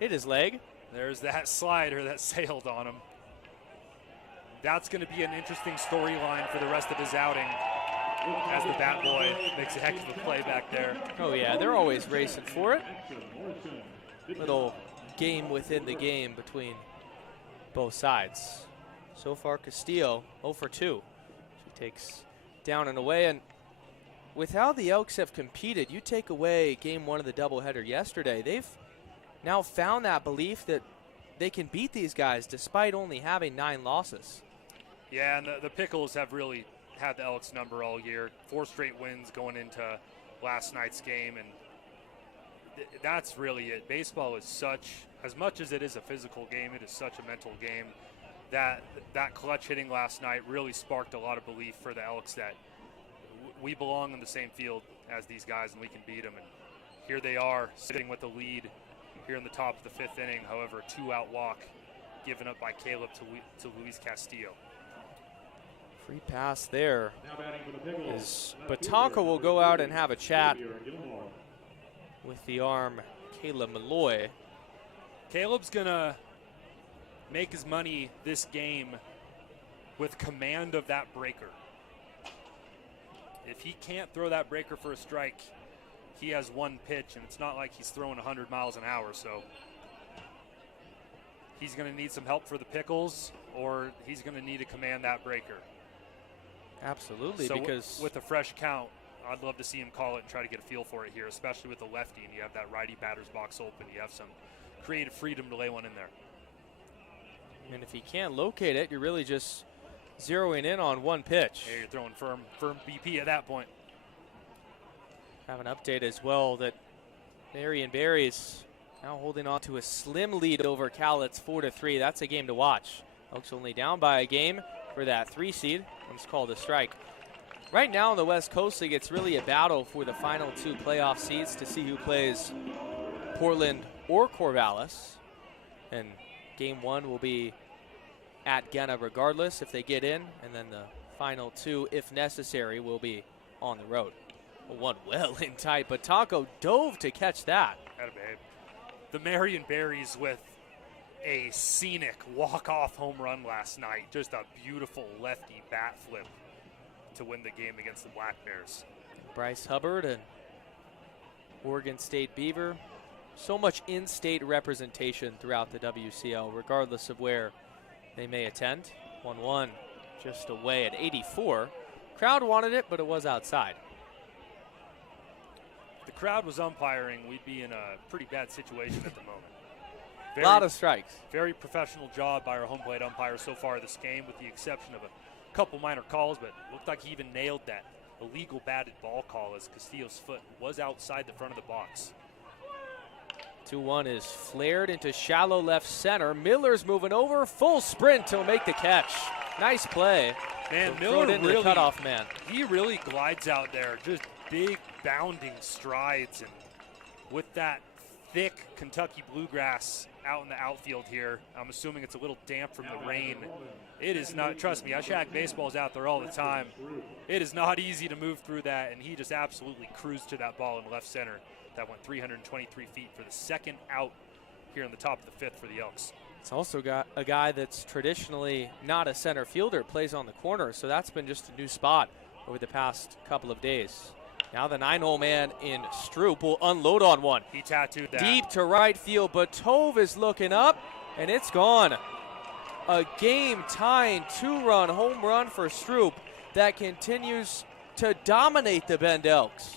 hit his leg. There's that slider that sailed on him. That's going to be an interesting storyline for the rest of his outing as the bat boy makes a heck of a play back there. Oh yeah, they're always racing for it. Little game within the game between both sides. So far Castillo 0 for 2. She takes down and away, and with how the Elks have competed, you take away game 1 of the doubleheader yesterday, they've now found that belief that they can beat these guys despite only having 9 losses. Yeah, and the Pickles have really had the Elks number all year. 4 straight wins going into last night's game, and that's really it. Baseball is such, as much as it is a physical game, it is such a mental game. That clutch hitting last night really sparked a lot of belief for the Elks that we belong in the same field as these guys and we can beat them. And here they are sitting with the lead here in the top of the 5th inning. However, a 2-out walk given up by Caleb to Luis Castillo. Free pass there is Batanka will go out and have a chat with the arm Caleb Malloy. Caleb's gonna make his money this game with command of that breaker. If he can't throw that breaker for a strike, he has 1 pitch, and it's not like he's throwing 100 miles an hour, so he's going to need some help for the Pickles, or he's going to need to command that breaker. Absolutely, so because with a fresh count, I'd love to see him call it and try to get a feel for it here, especially with the lefty, and you have that righty batter's box open. You have some creative freedom to lay one in there. And if he can't locate it, you're really just zeroing in on 1 pitch. Yeah, you're throwing firm BP at that point. Have an update as well that Marion Berries now holding on to a slim lead over Cowlitz 4-3. That's a game to watch. Oaks only down by a game for that 3 seed. One's called a strike. Right now in the West Coast League, it's really a battle for the final 2 playoff seeds to see who plays Portland or Corvallis. And game 1 will be at Gena regardless if they get in, and then the final 2, if necessary, will be on the road. 1 well in tight, but Taco dove to catch that. Atta babe. The Marion Berries with a scenic walk-off home run last night. Just a beautiful lefty bat flip to win the game against the Black Bears. Bryce Hubbard and Oregon State Beaver. So much in-state representation throughout the WCL, regardless of where they may attend. 1-1 just away at 84. Crowd wanted it, but it was outside. If the crowd was umpiring, we'd be in a pretty bad situation at the moment. A lot of strikes. Very professional job by our home plate umpire so far this game, with the exception of a couple minor calls, but it looked like he even nailed that illegal batted ball call as Castillo's foot was outside the front of the box. 2-1 is flared into shallow left center. Miller's moving over, full sprint to make the catch. Nice play. Man, Miller Miller really, the cutoff man. He really glides out there, just big bounding strides, and with that thick Kentucky bluegrass out in the outfield here. I'm assuming it's a little damp from the rain. It is not, trust me, I shag baseballs out there all the time. It is not easy to move through that, and he just absolutely cruised to that ball in left center. That went 323 feet for the second out here in the top of the fifth for the Elks. It's also got a guy that's traditionally not a center fielder, plays on the corner, so that's been just a new spot over the past couple of days. Now the 9-hole man in Stroop will unload on one. He tattooed that. Deep to right field, but Tove is looking up, and it's gone. A game-tying 2-run home run for Stroop that continues to dominate the Bend Elks.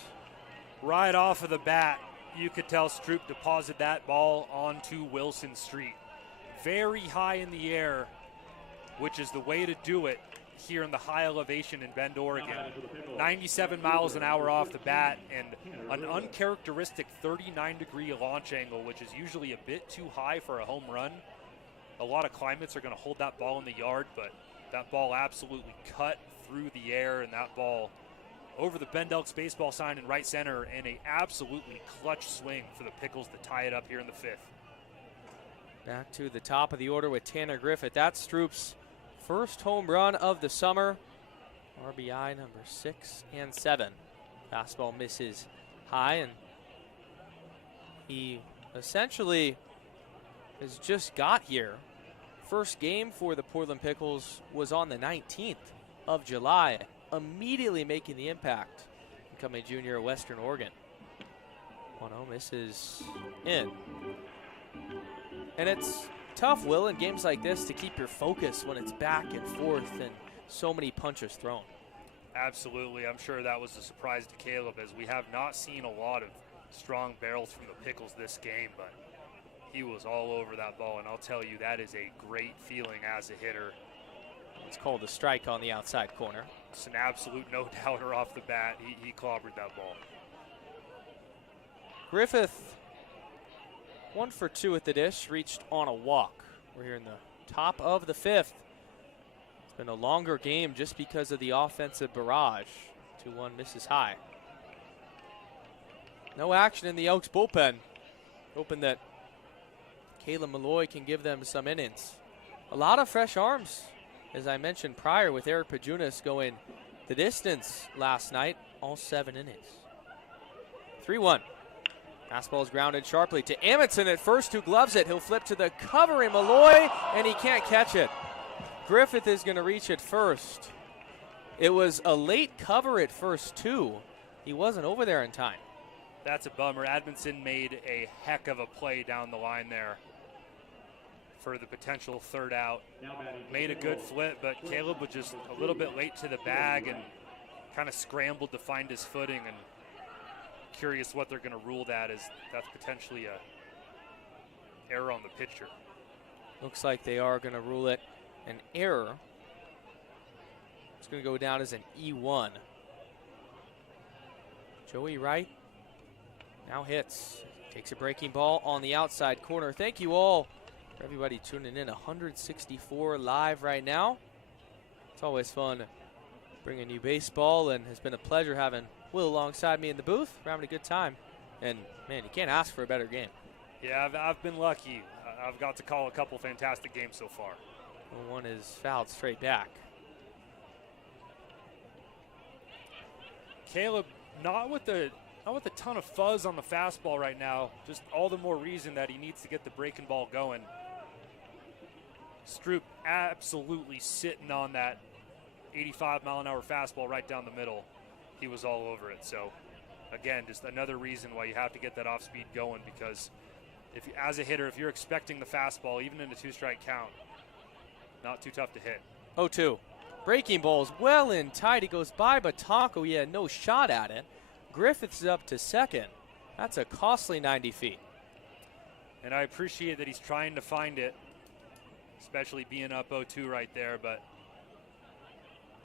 Right off of the bat, you could tell Stroop deposited that ball onto Wilson Street. Very high in the air, which is the way to do it here in the high elevation in Bend, Oregon. 97 miles an hour off the bat and an uncharacteristic 39-degree launch angle, which is usually a bit too high for a home run. A lot of climates are going to hold that ball in the yard, but that ball absolutely cut through the air, and that ball over the Bend Elks baseball sign in right center, and a absolutely clutch swing for the Pickles to tie it up here in the fifth. Back to the top of the order with Tanner Griffith. That's Stroop's first home run of the summer. RBI number 6 and 7. Fastball misses high, and he essentially has just got here. First game for the Portland Pickles was on the 19th of July, immediately making the impact, becoming a junior at Western Oregon. 1-0 misses in. And it's tough, Will, in games like this to keep your focus when it's back and forth and so many punches thrown. Absolutely. I'm sure that was a surprise to Caleb, as we have not seen a lot of strong barrels from the Pickles this game, but he was all over that ball, and I'll tell you, that is a great feeling as a hitter. It's called a strike on the outside corner. It's an absolute no-doubter off the bat. He clobbered that ball. Griffith, 1 for 2 at the dish, reached on a walk. We're here in the top of the fifth. It's been a longer game just because of the offensive barrage. 2-1 misses high. No action in the Elks bullpen. Hoping that Caleb Malloy can give them some innings. A lot of fresh arms, as I mentioned prior, with Eric Pajunas going the distance last night, all 7 innings. 3-1. Fastball is grounded sharply to Amundsen at first, who gloves it. He'll flip to the covering Malloy, and he can't catch it. Griffith is going to reach it first. It was a late cover at first, too. He wasn't over there in time. That's a bummer. Amundsen made a heck of a play down the line there for the potential third out. Made a good flip, but Caleb was just a little bit late to the bag and kind of scrambled to find his footing, and curious what they're going to rule that as. That's potentially a error on the pitcher. Looks like they are going to rule it an error. It's going to go down as an E1. Joey Wright now hits. Takes a breaking ball on the outside corner. Thank you all for everybody tuning in. 164 live right now. It's always fun bringing you baseball, and has been a pleasure having Will alongside me in the booth. We're having a good time. And, man, you can't ask for a better game. Yeah, I've been lucky. I've got to call a couple fantastic games so far. Well, one is fouled straight back. Caleb, not with a ton of fuzz on the fastball right now. Just all the more reason that he needs to get the breaking ball going. Stroop absolutely sitting on that 85-mile-an-hour fastball right down the middle. He was all over it. So, again, just another reason why you have to get that off-speed going, because if you, as a hitter, if you're expecting the fastball, even in a 2-strike count, not too tough to hit. 0-2. Breaking ball's well in tight. He goes by Batanco. He had no shot at it. Griffith's up to second. That's a costly 90 feet. And I appreciate that he's trying to find it, especially being up 0-2 right there, but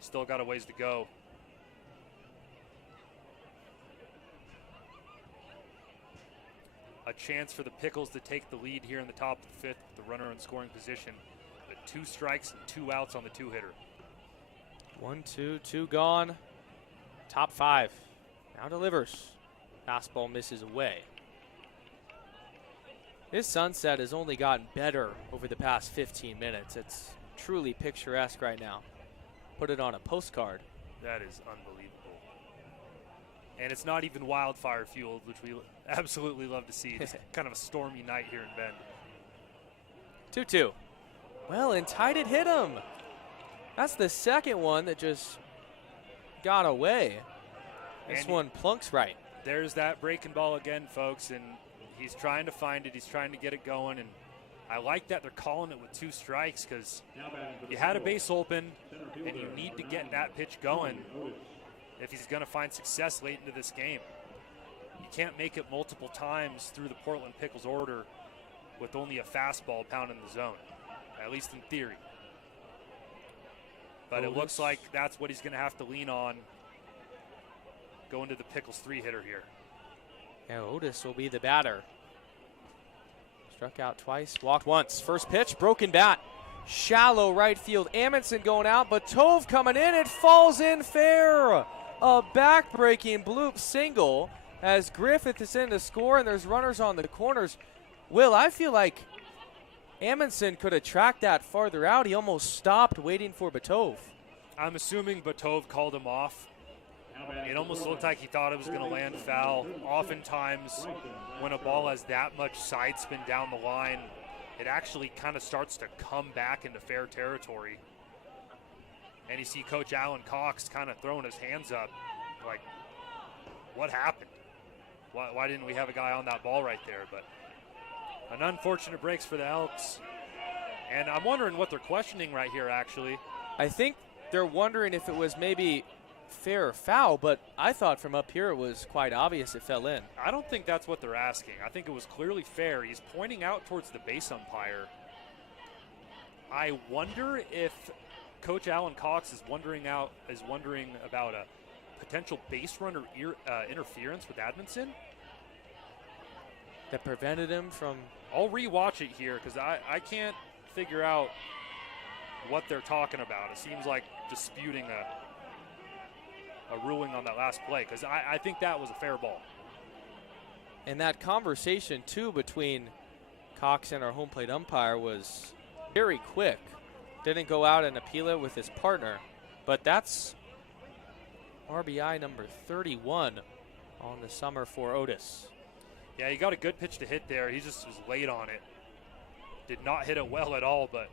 still got a ways to go. A chance for the Pickles to take the lead here in the top of the fifth with the runner in scoring position. But 2 strikes and 2 outs on the 2-hitter. 1-2, 2 gone. Top 5. Now delivers. Fastball misses away. His sunset has only gotten better over the past 15 minutes. It's truly picturesque right now. Put it on a postcard. That is unbelievable. And it's not even wildfire fueled, which we absolutely love to see. It's kind of a stormy night here in Bend. 2-2. Well, and tight it hit him. That's the second one that just got away. This one plunks right. There's that breaking ball again, folks, and he's trying to find it. He's trying to get it going, and I like that they're calling it with 2 strikes because you had a base open, and you need to get that pitch going if he's going to find success late into this game. You can't make it multiple times through the Portland Pickles order with only a fastball pounding the zone, at least in theory. But it looks like that's what he's going to have to lean on going to the Pickles 3-hitter here. Yeah, Otis will be the batter. Struck out twice, walked once. First pitch, broken bat. Shallow right field. Amundsen going out, but Tove coming in. It falls in fair. A back-breaking bloop single as Griffith is in to score, and there's runners on the corners. Will, I feel like Amundsen could have tracked that farther out. He almost stopped waiting for Batove. I'm assuming Batove called him off. It almost looked like he thought it was going to land foul. Oftentimes, when a ball has that much side spin down the line, it actually kind of starts to come back into fair territory. And you see Coach Alan Cox kind of throwing his hands up like, what happened? Why didn't we have a guy on that ball right there? But an unfortunate breaks for the Elks. And I'm wondering what they're questioning right here, actually. I think they're wondering if it was maybe fair or foul, but I thought from up here it was quite obvious it fell in. I don't think that's what they're asking. I think it was clearly fair. He's pointing out towards the base umpire. I wonder if Coach Alan Cox is wondering about a potential base runner interference with Edmondson that prevented him from. I'll rewatch it here because I can't figure out what they're talking about. It seems like disputing a ruling on that last play because I think that was a fair ball. And that conversation, too, between Cox and our home plate umpire was very quick. Didn't go out and appeal it with his partner. But that's RBI number 31 on the summer for Otis. Yeah, he got a good pitch to hit there. He just was late on it. Did not hit it well at all, but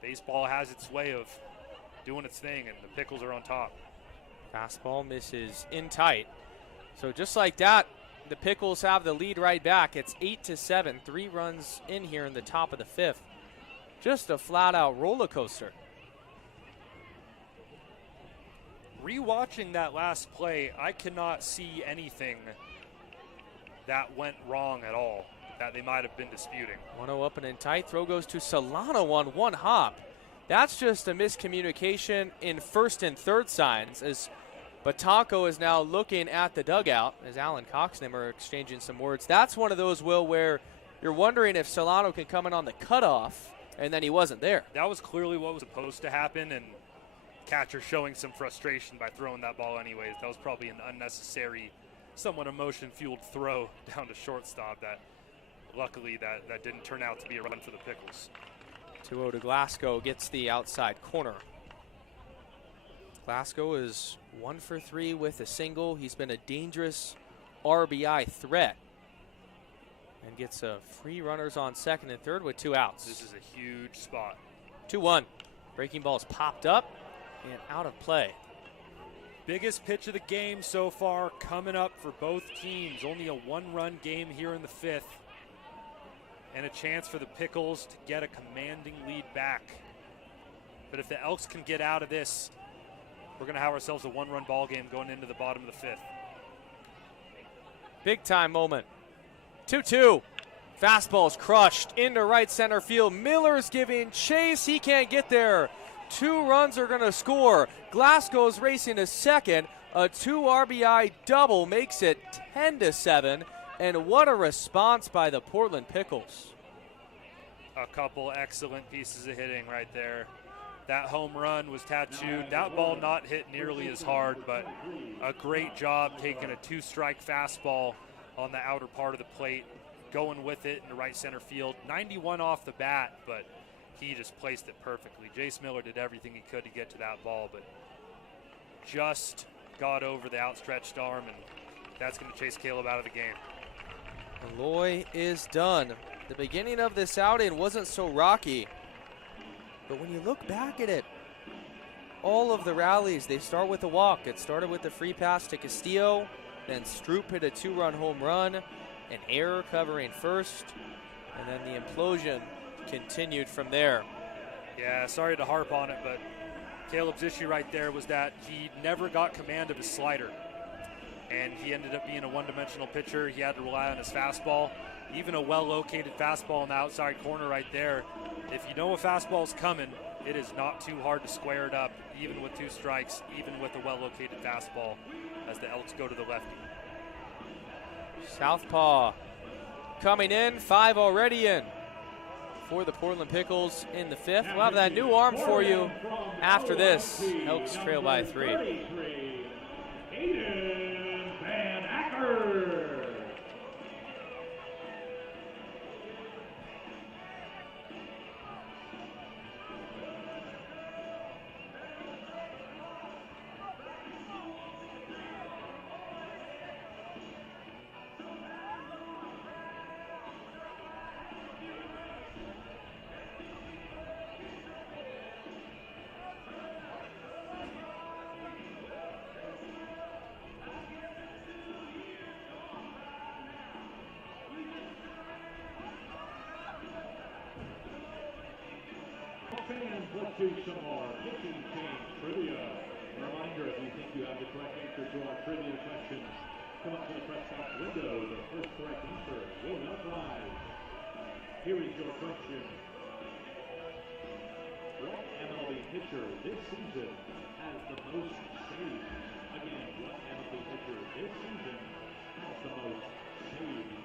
baseball has its way of doing its thing, and the Pickles are on top. Fastball misses in tight. So just like that, the Pickles have the lead right back. It's 8-7, 3 runs in here in the top of the 5th. Just a flat-out roller coaster. Rewatching that last play, I cannot see anything that went wrong at all that they might have been disputing. 1-0 up and in tight. Throw goes to Solano on one hop. That's just a miscommunication in first and third signs as Batanco is now looking at the dugout as Alan Cox and him are exchanging some words. That's one of those, Will, where you're wondering if Solano can come in on the cutoff, and then he wasn't there. That was clearly what was supposed to happen, and catcher showing some frustration by throwing that ball anyways. That was probably an unnecessary, somewhat emotion-fueled throw down to shortstop that luckily that didn't turn out to be a run for the Pickles. 2-0 to Glasgow, gets the outside corner. Glasgow is 1 for 3 with a single. He's been a dangerous RBI threat and gets 3 runners on second and third with 2 outs. This is a huge spot. 2-1. Breaking ball's popped up and out of play. Biggest pitch of the game so far coming up for both teams. Only a 1-run game here in the 5th. And a chance for the Pickles to get a commanding lead back. But if the Elks can get out of this, we're going to have ourselves a 1-run ball game going into the bottom of the 5th. Big time moment. 2-2. Fastball's crushed into right center field. Miller's giving chase. He can't get there. 2 runs are going to score. Glasgow's racing to second. A 2 RBI double makes it 10-7. And what a response by the Portland Pickles. A couple excellent pieces of hitting right there. That home run was tattooed. That ball not hit nearly as hard, but a great job taking a 2-strike fastball on the outer part of the plate going with it in the right center field. 91 off the bat, but he just placed it perfectly. Jace Miller did everything he could to get to that ball, but just got over the outstretched arm, and that's going to chase Caleb out of the game. Malloy is done. The beginning of this outing wasn't so rocky, but when you look back at it, all of the rallies, they start with a walk. It started with the free pass to Castillo, then Stroop hit a 2-run home run, an error covering first, and then the implosion continued from there. Yeah, sorry to harp on it, but Caleb's issue right there was that he never got command of his slider, and he ended up being a one-dimensional pitcher. He had to rely on his fastball, even a well-located fastball in the outside corner right there. If you know a fastball's coming, it is not too hard to square it up, even with 2 strikes, even with a well-located fastball, as the Elks go to the lefty. Southpaw coming in, 5 already in for the Portland Pickles in the 5th. We'll have that new arm for you after this. Elks trail by 3. Fans, let's do some more pitching change trivia. A reminder, if you think you have the correct answer to our trivia questions, come up to the press box window. The first correct answer will not rise. Here is your question. What MLB pitcher this season has the most saves? Again, what MLB pitcher this season has the most saves?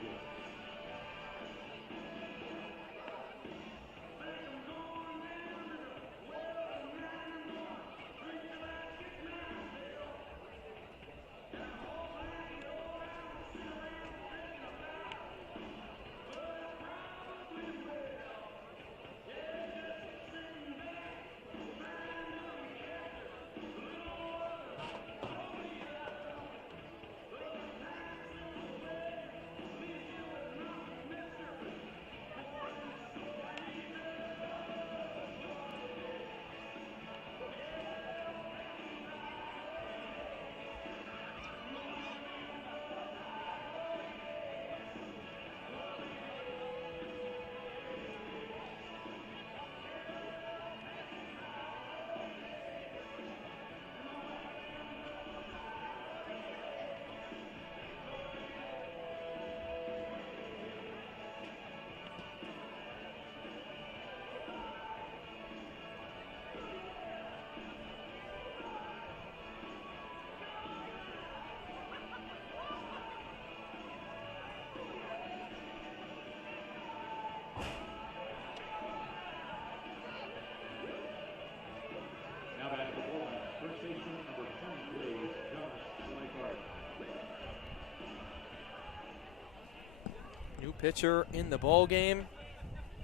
New pitcher in the ball game.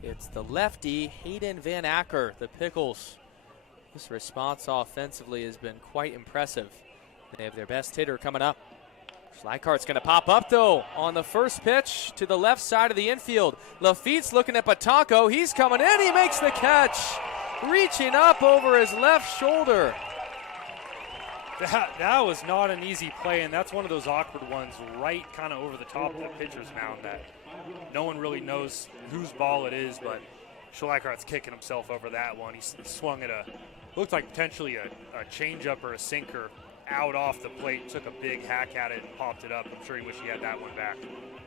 It's the lefty Hayden Van Acker, the Pickles. This response offensively has been quite impressive. They have their best hitter coming up. Schleichardt's going to pop up, though, on the first pitch to the left side of the infield. Lafitte's looking at Patanko. He's coming in. He makes the catch, reaching up over his left shoulder. That was not an easy play, and that's one of those awkward ones right kind of over the top of the pitcher's mound that no one really knows whose ball it is, but Schleichardt's kicking himself over that one. He swung at looked like potentially a changeup or a sinker out off the plate, took a big hack at it and popped it up. I'm sure he wished he had that one back.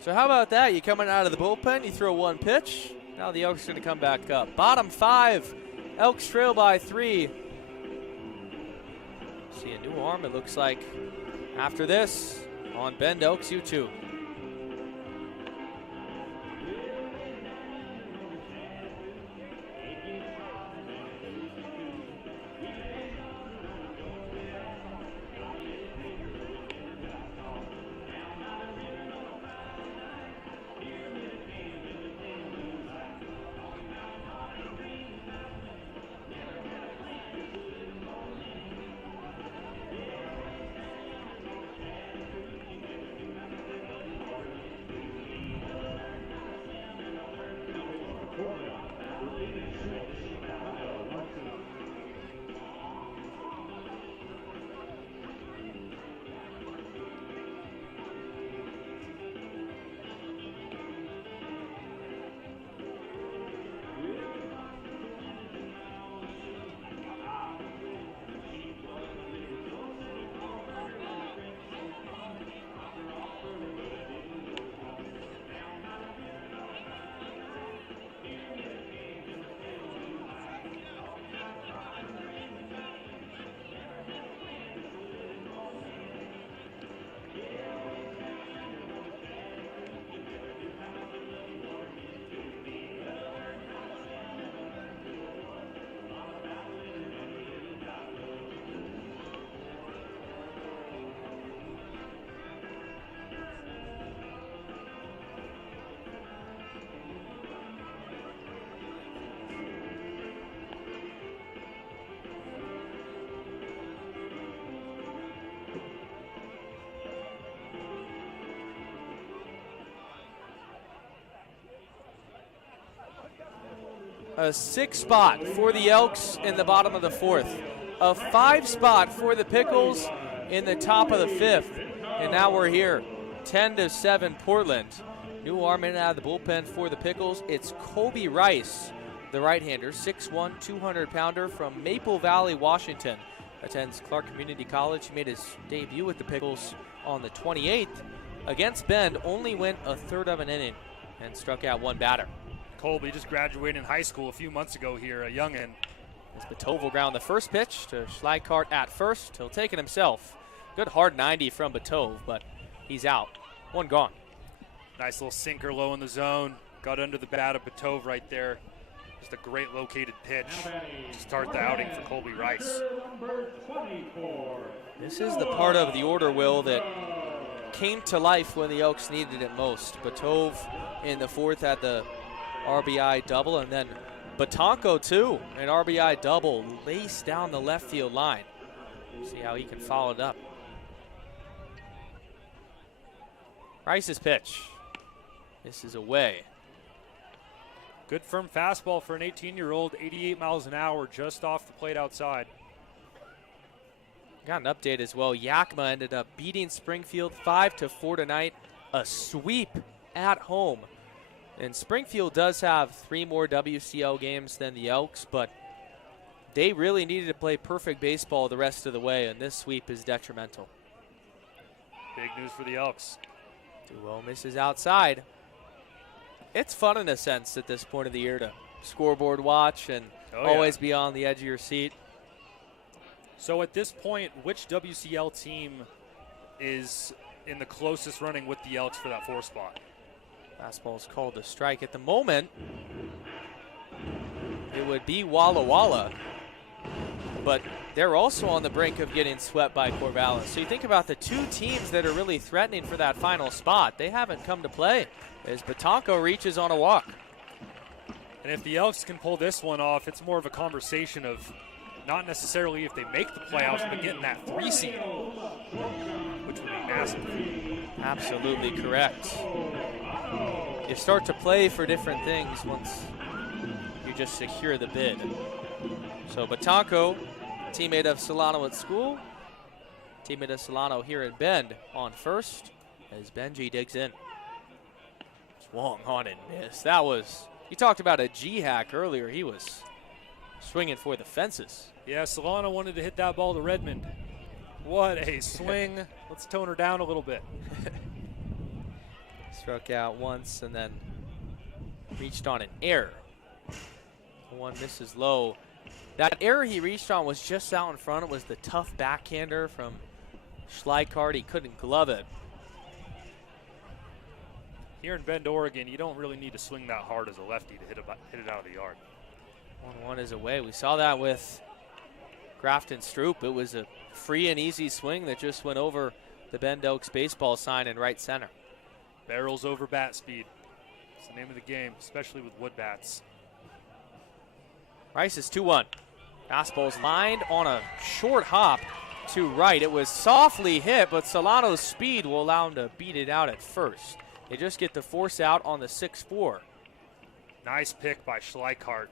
So how about that? You coming out of the bullpen, you throw one pitch. Now the Elks are going to come back up. Bottom 5, Elks trail by 3. See a new arm, it looks like, after this on Bend Elks U2. A 6 spot for the Elks in the bottom of the 4th. A 5 spot for the Pickles in the top of the 5th. And now we're here, 10-7 Portland. New arm in out of the bullpen for the Pickles. It's Colby Rice, the right-hander, 6'1", 200-pounder from Maple Valley, Washington. Attends Clark Community College. He made his debut with the Pickles on the 28th. Against Bend, only went a third of an inning and struck out one batter. Colby just graduated in high school a few months ago here, a youngin'. As Batove will ground the first pitch to Schleikart at first. He'll take it himself. Good hard 90 from Batove, but he's out. One gone. Nice little sinker low in the zone. Got under the bat of Batove right there. Just a great located pitch to start the outing for Colby Rice. This is the part of the order, Will, that came to life when the Elks needed it most. Batove in the 4th had the RBI double, and then Batanco too, an RBI double, laced down the left field line. See how he can follow it up. Rice's pitch. This is away. Good firm fastball for an 18-year-old, 88 miles an hour, just off the plate outside. Got an update as well. Yakima ended up beating Springfield 5-4 tonight. A sweep at home. And Springfield does have 3 more WCL games than the Elks, but they really needed to play perfect baseball the rest of the way, and this sweep is detrimental. Big news for the Elks. Duo misses outside. It's fun in a sense at this point of the year to scoreboard watch and always be on the edge of your seat. So at this point, which WCL team is in the closest running with the Elks for that 4 spot? Fastball is called a strike. At the moment, it would be Walla Walla, but they're also on the brink of getting swept by Corvallis. So you think about the 2 teams that are really threatening for that final spot. They haven't come to play as Batanco reaches on a walk. And if the Elks can pull this one off, it's more of a conversation of not necessarily if they make the playoffs, but getting that 3 seed, which would be massive. Absolutely correct. You start to play for different things once you just secure the bid. So Batanco, teammate of Solano at school, teammate of Solano here in Bend on first as Benji digs in. Swung on and missed. That was, you talked about a G-hack earlier. He was swinging for the fences. Yeah, Solano wanted to hit that ball to Redmond. What a swing. Let's tone her down a little bit. Struck out once and then reached on an error. One misses low. That error he reached on was just out in front. It was the tough backhander from Schleikart. He couldn't glove it. Here in Bend, Oregon, you don't really need to swing that hard as a lefty to hit it out of the yard. 1-1 is away. We saw that with Grafton Stroop. It was a free and easy swing that just went over the Bend Elks baseball sign in right center. Barrels over bat speed. It's the name of the game, especially with wood bats. Rice is 2-1. Fastball's lined on a short hop to right. It was softly hit, but Solano's speed will allow him to beat it out at first. They just get the force out on the 6-4. Nice pick by Schleikart.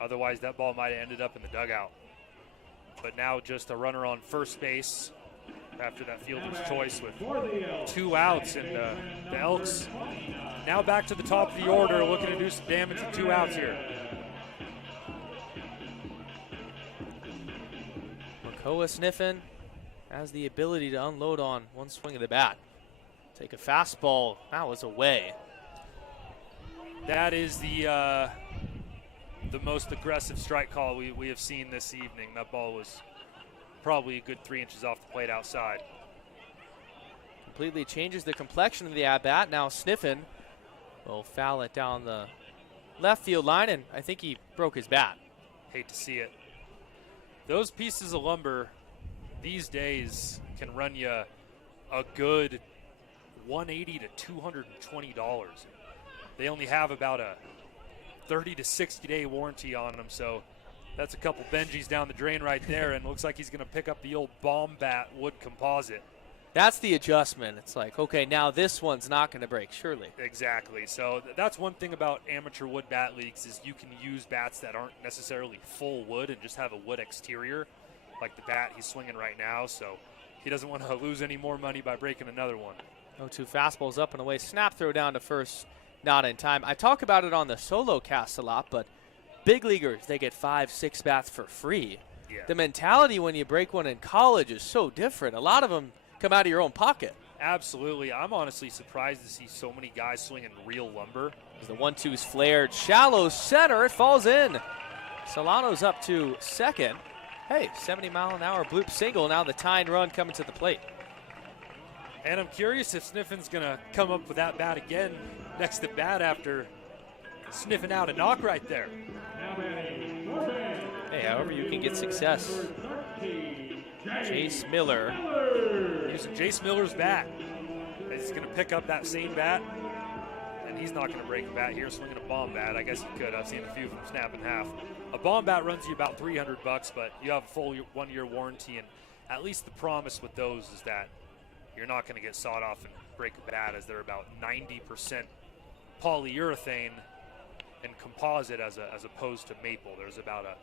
Otherwise, that ball might have ended up in the dugout. But now just a runner on first base after that fielder's choice with 2 outs. And the Elks now back to the top of the order, looking to do some damage with 2 outs here. Makoa Sniffen has the ability to unload on one swing of the bat. Take a fastball. That was away. That is the most aggressive strike call we have seen this evening. That ball was probably a good 3 inches off the plate outside. Completely changes the complexion of the at-bat. Now Sniffen will foul it down the left field line, and I think he broke his bat. Hate to see it. Those pieces of lumber these days can run you a good $180 to $220. They only have about a 30 to 60 day warranty on them, so that's a couple Benjis down the drain right there, and looks like he's going to pick up the old Bombat wood composite. That's the adjustment. It's like, okay, now this one's not going to break, surely. Exactly. So that's one thing about amateur wood bat leagues is you can use bats that aren't necessarily full wood and just have a wood exterior, like the bat he's swinging right now. So he doesn't want to lose any more money by breaking another one. 0-2 fastballs up and away. Snap throw down to first, not in time. I talk about it on the solo cast a lot, but big leaguers, they get 5-6 bats for free. Yeah. The mentality when you break one in college is so different. A lot of them come out of your own pocket. Absolutely. I'm honestly surprised to see so many guys swinging real lumber. As the 1-2's flared, shallow center, it falls in. Solano's up to second. Hey, 70-mile-an-hour bloop single. Now the tying run coming to the plate. And I'm curious if Sniffen's going to come up with that bat again next at bat after sniffing out a knock right there. Hey, however you can get success. Jace Miller. Using Jace Miller's bat. He's going to pick up that same bat, and he's not going to break a bat here swinging a bomb bat. I guess he could. I've seen a few of them snap in half. A bomb bat runs you about $300, but you have a full 1-year warranty, and at least the promise with those is that you're not going to get sawed off and break a bat, as they're about 90% polyurethane and composite as opposed to maple. There's about a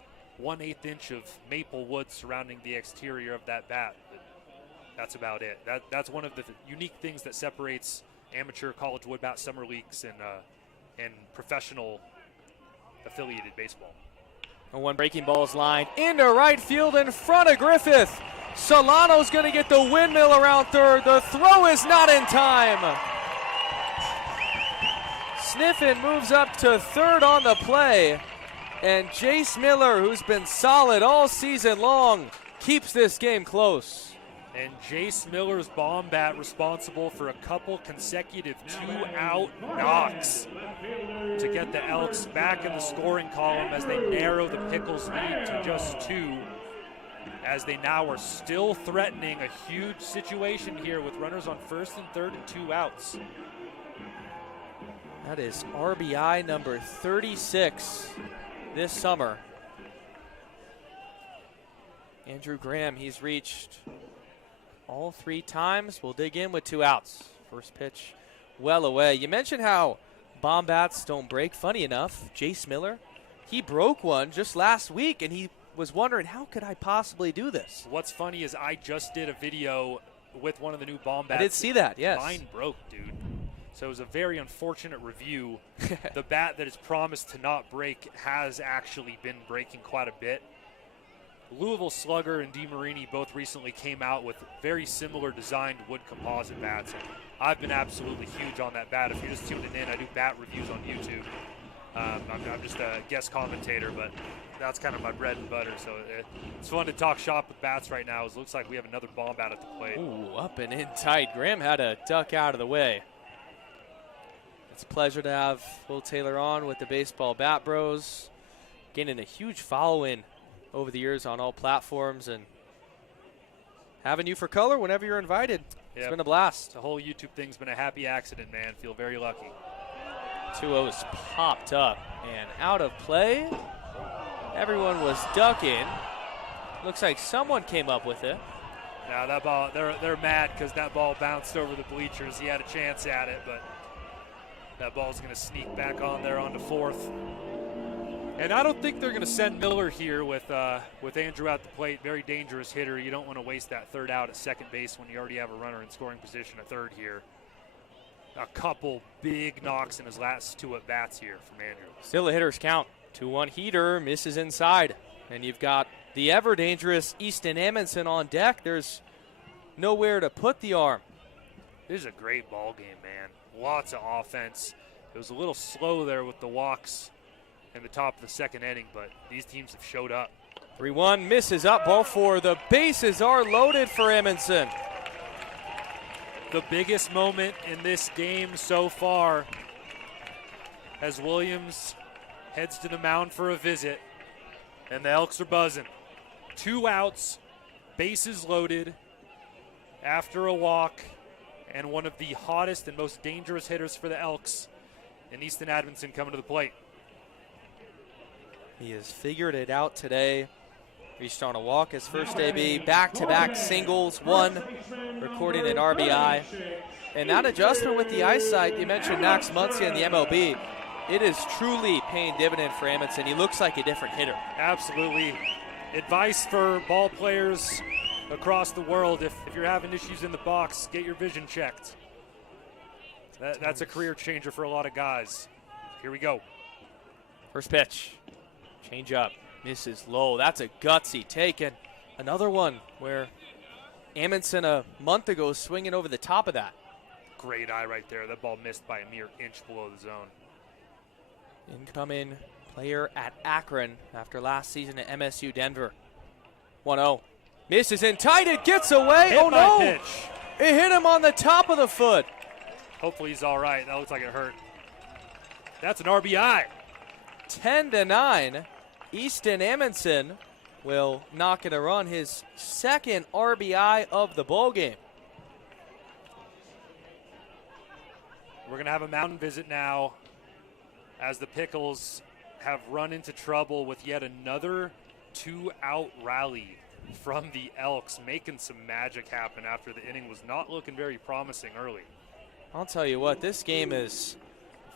1/8 inch of maple wood surrounding the exterior of that bat. But that's about it. That's one of the unique things that separates amateur college wood bat summer leagues and professional affiliated baseball. A one breaking ball's lined into right field in front of Griffith. Solano's going to get the windmill around third. The throw is not in time. Sniffen moves up to third on the play. And Jace Miller, who's been solid all season long, keeps this game close. And Jace Miller's bomb bat responsible for a couple consecutive 2-out knocks to get the Elks back in the scoring column as they narrow the Pickles lead to just 2, as they now are still threatening a huge situation here with runners on first and third and 2 outs. That is RBI number 36 this summer. Andrew Graham, he's reached all 3 times. We'll dig in with 2 outs. First pitch well away. You mentioned how bomb bats don't break. Funny enough, Jace Miller, he broke one just last week, and he was wondering, how could I possibly do this? What's funny is I just did a video with one of the new bomb bats. I did see that, yes. Mine broke, dude. So it was a very unfortunate review. The bat that is promised to not break has actually been breaking quite a bit. Louisville Slugger and DeMarini both recently came out with very similar designed wood composite bats. And I've been absolutely huge on that bat. If you're just tuning in, I do bat reviews on YouTube. I'm just a guest commentator, but that's kind of my bread and butter. So it's fun to talk shop with bats right now. It looks like we have another bomb bat at the plate. Ooh, up and in tight. Graham had to duck out of the way. It's a pleasure to have Will Taylor on with the Baseball Bat Bros. Gaining a huge following over the years on all platforms, and having you for color whenever you're invited. It's been a blast. The whole YouTube thing's been a happy accident, man. Feel very lucky. 2-0's popped up and out of play. Everyone was ducking. Looks like someone came up with it. Now that ball, they're mad because that ball bounced over the bleachers. He had a chance at it, but that ball's going to sneak back on there onto fourth. And I don't think they're going to send Miller here with Andrew at the plate. Very dangerous hitter. You don't want to waste that third out at second base when you already have a runner in scoring position at third here. A couple big knocks in his last 2 at-bats here from Andrew. Still a hitter's count. 2-1 heater, misses inside. And you've got the ever-dangerous Easton Amundsen on deck. There's nowhere to put the arm. This is a great ball game, man. Lots of offense. It was a little slow there with the walks in the top of the second inning, but these teams have showed up. 3-1, misses up, ball 4. The bases are loaded for Amundsen. The biggest moment in this game so far as Williams heads to the mound for a visit, and the Elks are buzzing. 2 outs, bases loaded after a walk, and one of the hottest and most dangerous hitters for the Elks in Easton Amundsen coming to the plate. He has figured it out today. Reached on a walk his first AB, back-to-back singles, 1, recording an RBI. And that adjustment with the eyesight, you mentioned Max Muncy in the MLB, it is truly paying dividend for Amundsen. He looks like a different hitter. Absolutely. Advice for ball players across the world, if you're having issues in the box, get your vision checked. That's a career changer for a lot of guys. Here we go. First pitch, change up. Misses low. That's a gutsy take. And another one where Amundsen a month ago was swinging over the top of that. Great eye right there. That ball missed by a mere inch below the zone. Incoming player at Akron after last season at MSU Denver. 1-0. Misses in tight. It gets away. Hit oh, no. Pitch. It hit him on the top of the foot. Hopefully he's all right. That looks like it hurt. That's an RBI. 10-9. Easton Amundsen will knock in a run, his second RBI of the ballgame. We're going to have a mountain visit now as the Pickles have run into trouble with yet another 2-out rally from the Elks, making some magic happen after the inning was not looking very promising early. I'll tell you what, this game is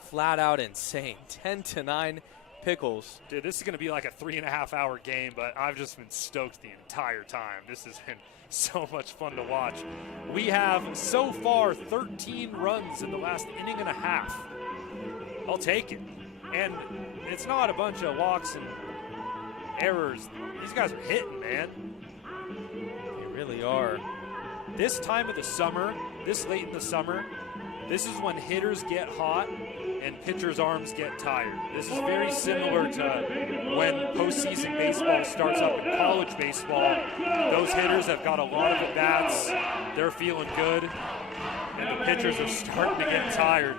flat out insane. 10-9. Pickles. Dude, this is going to be like a 3.5-hour game, but I've just been stoked the entire time. This has been so much fun to watch. We have so far 13 runs in the last inning and a half. I'll take it. And it's not a bunch of walks and errors. These guys are hitting, man. They really are. This time of the summer, this late in the summer, this is when hitters get hot and pitchers' arms get tired. This is very similar to when postseason baseball starts up in college baseball. Those hitters have got a lot of at-bats. They're feeling good. And the pitchers are starting to get tired.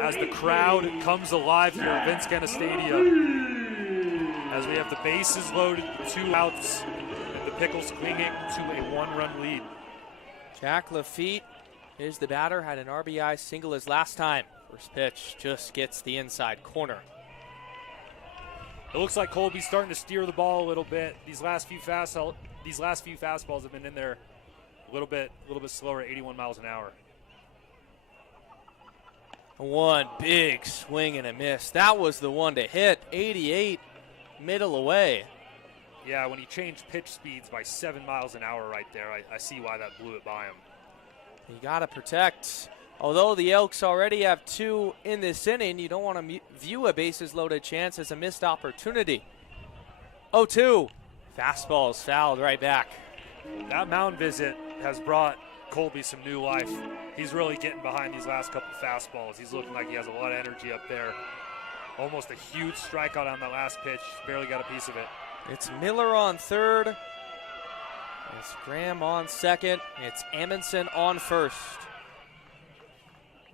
As the crowd comes alive here at Vince Kenna Stadium, as we have the bases loaded, 2 outs, and the Pickles clinging to a 1-run lead. Jack Lafitte is the batter, had an RBI single his last time. First pitch just gets the inside corner. It looks like Colby's starting to steer the ball a little bit. These last few fastballs have been in there a little bit slower at 81 miles an hour. One big swing and a miss. That was the one to hit. 88, middle away. Yeah, when he changed pitch speeds by 7 miles an hour right there, I see why that blew it by him. You got to protect. Although the Elks already have 2 in this inning, you don't want to view a bases-loaded chance as a missed opportunity. 0-2. Fastball's fouled right back. That mound visit has brought Colby some new life. He's really getting behind these last couple fastballs. He's looking like he has a lot of energy up there. Almost a huge strikeout on that last pitch. Barely got a piece of it. It's Miller on third. It's Graham on second. It's Amundsen on first.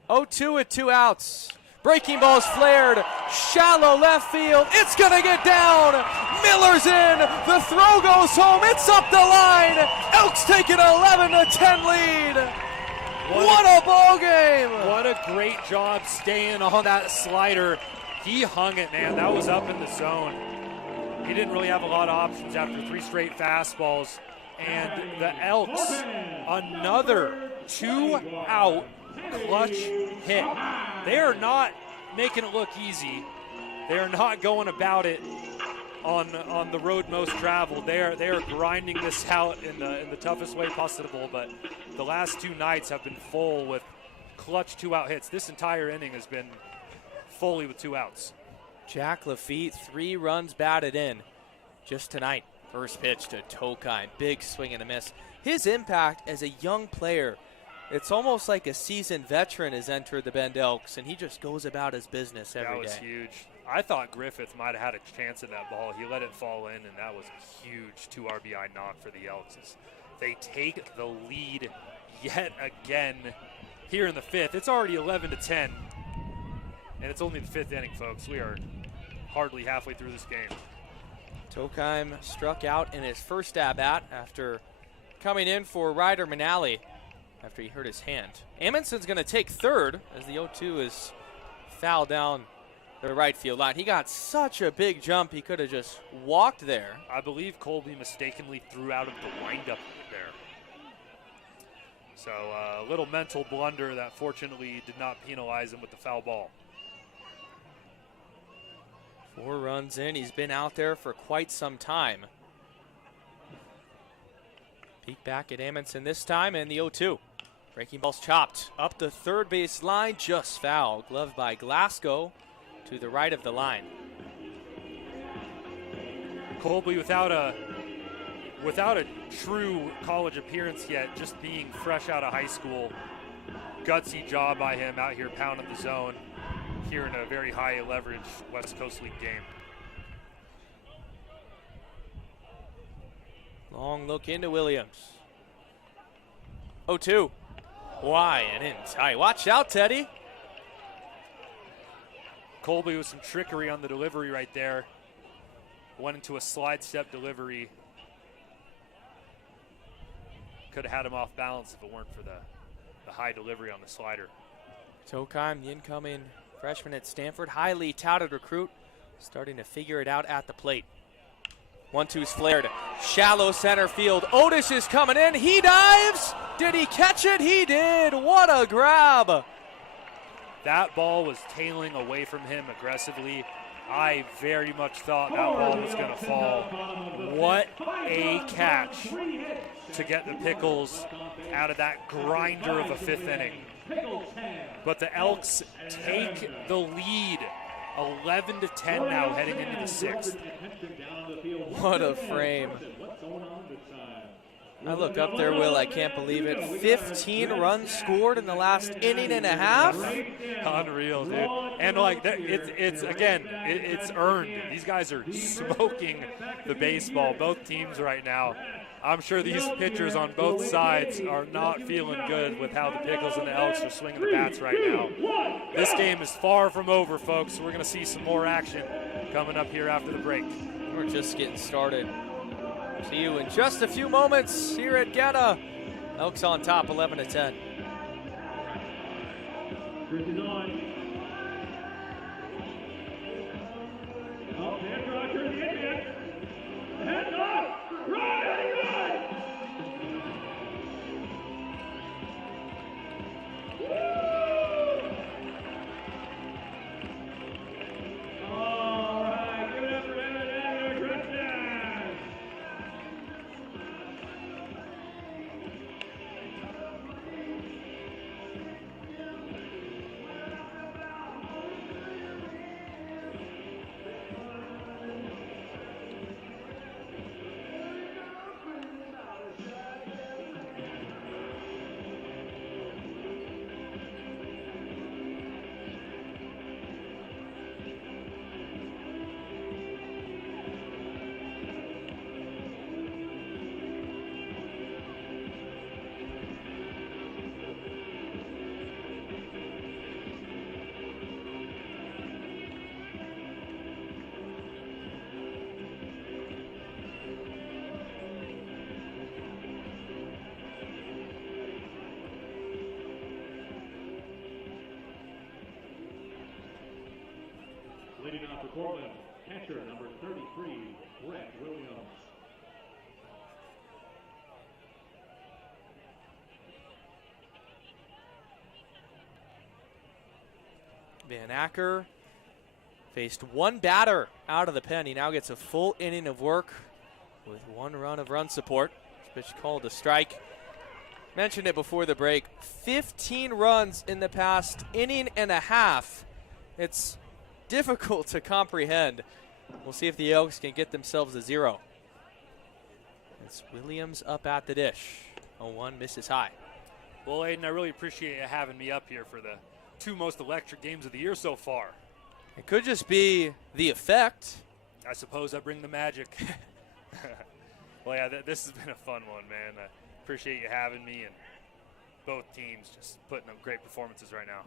0-2 with 2 outs. Breaking ball's flared. Shallow left field. It's going to get down. Miller's in. The throw goes home. It's up the line. Elks take an 11-10 lead. What a ball game. What a great job staying on that slider. He hung it, man. That was up in the zone. He didn't really have a lot of options after 3 straight fastballs. And the Elks, another 2-out clutch hit. They are not making it look easy they are not going about it on the road most traveled. They are grinding this out in the toughest way possible, but the last 2 nights have been full with clutch 2-out hits. This entire inning has been fully with 2 outs. Jack Lafitte, 3 runs batted in just tonight. First pitch to Tokheim, big swing and a miss. His impact as a young player, it's almost like a seasoned veteran has entered the Bend Elks, and he just goes about his business every day. That was huge. I thought Griffith might have had a chance in that ball. He let it fall in, and that was a huge 2 RBI knock for the Elks. They take the lead yet again here in the 5th. It's already 11-10, and it's only the 5th inning, folks. We are hardly halfway through this game. Tokheim struck out in his first at-bat after coming in for Ryder Manali after he hurt his hand. Amundsen's going to take third as the 0-2 is fouled down the right field line. He got such a big jump, he could have just walked there. I believe Colby mistakenly threw out of the windup there. So a little mental blunder that fortunately did not penalize him with the foul ball. 4 runs in. He's been out there for quite some time. Peek back at Amundsen this time, and the 0-2. Breaking ball's chopped up the third base line, just foul. Gloved by Glasgow to the right of the line. Colby without a true college appearance yet, just being fresh out of high school. Gutsy job by him out here pounding the zone here in a very high leverage West Coast League game. Long look into Williams. 0-2. Why and in tight. Watch out, Teddy. Colby with some trickery on the delivery right there. Went into a slide step delivery. Could have had him off balance if it weren't for the high delivery on the slider. Tokheim, the incoming freshman at Stanford, highly touted recruit, starting to figure it out at the plate. 1-2's flared. Shallow center field. Otis is coming in. He dives. Did he catch it? He did. What a grab. That ball was tailing away from him aggressively. I very much thought that ball was going to fall. What a catch to get the Pickles out of that grinder of a 5th inning. But the Elks take the lead, 11-10 now heading into the 6th. What a frame. I look up there, Will, I can't believe it. 15 runs scored in the last inning and a half. Unreal, dude. And like it's earned. These guys are smoking the baseball, both teams right now. I'm sure these pitchers on both sides are not feeling good with how the Pickles and the Elks are swinging the bats right now. This game is far from over, folks. We're going to see some more action coming up here after the break. We're just getting started. See you in just a few moments here at Geta. Elks on top, 11-10. Leading off for Portland, catcher number 33, Brett Williams. Van Acker Faced one batter out of the pen. He now gets a full inning of work with 1 run of run support. Pitch called a strike. Mentioned it before the break. 15 runs in the past inning and a half. It's difficult to comprehend. We'll see if the Elks can get themselves a 0. It's Williams up at the dish. 0-1 misses high. Well, Aiden, I really appreciate you having me up here for the 2 most electric games of the year so far. It could just be the effect. I suppose I bring the magic. Well, yeah, this has been a fun one, man. I appreciate you having me, and both teams just putting up great performances right now.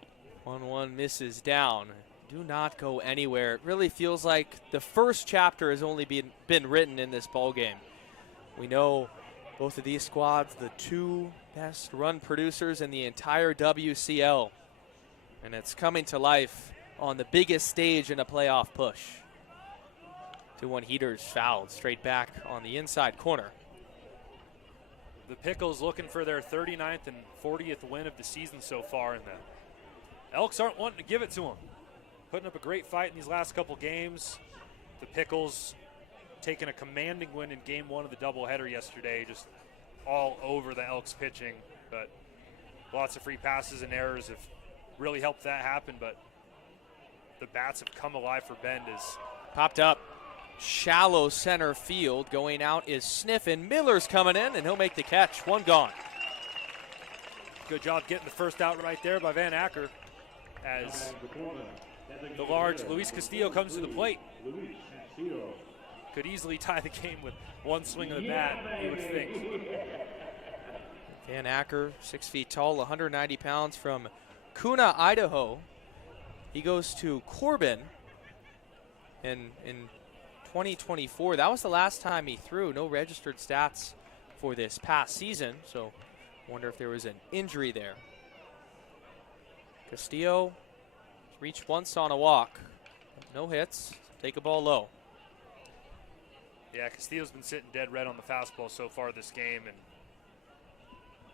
1-1 misses down. Do not go anywhere. It really feels like the first chapter has only been written in this ball game. We know both of these squads, the 2 best run producers in the entire WCL, and it's coming to life on the biggest stage in a playoff push. 2-1 heaters fouled straight back on the inside corner. The Pickles looking for their 39th and 40th win of the season so far, and the Elks aren't wanting to give it to them. Putting up a great fight in these last couple games. The Pickles taking a commanding win in game 1 of the doubleheader yesterday, just all over the Elks pitching, but lots of free passes and errors have really helped that happen, but the bats have come alive for Bend as popped up. Shallow center field. Going out is Sniffin. Miller's coming in, and he'll make the catch. 1 gone. Good job getting the first out right there by Van Acker as the large Luis Castillo comes to the plate. Could easily tie the game with 1 swing of the bat, you would think. Van Acker, 6 feet tall, 190 pounds, from Kuna, Idaho. He goes to Corbin in 2024. That was the last time he threw. No registered stats for this past season, so wonder if there was an injury there. Castillo reached once on a walk. No hits. Take a ball low. Yeah, Castillo's been sitting dead red on the fastball so far this game, and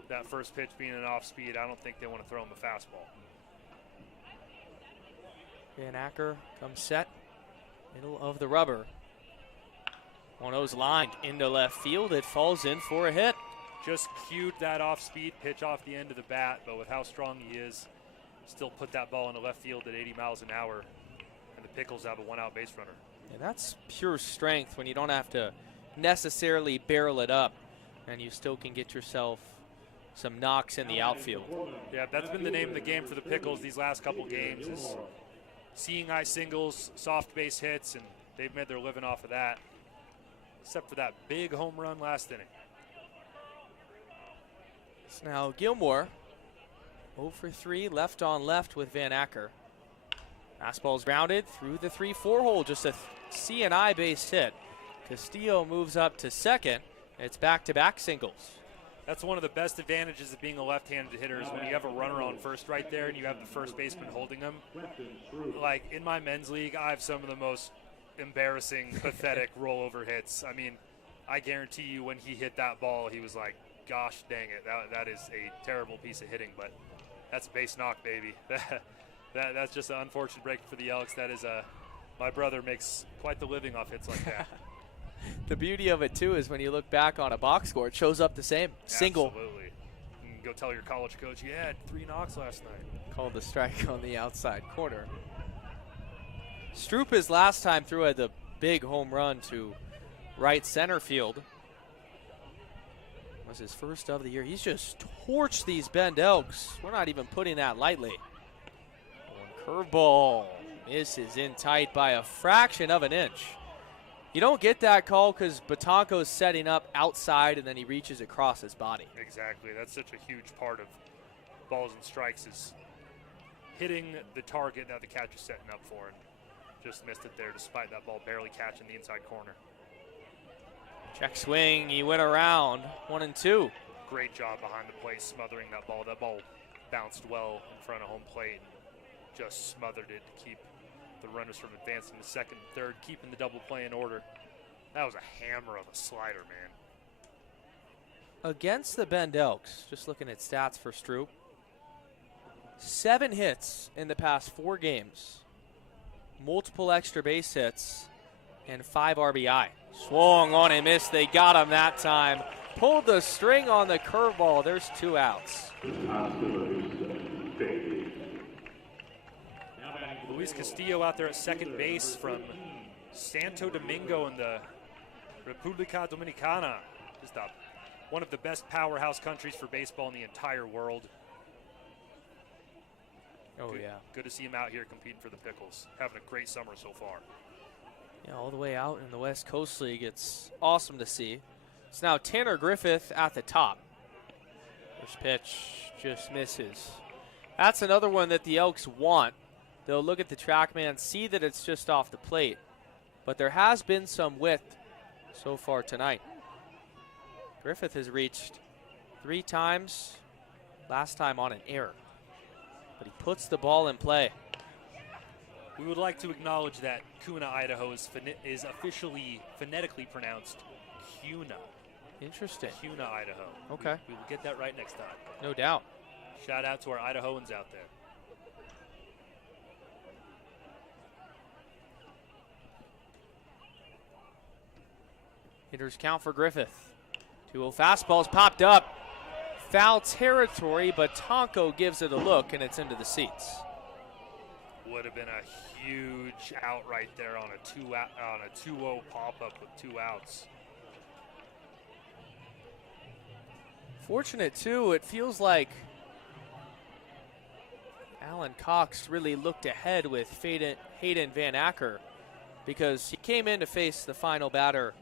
that first pitch being an off speed, I don't think they want to throw him a fastball. Van Acker comes set, middle of the rubber. 1-0's lined into left field. It falls in for a hit. Just cued that off-speed pitch off the end of the bat, but with how strong he is, still put that ball into left field at 80 miles an hour, and the Pickles have a 1-out base runner. And that's pure strength when you don't have to necessarily barrel it up, and you still can get yourself some knocks in the outfield. Yeah, that's been the name of the game for the Pickles these last couple games, is seeing eye singles, soft base hits, and they've made their living off of that, except for that big home run last inning. It's now Gilmore, 0 for 3, left on left with Van Acker. Fastball's grounded through the 3-4 hole, just a C&I base hit. Castillo moves up to second. It's back-to-back singles. That's one of the best advantages of being a left-handed hitter is when you have a runner on first right there and you have the first baseman holding him. Like in my men's league, I have some of the most embarrassing, pathetic rollover hits. I mean, I guarantee you when he hit that ball, he was like, gosh dang it, that is a terrible piece of hitting, but that's a base knock, baby. That's just an unfortunate break for the Elks. That is my brother makes quite the living off hits like that. The beauty of it, too, is when you look back on a box score, it shows up the same. Single. Absolutely. You can go tell your college coach, you had 3 knocks last night. Called the strike on the outside corner. Stroop, his last time through, had the big home run to right center field. Was his first of the year. He's just torched these Bend Elks. We're not even putting that lightly. Curveball misses in tight by a fraction of an inch. You don't get that call because Batanco's setting up outside and then he reaches across his body. Exactly. That's such a huge part of balls and strikes is hitting the target that the catcher's setting up for, and just missed it there despite that ball barely catching the inside corner. Check swing. He went around. 1-2. Great job behind the plate smothering that ball. That ball bounced well in front of home plate and just smothered it to keep the runners from advancing to second and third, keeping the double play in order. That was a hammer of a slider, man. Against the Bend Elks, just looking at stats for Stroop, 7 hits in the past 4 games. multiple extra base hits, and 5 RBI. Swung on and missed. They got him that time. Pulled the string on the curveball. There's 2 outs. Luis Castillo out there at second base from Santo Domingo in the República Dominicana. Just one of the best powerhouse countries for baseball in the entire world. Oh, yeah. Good to see him out here competing for the Pickles. Having a great summer so far. Yeah, all the way out in the West Coast League. It's awesome to see. It's now Tanner Griffith at the top. First pitch just misses. That's another one that the Elks want. They'll look at the TrackMan, see that it's just off the plate. But there has been some width so far tonight. Griffith has reached 3 times, last time on an error. But he puts the ball in play. We would like to acknowledge that Kuna, Idaho is officially phonetically pronounced Kuna. Interesting. Kuna, Idaho. Okay. We will get that right next time. No doubt. Shout out to our Idahoans out there. Hitters count for Griffith. 2-0 fastballs popped up. Foul territory, but Tonko gives it a look, and it's into the seats. Would have been a huge out right there on a 2-0 pop-up with 2 outs. Fortunate, too, it feels like Alan Cox really looked ahead with Hayden Van Acker because he came in to face the final batter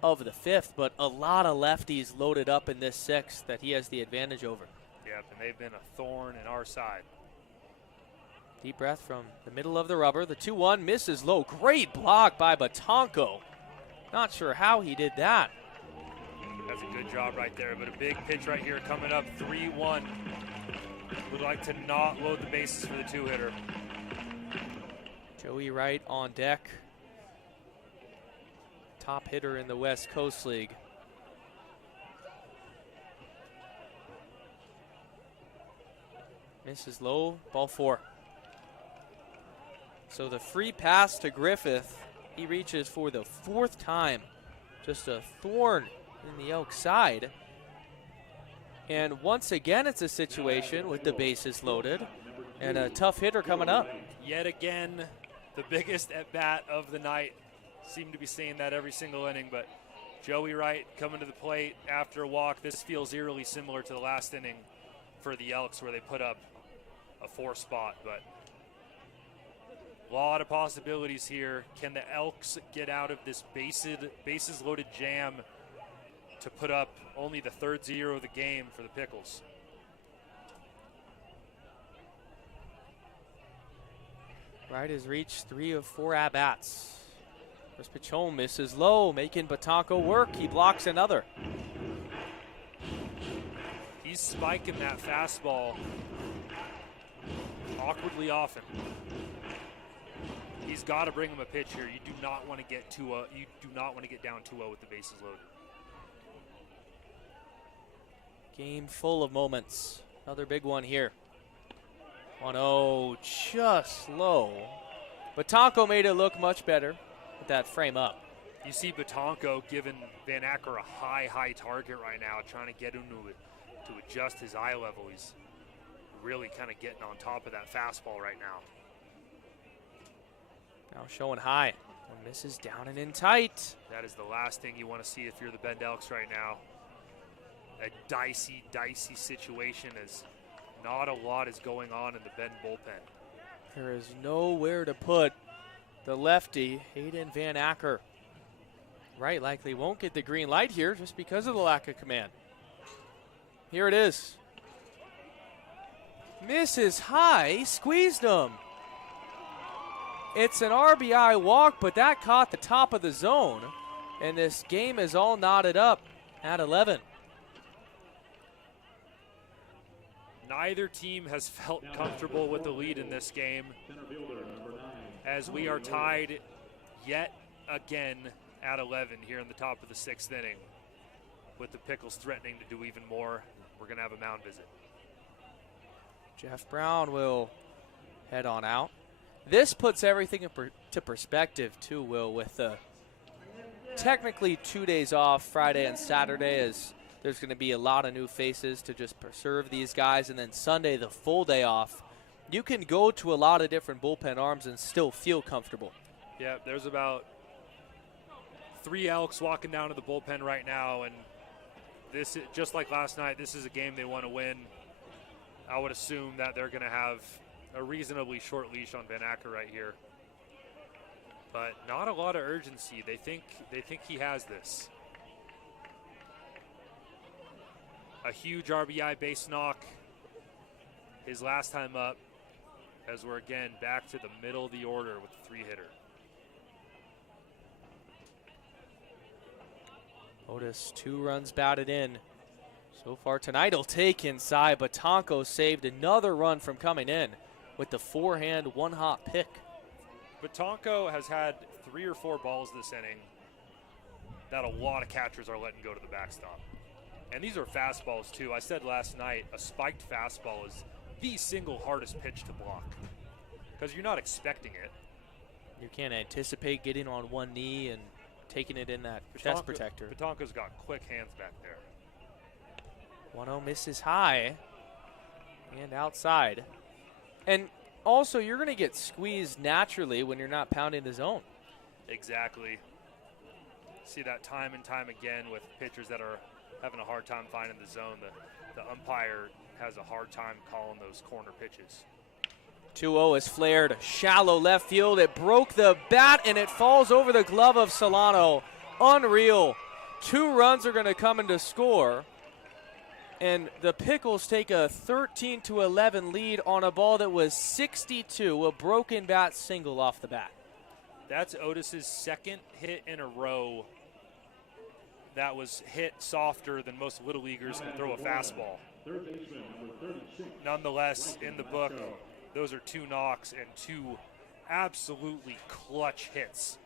of the 5th, but a lot of lefties loaded up in this 6th that he has the advantage over. Yep, and they've been a thorn in our side. Deep breath from the middle of the rubber. The 2-1 misses low. Great block by Batonko. Not sure how he did that. That's a good job right there, but a big pitch right here coming up, 3-1. Would like to not load the bases for the 2-hitter. Joey Wright on deck. Top hitter in the West Coast League. Misses low, ball 4. So the free pass to Griffith, he reaches for the 4th time. Just a thorn in the Elk side. And once again, it's a situation with the bases loaded and a tough hitter coming up. Yet again, the biggest at-bat of the night. Seem to be saying that every single inning, but Joey Wright coming to the plate after a walk. This feels eerily similar to the last inning for the Elks where they put up a 4 spot, but a lot of possibilities here. Can the Elks get out of this bases loaded jam to put up only the 3rd 0 of the game for the Pickles? Wright has reached 3 of 4 at-bats. Chris Pichon misses low, making Batonko work. He blocks another. He's spiking that fastball awkwardly often. He's got to bring him a pitch here. You do not want to get you do not want to get down 2-0 with the bases loaded. Game full of moments. Another big one here. 1-0, just low. Batonko made it look much better with that frame up. You see Batonko giving Van Acker a high target right now, trying to get him to adjust his eye level. He's really kind of getting on top of that fastball right now. Now showing high. One misses down and in tight. That is the last thing you want to see if you're the Bend Elks right now. A dicey situation as not a lot is going on in the Bend bullpen. There is nowhere to put the lefty, Hayden Van Acker. Wright likely won't get the green light here just because of the lack of command. Here it is. Misses high, squeezed him. It's an RBI walk, but that caught the top of the zone. And this game is all knotted up at 11. Neither team has felt comfortable with the lead in this game, as we are tied yet again at 11 here in the top of the 6th inning, with the Pickles threatening to do even more. We're going to have a mound visit. Jeff Brown will head on out. this puts everything to perspective too, Will, with technically 2 days off, Friday and Saturday, as there's going to be a lot of new faces to just preserve these guys, and then Sunday, the full day off. You can go to a lot of different bullpen arms and still feel comfortable. Yeah, there's about 3 Elks walking down to the bullpen right now, and this is, just like last night, this is a game they want to win. I would assume that they're going to have a reasonably short leash on Ben Acker right here. But not a lot of urgency. They think he has this. A huge RBI base knock his last time up, as we're again back to the middle of the order with the 3-hitter. Otis, 2 runs batted in. So far tonight he'll take inside, but Tonko saved another run from coming in with the forehand one-hop pick. But Tonko has had 3 or 4 balls this inning that a lot of catchers are letting go to the backstop. And these are fastballs too. I said last night, a spiked fastball is the single hardest pitch to block because you're not expecting it. You can't anticipate getting on one knee and taking it in that chest protector. Tonko's got quick hands back there. 1-0 misses high and outside. And also, you're going to get squeezed naturally when you're not pounding the zone. Exactly. See that time and time again with pitchers that are having a hard time finding the zone. The umpire has a hard time calling those corner pitches. 2-0 is flared, shallow left field. It broke the bat and it falls over the glove of Solano. Unreal. 2 runs are going to come in to score. And the Pickles take a 13-11 lead on a ball that was 62, a broken bat single off the bat. That's Otis's second hit in a row that was hit softer than most Little Leaguers can throw a fastball. Nonetheless, in the book, those are 2 knocks and 2 absolutely clutch hits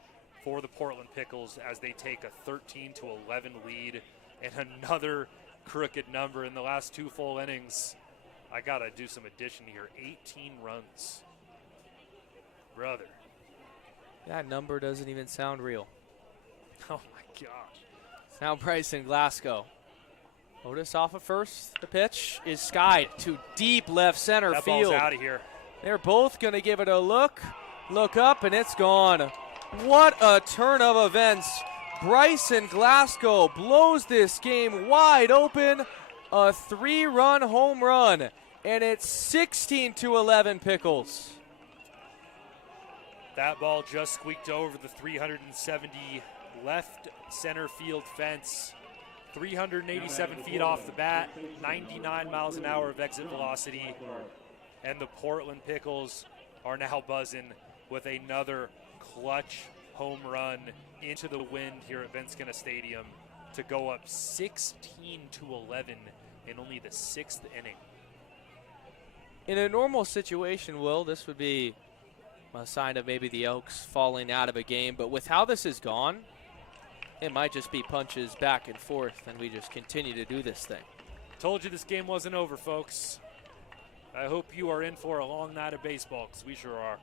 for the Portland Pickles as they take a 13-11 lead and another crooked number in the last 2 full innings. I got to do some addition here. 18 runs. Brother. That number doesn't even sound real. Oh, my gosh. Now Bryson Glasgow. Otis off of first. The pitch is skied to deep left center that field. Ball's out of here. They're both going to give it a look. Look up, and it's gone. What a turn of events. Bryson Glasgow blows this game wide open. A 3-run home run, and it's 16-11 Pickles. That ball just squeaked over the 370 left center field fence. 387 feet off the bat, 99 miles an hour of exit velocity. And the Portland Pickles are now buzzing with another clutch home run into the wind here at Vince-Skinna Stadium to go up 16-11 in only the 6th inning. In a normal situation, Will, this would be a sign of maybe the Elks falling out of a game. But with how this has gone, it might just be punches back and forth, and we just continue to do this thing. Told you this game wasn't over, folks. I hope you are in for a long night of baseball, because we sure are.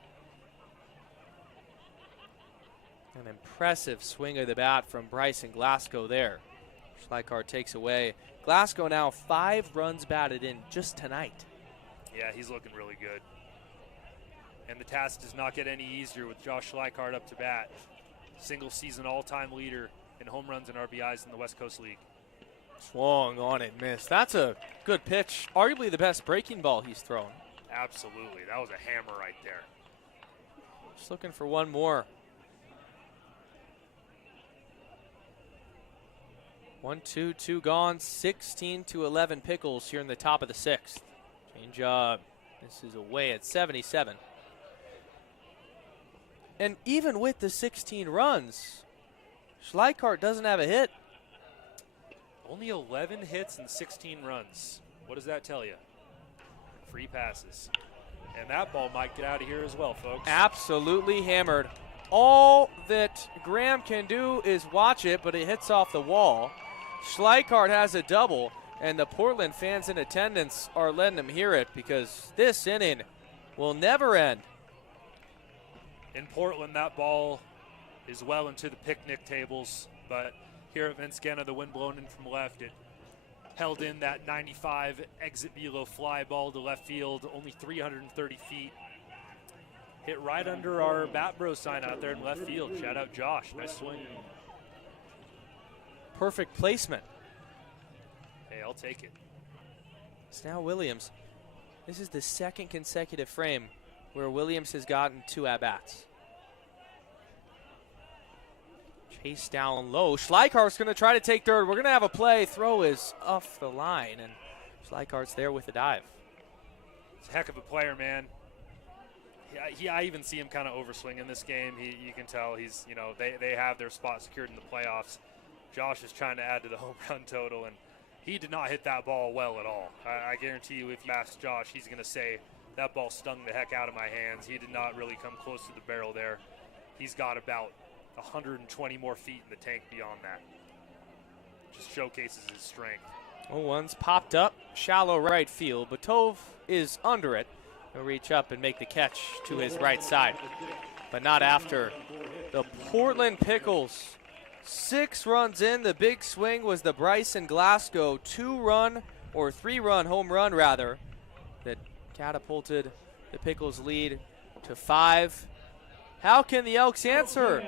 An impressive swing of the bat from Bryson Glasgow there. Schleichart takes away. Glasgow now 5 runs batted in just tonight. Yeah, he's looking really good. And the task does not get any easier with Josh Schleichart up to bat. Single season all-time leader in home runs and RBIs in the West Coast League. Swung on it, missed. That's a good pitch. Arguably the best breaking ball he's thrown. Absolutely. That was a hammer right there. Just looking for one more. 1-2, 2 gone. 16-11 Pickles here in the top of the 6th. Change up. This is away at 77. And even with the 16 runs, Schleichart doesn't have a hit. Only 11 hits and 16 runs. What does that tell you? Free passes. And that ball might get out of here as well, folks. Absolutely hammered. All that Graham can do is watch it, but it hits off the wall. Schleichart has a double, and the Portland fans in attendance are letting him hear it because this inning will never end. In Portland, that ball is well into the picnic tables, but here at Vincennes, the wind blown in from left, it held in that 95 exit velo fly ball to left field, only 330 feet. Hit right under our Bat Bro sign out there in left field. Shout out Josh, nice swing. Perfect placement. Hey, I'll take it. It's now Williams. This is the second consecutive frame where Williams has gotten 2 at-bats. Chase down low. Schleikart's going to try to take third. We're going to have a play. Throw is off the line, and Schleikart's there with the dive. It's a heck of a player, man. I even see him kind of overswing in this game. You can tell he's, they have their spot secured in the playoffs. Josh is trying to add to the home run total, and he did not hit that ball well at all. I guarantee you if you ask Josh, he's going to say, that ball stung the heck out of my hands. He did not really come close to the barrel there. He's got about 120 more feet in the tank beyond that. Just showcases his strength. 0-1's popped up, shallow right field. Batov is under it. He'll reach up and make the catch to his right side, but not after. The Portland Pickles, 6 runs in. The big swing was the Bryson Glasgow 3-run home run rather, that catapulted the Pickles lead to 5. How can the Elks answer?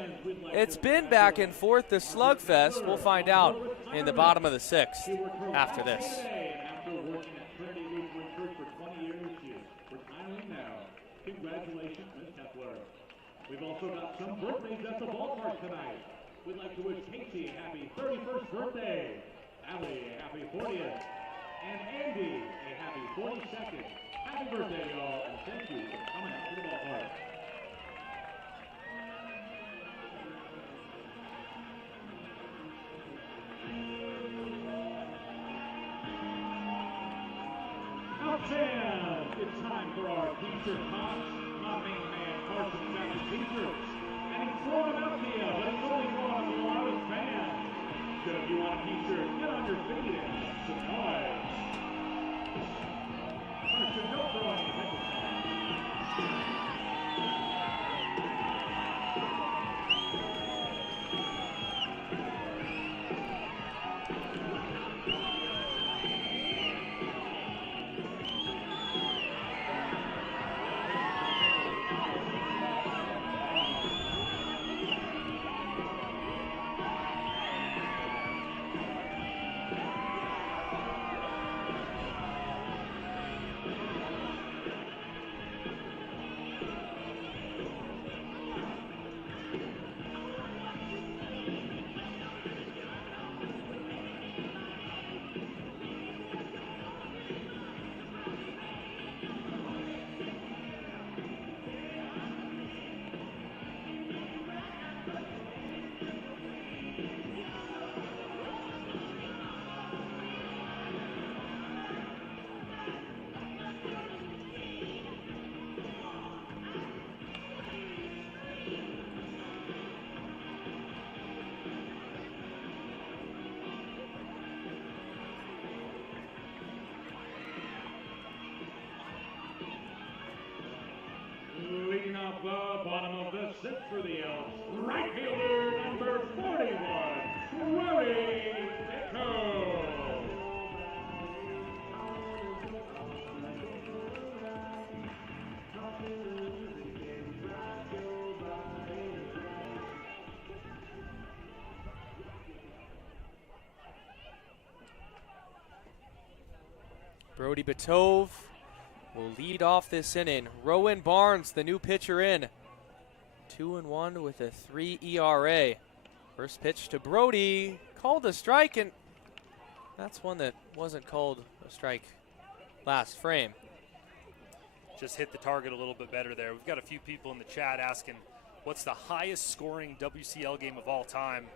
It's been back and forth, the slugfest. We'll find out in the bottom of the 6th after this. Congratulations, Ms. Kepler. We've also got some birthdays at the ballpark tonight. We'd like to wish Casey a happy 31st birthday, Allie a happy 40th, and Andy a happy 42nd. Happy birthday, y'all, and thank you for coming out to the ballpark. Fans, it's time for our t-shirt toss. My main man Carson's got his t-shirts, and he's throwing them out to you, but he's only throwing them to our other fans. So if you want a t-shirt, get on your feet and make some noise. Carson, don't throw any Pickles. Leading off the bottom of the 6th for the Elks, right fielder number 41, Willie Pickles. Brody Batov will lead off this inning. Rowan Barnes, the new pitcher in. 2-1 with a 3 ERA. First pitch to Brody, called a strike, and that's one that wasn't called a strike last frame. Just hit the target a little bit better there. We've got a few people in the chat asking, what's the highest scoring WCL game of all time?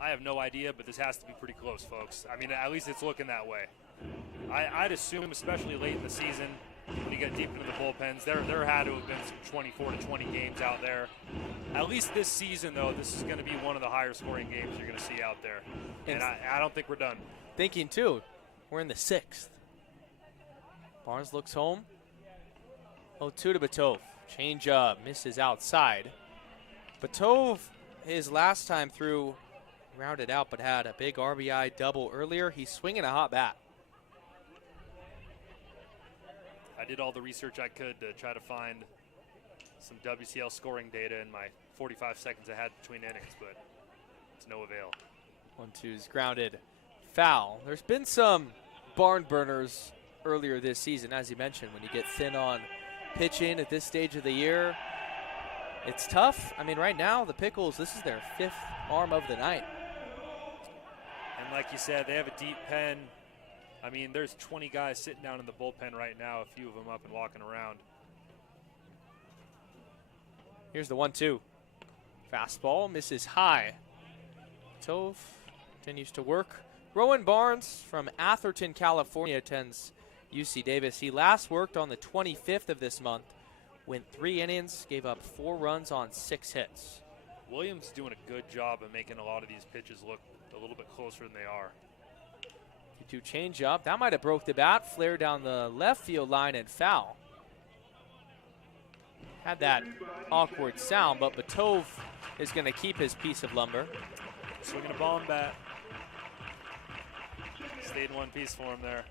I have no idea, but this has to be pretty close, folks. I mean, at least it's looking that way. I'd assume, especially late in the season, when you get deep into the bullpens, there had to have been some 24-20 games out there. At least this season, though, this is going to be one of the higher scoring games you're going to see out there. And I don't think we're done. Thinking, too, we're in the 6th. Barnes looks home. 0-2 to Batov. Change up, misses outside. Batov, his last time through, rounded out but had a big RBI double earlier. He's swinging a hot bat. I did all the research I could to try to find some WCL scoring data in my 45 seconds I had between innings, but it's no avail. 1-2's grounded, foul. There's been some barn burners earlier this season, as you mentioned, when you get thin on pitching at this stage of the year. It's tough. I mean, right now, the Pickles, this is their 5th arm of the night. And like you said, they have a deep pen. I mean, there's 20 guys sitting down in the bullpen right now, a few of them up and walking around. Here's the 1-2. Fastball misses high. Tove continues to work. Rowan Barnes from Atherton, California, attends UC Davis. He last worked on the 25th of this month. Went 3 innings, gave up 4 runs on 6 hits. Williams is doing a good job of making a lot of these pitches look a little bit closer than they are. 2 change up. That might have broke the bat. Flare down the left field line and foul. Had that awkward sound, but Batov is going to keep his piece of lumber. Swinging a bomb bat. Stayed in one piece for him there.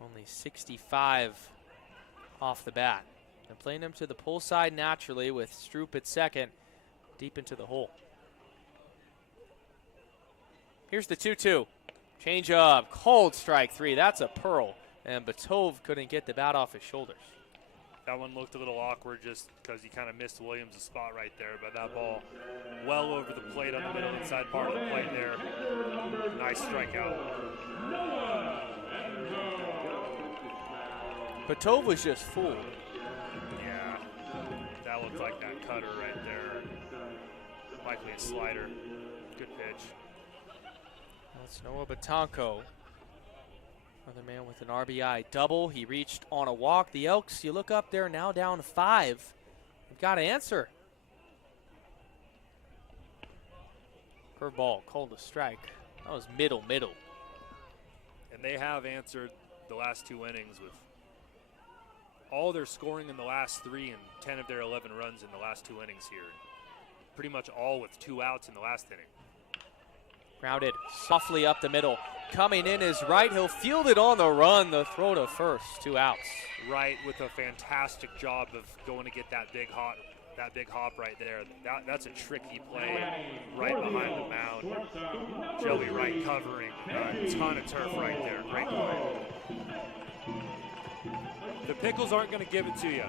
Only 65 off the bat. And playing him to the pull side naturally with Stroop at second, deep into the hole. Here's the 2-2. Change up, cold strike 3. That's a pearl. And Batov couldn't get the bat off his shoulders. That one looked a little awkward just because he kind of missed Williams' spot right there, but that ball well over the plate on the middle inside part of the plate there. Nice strikeout. Batov was just fooled. Yeah, that looked like that cutter right there. Likely a slider. Good pitch. That's Noah Batanco. Another man with an RBI double. He reached on a walk. The Elks, you look up there, now down 5. They've got to answer. Curveball, called a strike. That was middle. And they have answered the last 2 innings with all their scoring in the last 3 and 10 of their 11 runs in the last 2 innings here. Pretty much all with 2 outs in the last inning. Grounded softly up the middle. Coming in is right. He'll field it on the run. The throw to first. 2 outs. Right, with a fantastic job of going to get that big hop right there. That's a tricky play right behind the mound. Joey Wright covering a ton of turf right there. Great play. The Pickles aren't going to give it to you.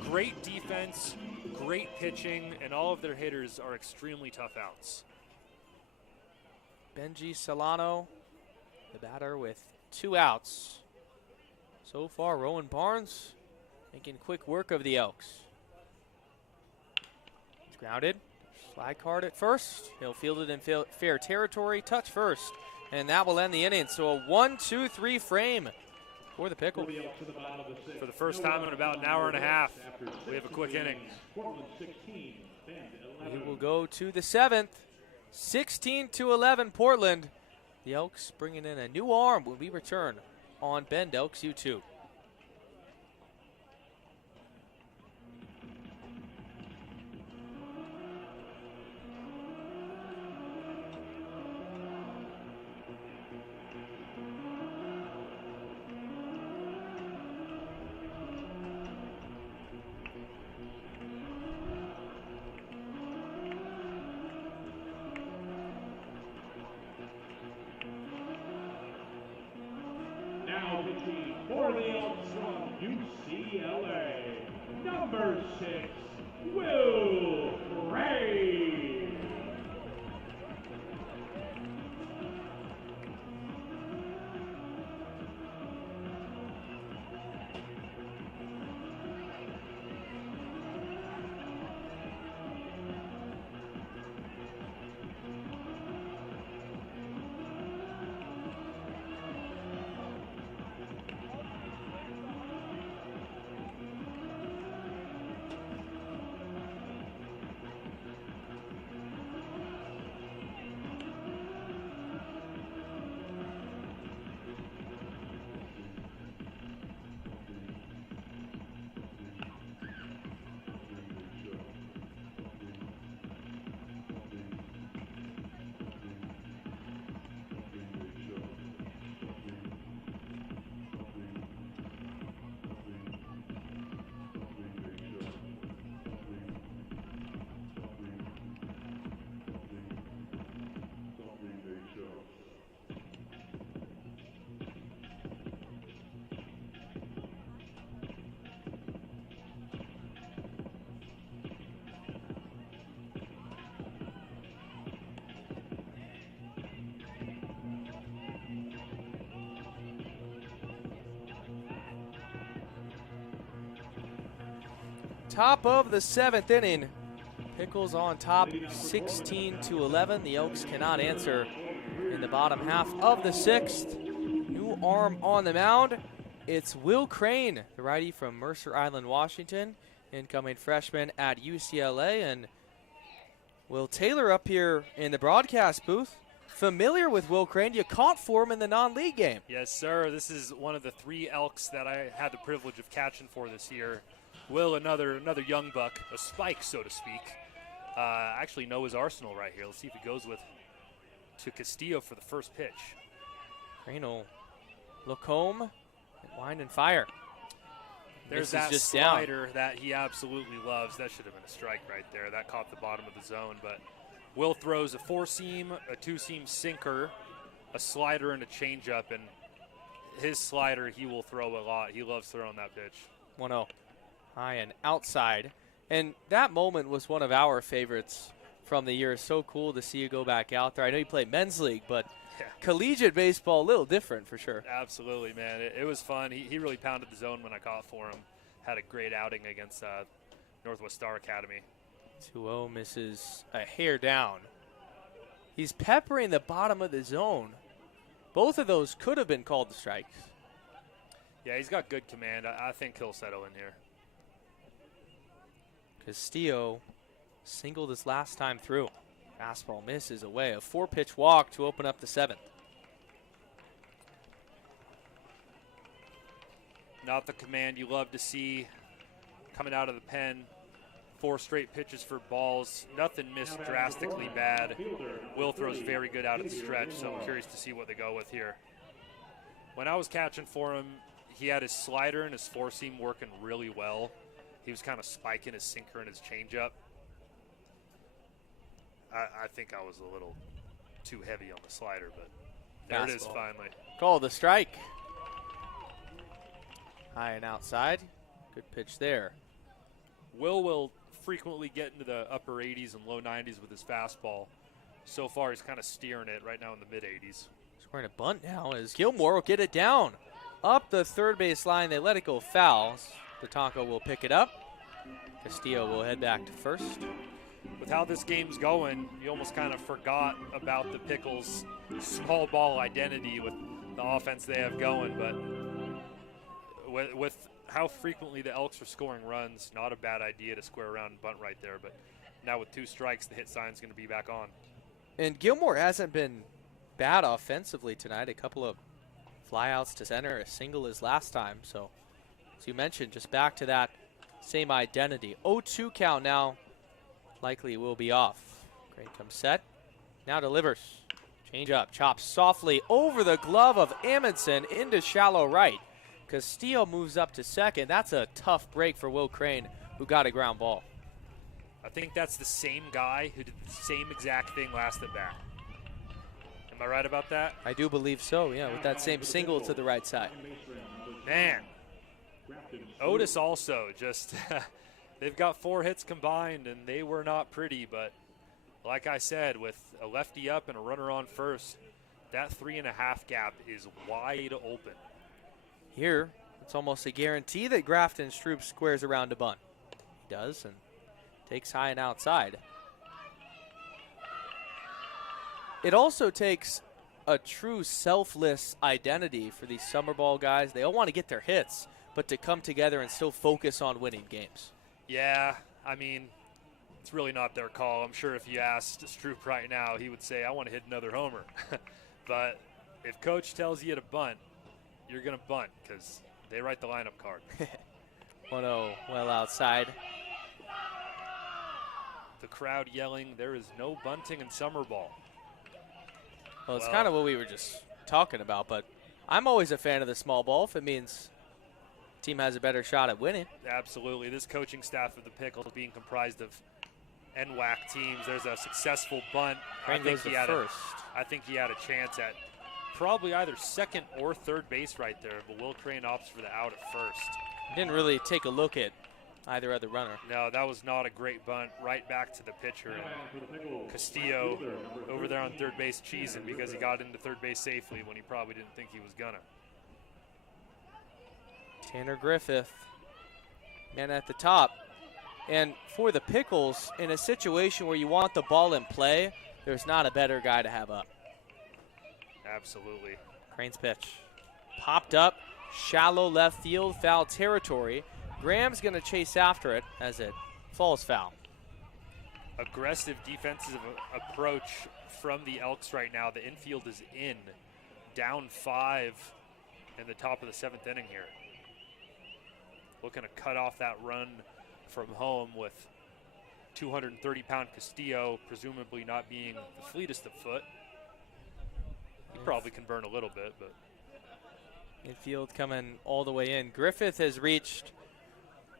Great defense, great pitching, and all of their hitters are extremely tough outs. Benji Solano, the batter, with 2 outs. So far, Rowan Barnes making quick work of the Elks. It's grounded. Slide card at first. He'll field it in fair territory. Touch first. And that will end the inning. So a 1-2-3 frame for the Pickles. For the first time in about an hour and a half, we have a quick inning. We will go to the 7th. 16-11 Portland. The Elks bringing in a new arm when we return on Bend Elks YouTube. For the Top of the 7th inning. Pickles on top 16-11. The Elks cannot answer in the bottom half of the 6th. New arm on the mound. It's Will Crane, the righty from Mercer Island, Washington, incoming freshman at UCLA. And Will Taylor up here in the broadcast booth. Familiar with Will Crane. You caught for him in the non-league game. Yes, sir. This is one of the 3 Elks that I had the privilege of catching for this year. Will, another young buck, a spike, so to speak. I actually know his arsenal right here. Let's see if he goes to Castillo for the first pitch. Crane will look home and wind and fire. There's that slider that he absolutely loves. That should have been a strike right there. That caught the bottom of the zone. But Will throws a 4-seam, a 2-seam sinker, a slider, and a changeup. And his slider, he will throw a lot. He loves throwing that pitch. 1-0. High and outside. And that moment was one of our favorites from the year. So cool to see you go back out there. I know you play men's league, but yeah, collegiate baseball, a little different for sure. Absolutely, man. It was fun. He really pounded the zone when I caught for him. Had a great outing against Northwest Star Academy. 2-0 misses a hair down. He's peppering the bottom of the zone. Both of those could have been called the strikes. Yeah, he's got good command. I think he'll settle in here. Castillo singled his last time through. Fastball misses away. A 4-pitch walk to open up the 7th. Not the command you love to see coming out of the pen. 4 straight pitches for balls. Nothing missed drastically bad. Will throws very good out of the stretch, so I'm curious to see what they go with here. When I was catching for him, he had his slider and his 4-seam working really well. He was kind of spiking his sinker and his changeup. I think I was a little too heavy on the slider, but there fastball. It is finally. Call the strike. High and outside. Good pitch there. Will frequently get into the upper 80s and low 90s with his fastball. So far, he's kind of steering it right now in the mid-80s. Scoring a bunt now as Gilmore will get it down. Up the third base line, they let it go foul. Tatanka will pick it up. Castillo will head back to first. With how this game's going, you almost kind of forgot about the Pickles' small ball identity with the offense they have going. But with how frequently the Elks are scoring runs, not a bad idea to square around and bunt right there. But now with 2 strikes, the hit sign's going to be back on. And Gilmore hasn't been bad offensively tonight. A couple of flyouts to center, a single his last time. So, as you mentioned, just back to that same identity. 0-2 count now. Likely will be off. Crane comes set. Now delivers. Change up. Chops softly over the glove of Amundsen into shallow right. Castillo moves up to second. That's a tough break for Will Crane, who got a ground ball. I think that's the same guy who did the same exact thing last at bat. Am I right about that? I do believe so, yeah, with that same single to the right side. Man. Otis also just, they've got 4 hits combined, and they were not pretty. But like I said, with a lefty up and a runner on first, that 3.5 gap is wide open. Here, it's almost a guarantee that Grafton Stroop squares around to bunt. He does, and takes high and outside. It also takes a true selfless identity for these summer ball guys. They all want to get their hits, but to come together and still focus on winning games. Yeah, I mean, it's really not their call. I'm sure if you asked Stroop right now, he would say, I want to hit another homer. But if coach tells you to bunt, you're going to bunt because they write the lineup card. 1-0 well outside. The crowd yelling, there is no bunting in summer ball. Well, it's kind of what we were just talking about, but I'm always a fan of the small ball if it means the team has a better shot at winning. Absolutely. This coaching staff of the Pickles being comprised of NWAC teams, there's a successful bunt. I think he had a chance at probably either second or third base right there, but Will Crane opts for the out at first. He didn't really take a look at either other runner. No, that was not a great bunt. Right back to the pitcher. And Castillo over there on third base cheesing because he got into third base safely when he probably didn't think he was gonna. Tanner Griffith, man at the top. And for the Pickles, in a situation where you want the ball in play, there's not a better guy to have up. Absolutely. Crane's pitch. Popped up, shallow left field, foul territory. Graham's going to chase after it as it falls foul. Aggressive defensive approach from the Elks right now. The infield is in, down 5 in the top of the 7th inning here. Looking to cut off that run from home with 230-pound Castillo, presumably not being the fleetest of foot. He probably can burn a little bit, but. Infield coming all the way in. Griffith has reached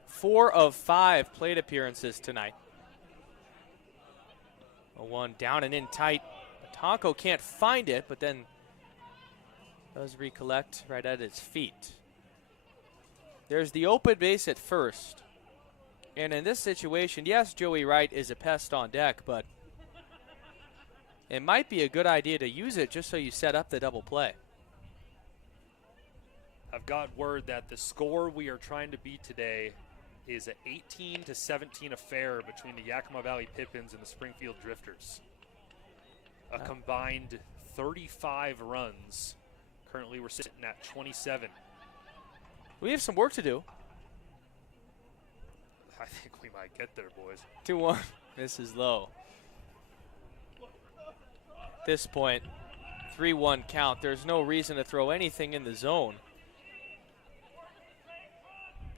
4 of 5 plate appearances tonight. A 1 down and in tight. Tonko can't find it, but then does recollect right at his feet. There's the open base at first. And in this situation, yes, Joey Wright is a pest on deck, but it might be a good idea to use it just so you set up the double play. I've got word that the score we are trying to beat today is an 18-17 affair between the Yakima Valley Pippins and the Springfield Drifters. A combined 35 runs. Currently we're sitting at 27. We have some work to do. I think we might get there, boys. 2-1. This is low. At this point, 3-1 count. There's no reason to throw anything in the zone.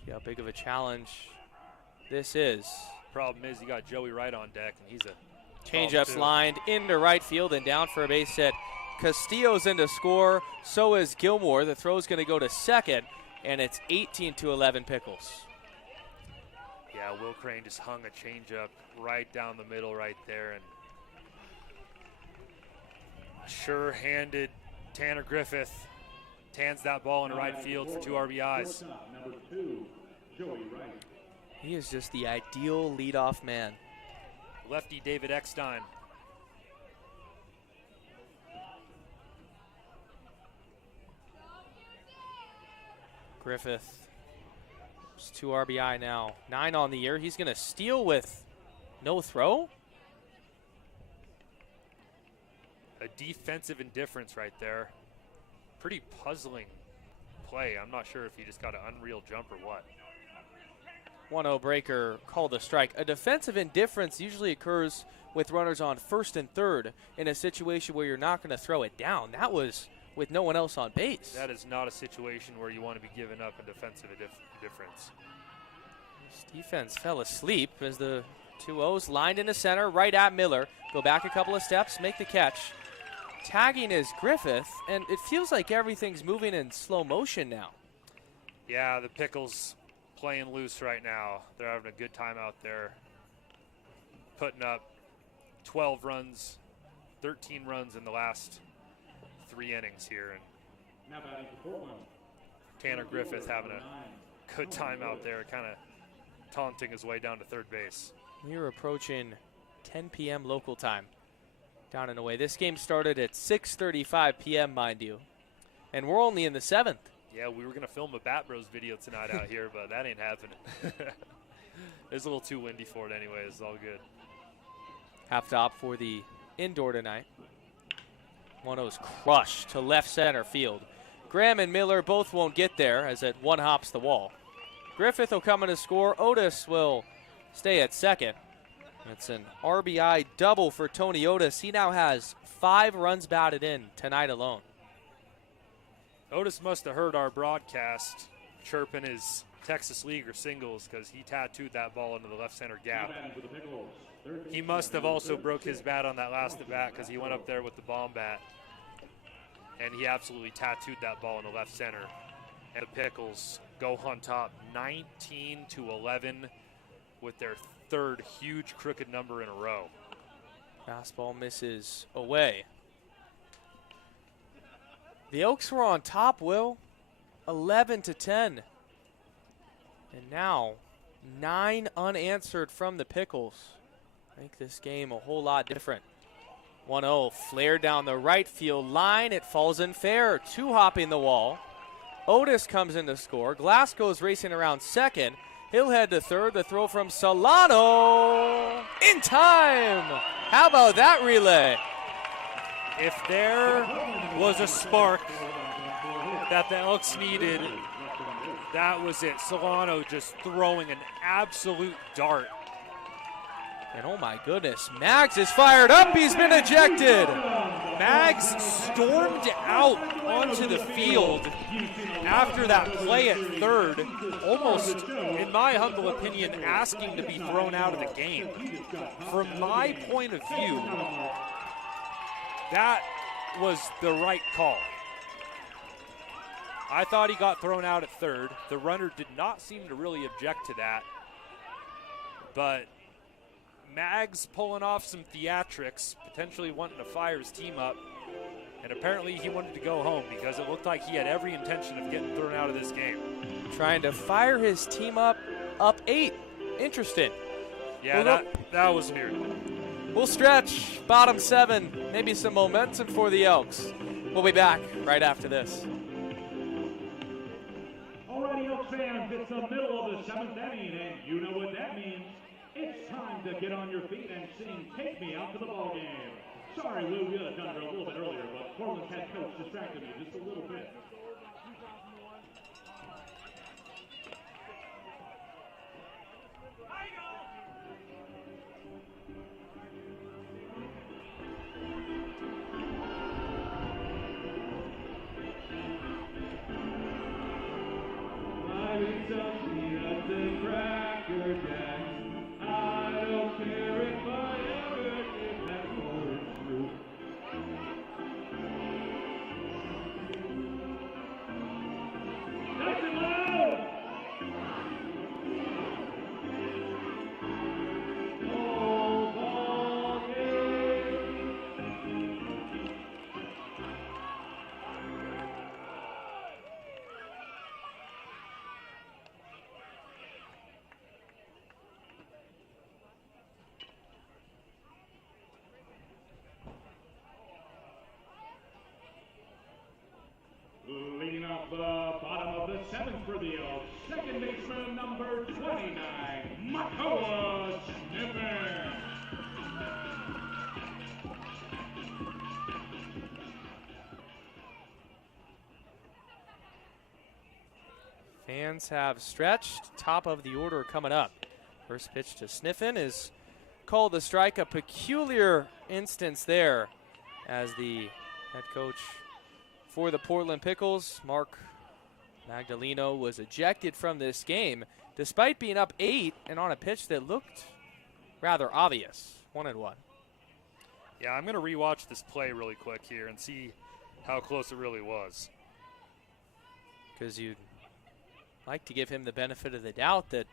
See how big of a challenge this is. Problem is you got Joey Wright on deck, and he's a Changeup's lined into right field and down for a base hit. Castillo's in to score. So is Gilmore. The throw's going to go to second, and it's 18-11 Pickles. Yeah, Will Crane just hung a changeup right down the middle right there, and sure-handed Tanner Griffith tans that ball into right field for 2 RBIs. Number 2, Joey Wright. He is just the ideal leadoff man. Lefty David Eckstein. Griffith, it's 2 RBI now. 9 on the year. He's going to steal with no throw. A defensive indifference right there. Pretty puzzling play. I'm not sure if he just got an unreal jump or what. 1-0 breaker called a strike. A defensive indifference usually occurs with runners on first and third in a situation where you're not going to throw it down. That was with no one else on base. That is not a situation where you want to be giving up a defensive indifference. This defense fell asleep as the 2-0s lined into center right at Miller. Go back a couple of steps, make the catch. Tagging is Griffith, and it feels like everything's moving in slow motion now. Yeah, the Pickles playing loose right now. They're having a good time out there, putting up 12 runs, 13 runs in the last 3 innings here. And Tanner Griffith having a good time out there, kind of taunting his way down to third base. We're approaching 10 p.m. local time down and away. This game started at 6:35 p.m., mind you, and we're only in the 7th. Yeah, we were going to film a Bat Bros video tonight out here, but that ain't happening. It's a little too windy for it anyway. It's all good. Half top for the indoor tonight. 1-0's crushed to left center field. Graham and Miller both won't get there as it one hops the wall. Griffith will come in to score. Otis will stay at second. It's an RBI double for Tony Otis. He now has 5 runs batted in tonight alone. Otis must have heard our broadcast chirping his Texas Leaguer singles because he tattooed that ball into the left center gap. He must have also broke his bat on that last at bat because he went up there with the bomb bat and he absolutely tattooed that ball in the left center. And the Pickles go on top 19-11 with their 3rd huge crooked number in a row. Fastball misses away. The Elks were on top, Will, 11-10. And now 9 unanswered from the Pickles. Make this game a whole lot different. 1-0 flared down the right field line. It falls in fair. 2-hopping the wall. Otis comes in to score. Glasgow's racing around second. He'll head to third. The throw from Solano in time. How about that relay? If there was a spark that the Elks needed, that was it. Solano just throwing an absolute dart. And oh my goodness, Mags is fired up. He's been ejected. Mags stormed out onto the field after that play at third, almost, in my humble opinion, asking to be thrown out of the game. From my point of view, that was the right call. I thought he got thrown out at third. The runner did not seem to really object to that. But Mags pulling off some theatrics, potentially wanting to fire his team up, and apparently he wanted to go home because it looked like he had every intention of getting thrown out of this game. Trying to fire his team up 8. Interesting. Yeah, that was weird. We'll stretch, bottom 7, maybe some momentum for the Elks. We'll be back right after this. Alrighty, Elks fans, it's the middle of the 7th inning, and you know what that means. It's time to get on your feet and sing "Take Me Out to the Ball Game." Sorry, Lou, we had done it a little bit earlier, but Portland's head coach distracted me just a little bit. Leading off the bottom of the 7th for the Elks, second baseman number 29, Makoa Sniffen. Fans have stretched. Top of the order coming up. First pitch to Sniffen is called the strike. A peculiar instance there as the head coach for the Portland Pickles, Mark Magdaleno, was ejected from this game despite being up 8 and on a pitch that looked rather obvious. 1-1. Yeah, I'm going to rewatch this play really quick here and see how close it really was. Because you'd like to give him the benefit of the doubt that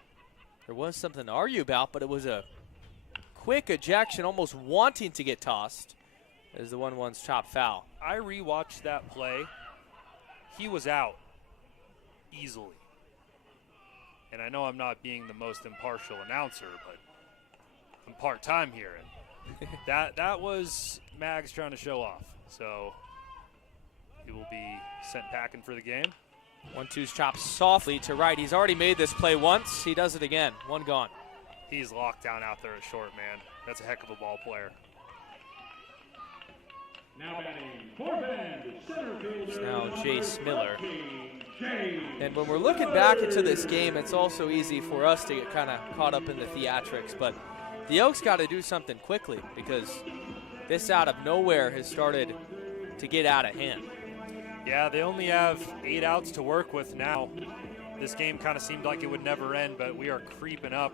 there was something to argue about, but it was a quick ejection, almost wanting to get tossed as the 1-1's chopped foul. I rewatched that play. He was out easily. And I know I'm not being the most impartial announcer, but I'm part-time here. And that was Mags trying to show off. So he will be sent packing for the game. 1-2's chopped softly to right. He's already made this play once. He does it again. 1 gone. He's locked down out there at short, man. That's a heck of a ball player. Now batting, fourth end, center fielder. It's now Jace Miller. And when we're looking back into this game, it's also easy for us to get kind of caught up in the theatrics. But the Elks got to do something quickly because this out of nowhere has started to get out of hand. Yeah, they only have 8 outs to work with now. This game kind of seemed like it would never end, but we are creeping up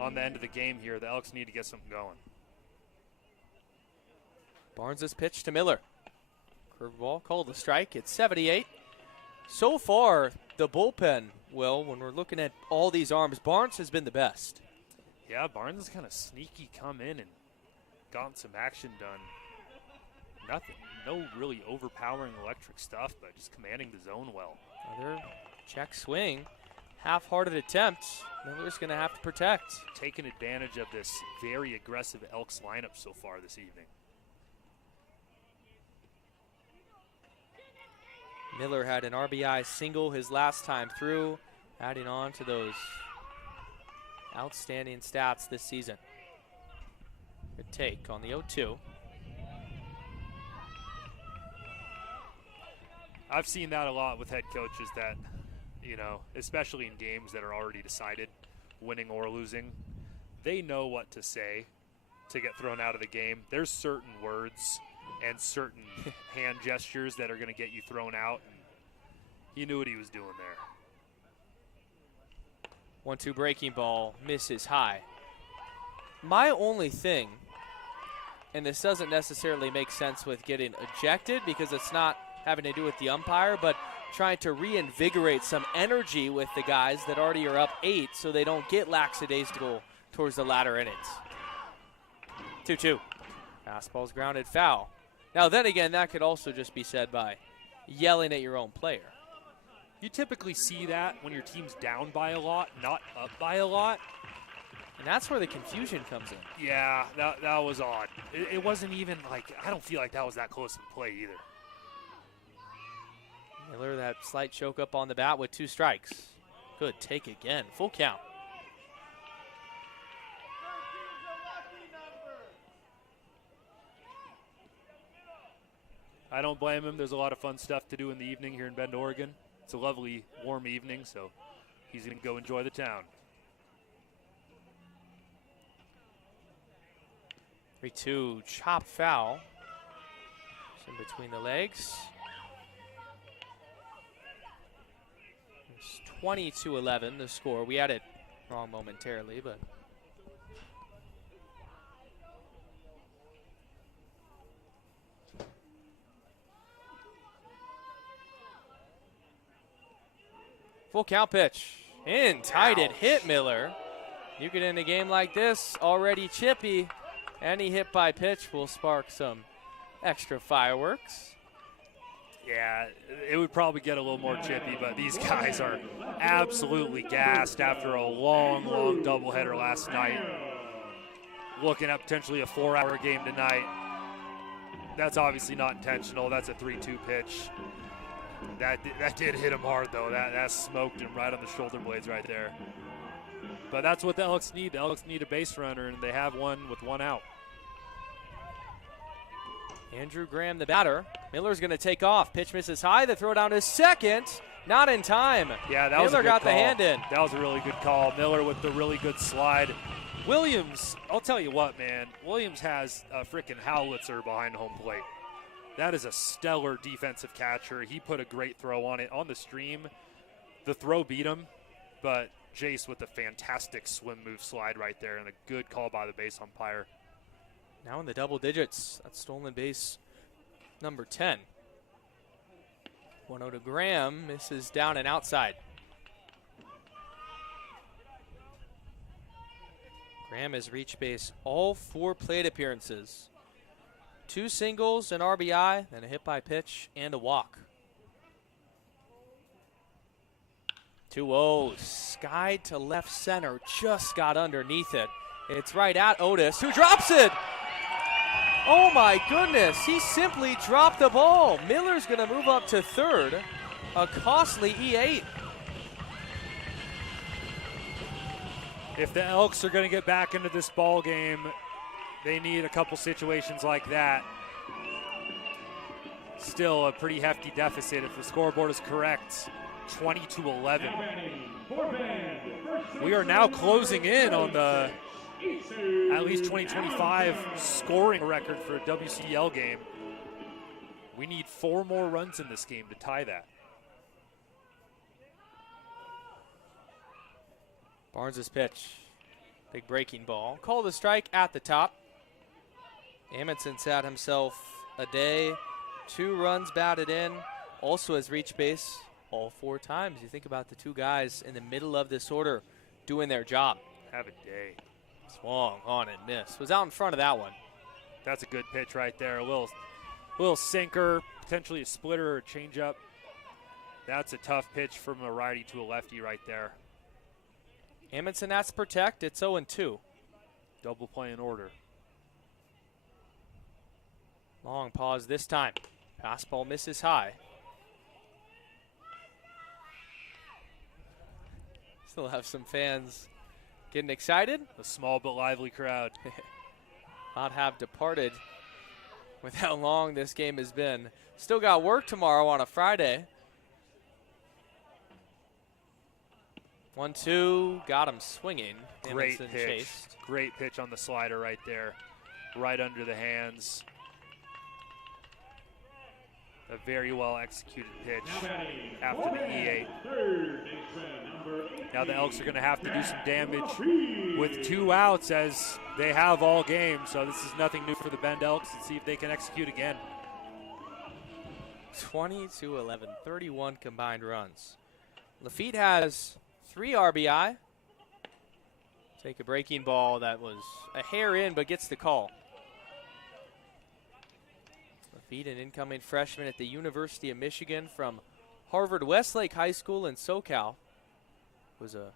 on the end of the game here. The Elks need to get something going. Barnes' pitch to Miller. Curveball called a strike. It's 78. So far, the bullpen, Will, when we're looking at all these arms, Barnes has been the best. Yeah, Barnes has kind of sneaky come in and gotten some action done. Nothing, no really overpowering electric stuff, but just commanding the zone well. Another check swing. Half-hearted attempt. Miller's going to have to protect. Taking advantage of this very aggressive Elks lineup so far this evening. Miller had an RBI single his last time through, adding on to those Outstanding stats this season. Good take on the 0-2. I've seen that a lot with head coaches that, you know, especially in games that are already decided, winning or losing, they know what to say to get thrown out of the game. There's certain words and certain hand gestures that are going to get you thrown out. And he knew what he was doing there. 1-2 breaking ball, misses high. My only thing, and this doesn't necessarily make sense with getting ejected because it's not having to do with the umpire, but trying to reinvigorate some energy with the guys that already are up 8 so they don't get lackadaisical towards the latter innings. 2-2. Fastball's grounded foul. Now then again, that could also just be said by yelling at your own player. You typically see that when your team's down by a lot, not up by a lot. And that's where the confusion comes in. Yeah, that was odd. It wasn't even like, I don't feel like that was that close in play either. Miller, that slight choke up on the bat with 2 strikes. Good take again. Full count. I don't blame him. There's a lot of fun stuff to do in the evening here in Bend, Oregon. It's a lovely, warm evening, so he's going to go enjoy the town. 3-2, chop foul. It's in between the legs. It's 20-11 the score. We had it wrong momentarily, but full count pitch. In tight and hit Miller. You get in a game like this, already chippy. Any hit by pitch will spark some extra fireworks. Yeah, it would probably get a little more chippy, but these guys are absolutely gassed after a long, long doubleheader last night. Looking at potentially a 4-hour game tonight. That's obviously not intentional. That's a 3-2 pitch. That did hit him hard, though. That smoked him right on the shoulder blades right there. But that's what the Elks need. The Elks need a base runner, and they have one with 1 out. Andrew Graham, the batter. Miller's going to take off. Pitch misses high. The throw down to second. Not in time. Yeah, that was a Miller good got call. the hand in. That was a really good call. Miller with the really good slide. Williams, I'll tell you what, man. Williams has a freaking howitzer behind home plate. That is a stellar defensive catcher. He put a great throw on it. On the stream, the throw beat him, but Jace with a fantastic swim move slide right there and a good call by the base umpire. Now in the double digits. That's stolen base number 10. 1-0 to Graham. Misses down and outside. Graham has reached base all 4 plate appearances. 2 singles, an RBI, then a hit by pitch, and a walk. 2-0, sky to left center, just got underneath it. It's right at Otis, who drops it. Oh my goodness, he simply dropped the ball. Miller's gonna move up to third, a costly E8. If the Elks are going to get back into this ball game, they need a couple situations like that. Still a pretty hefty deficit if the scoreboard is correct. 20-11. We are now closing in on the at least 2025 scoring record for a WCL game. We need 4 more runs in this game to tie that. Barnes' pitch. Big breaking ball. Call the strike at the top. Amundsen sat himself a day. 2 runs batted in. Also has reached base all 4 times. You think about the 2 guys in the middle of this order doing their job. Have a day. Swung on and missed. Was out in front of that one. That's a good pitch right there. A little sinker, potentially a splitter or a changeup. That's a tough pitch from a righty to a lefty right there. Amundsen has to protect. It's 0-2. Double play in order. Long pause this time. Fastball misses high. Still have some fans Getting excited? A small but lively crowd. Not have departed with how long this game has been. Still got work tomorrow on a Friday. 1-2, got him swinging. Great Emerson pitch. chased. Great pitch on the slider right there. Right under the hands. A very well executed pitch after the E8. Now the Elks are going to have to do some damage with 2 outs as they have all game. So this is nothing new for the Bend Elks, and see if they can execute again. 20-11, 31 combined runs. Lafitte has 3 RBI. Take a breaking ball that was a hair in, but gets the call. Lafitte, an incoming freshman at the University of Michigan from Harvard Westlake High School in SoCal. Was a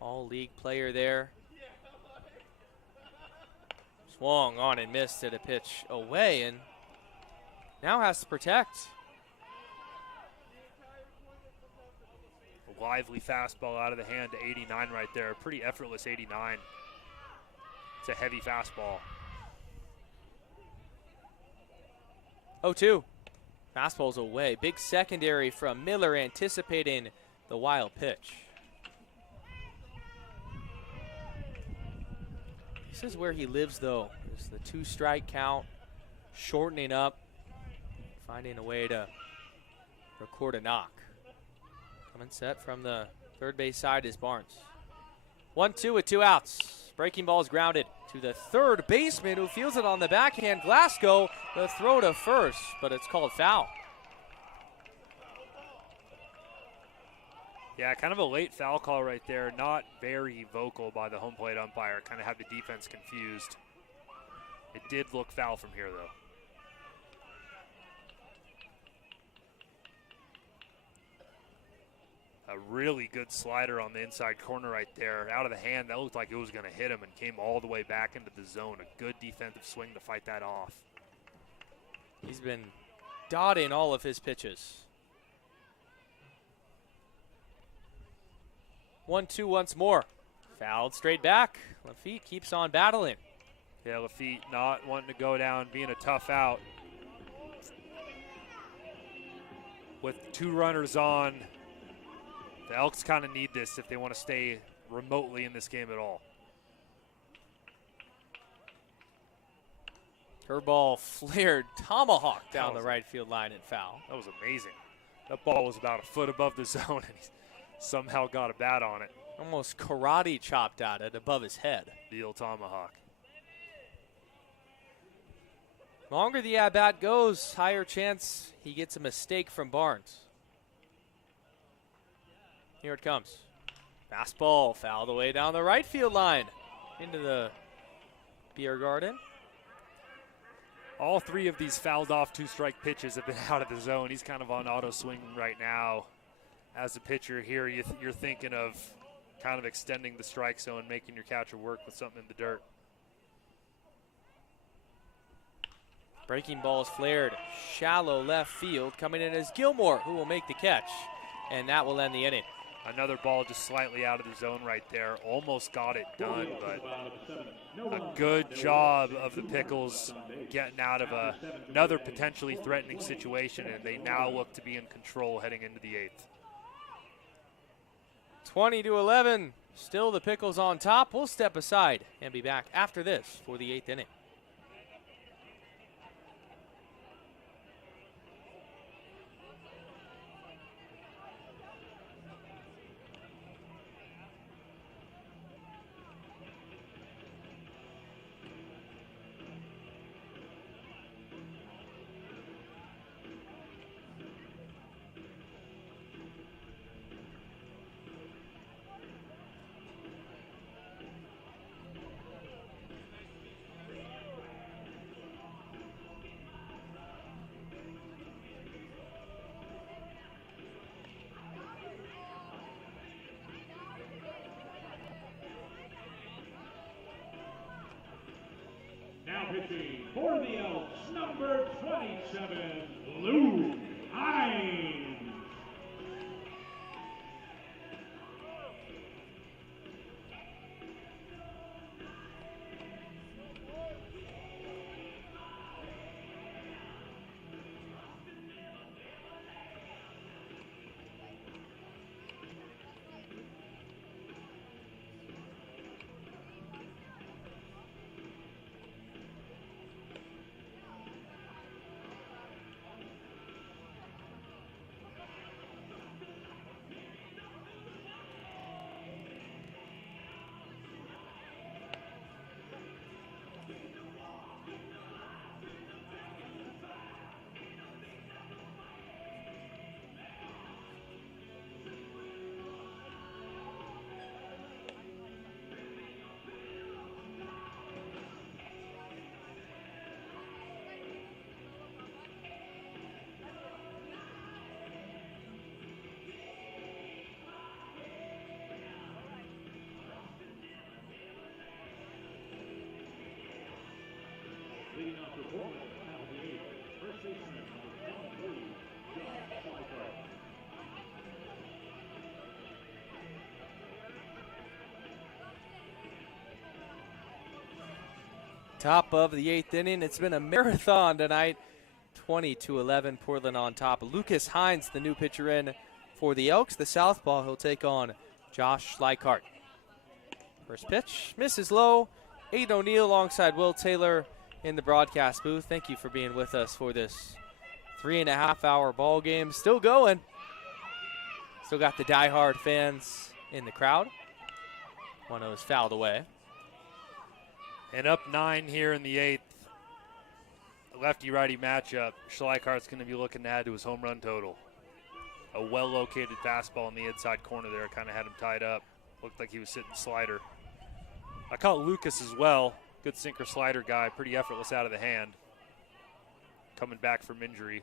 all-league player there. Swung on and missed at a pitch away, and now has to protect. A lively fastball out of the hand to 89 right there. Pretty effortless 89. It's a heavy fastball. 0-2. Fastball's away. Big secondary from Miller, anticipating the wild pitch. This is where he lives, though. It's the 2-strike count, shortening up, finding a way to record a knock. Coming set from the third base side is Barnes. 1-2 with 2 outs. Breaking ball is grounded to the third baseman, who fields it on the backhand. Glasgow, the throw to first, but it's called foul. Yeah, kind of a late foul call right there. Not very vocal by the home plate umpire. Kind of had the defense confused. It did look foul from here, though. A really good slider on the inside corner right there. Out of the hand, that looked like it was going to hit him and came all the way back into the zone. A good defensive swing to fight that off. He's been dotting all of his pitches. 1-2 once more. Fouled straight back. Lafitte keeps on battling. Yeah, Lafitte not wanting to go down, being a tough out. With 2 runners on, the Elks kind of need this if they want to stay remotely in this game at all. Curveball flared tomahawk down the right field line and foul. That was amazing. That ball was about a foot above the zone, and he somehow got a bat on it. Almost karate chopped at it above his head. The old tomahawk. Longer the at-bat goes, higher chance he gets a mistake from Barnes. Here it comes. Fastball fouled away down the right field line into the beer garden. All 3 of these fouled off 2-strike pitches have been out of the zone. He's kind of on auto swing right now. As a pitcher here, you're thinking of kind of extending the strike zone, making your catcher work with something in the dirt. Breaking ball is flared. Shallow left field. Coming in is Gilmore, who will make the catch. And that will end the inning. Another ball just slightly out of the zone right there. Almost got it done, but a good job of the Pickles getting out of another potentially threatening situation, and they now look to be in control heading into the 8th. 20-11. Still the Pickles on top. We'll step aside and be back after this for the 8th inning. Now pitching for the Elks, number 27, Lou Hines. Leading off for Portland, top of the 8th, first baseman, number 23, Josh Schweikart. Top of the 8th inning. It's been a marathon tonight. 20-11, Portland on top. Lucas Hines, the new pitcher in for the Elks. The southpaw, he'll take on Josh Schweikart. First pitch, misses low. Aiden O'Neill alongside Will Taylor in the broadcast booth. Thank you for being with us for this 3.5-hour ball game. Still going. Still got the diehard fans in the crowd. 1-0 is fouled away. And up 9 here in the 8th. Lefty-righty matchup. Schleikart's going to be looking to add to his home run total. A well-located fastball in the inside corner there kind of had him tied up. Looked like he was sitting slider. I caught Lucas as well. Good sinker slider guy. Pretty effortless out of the hand. Coming back from injury.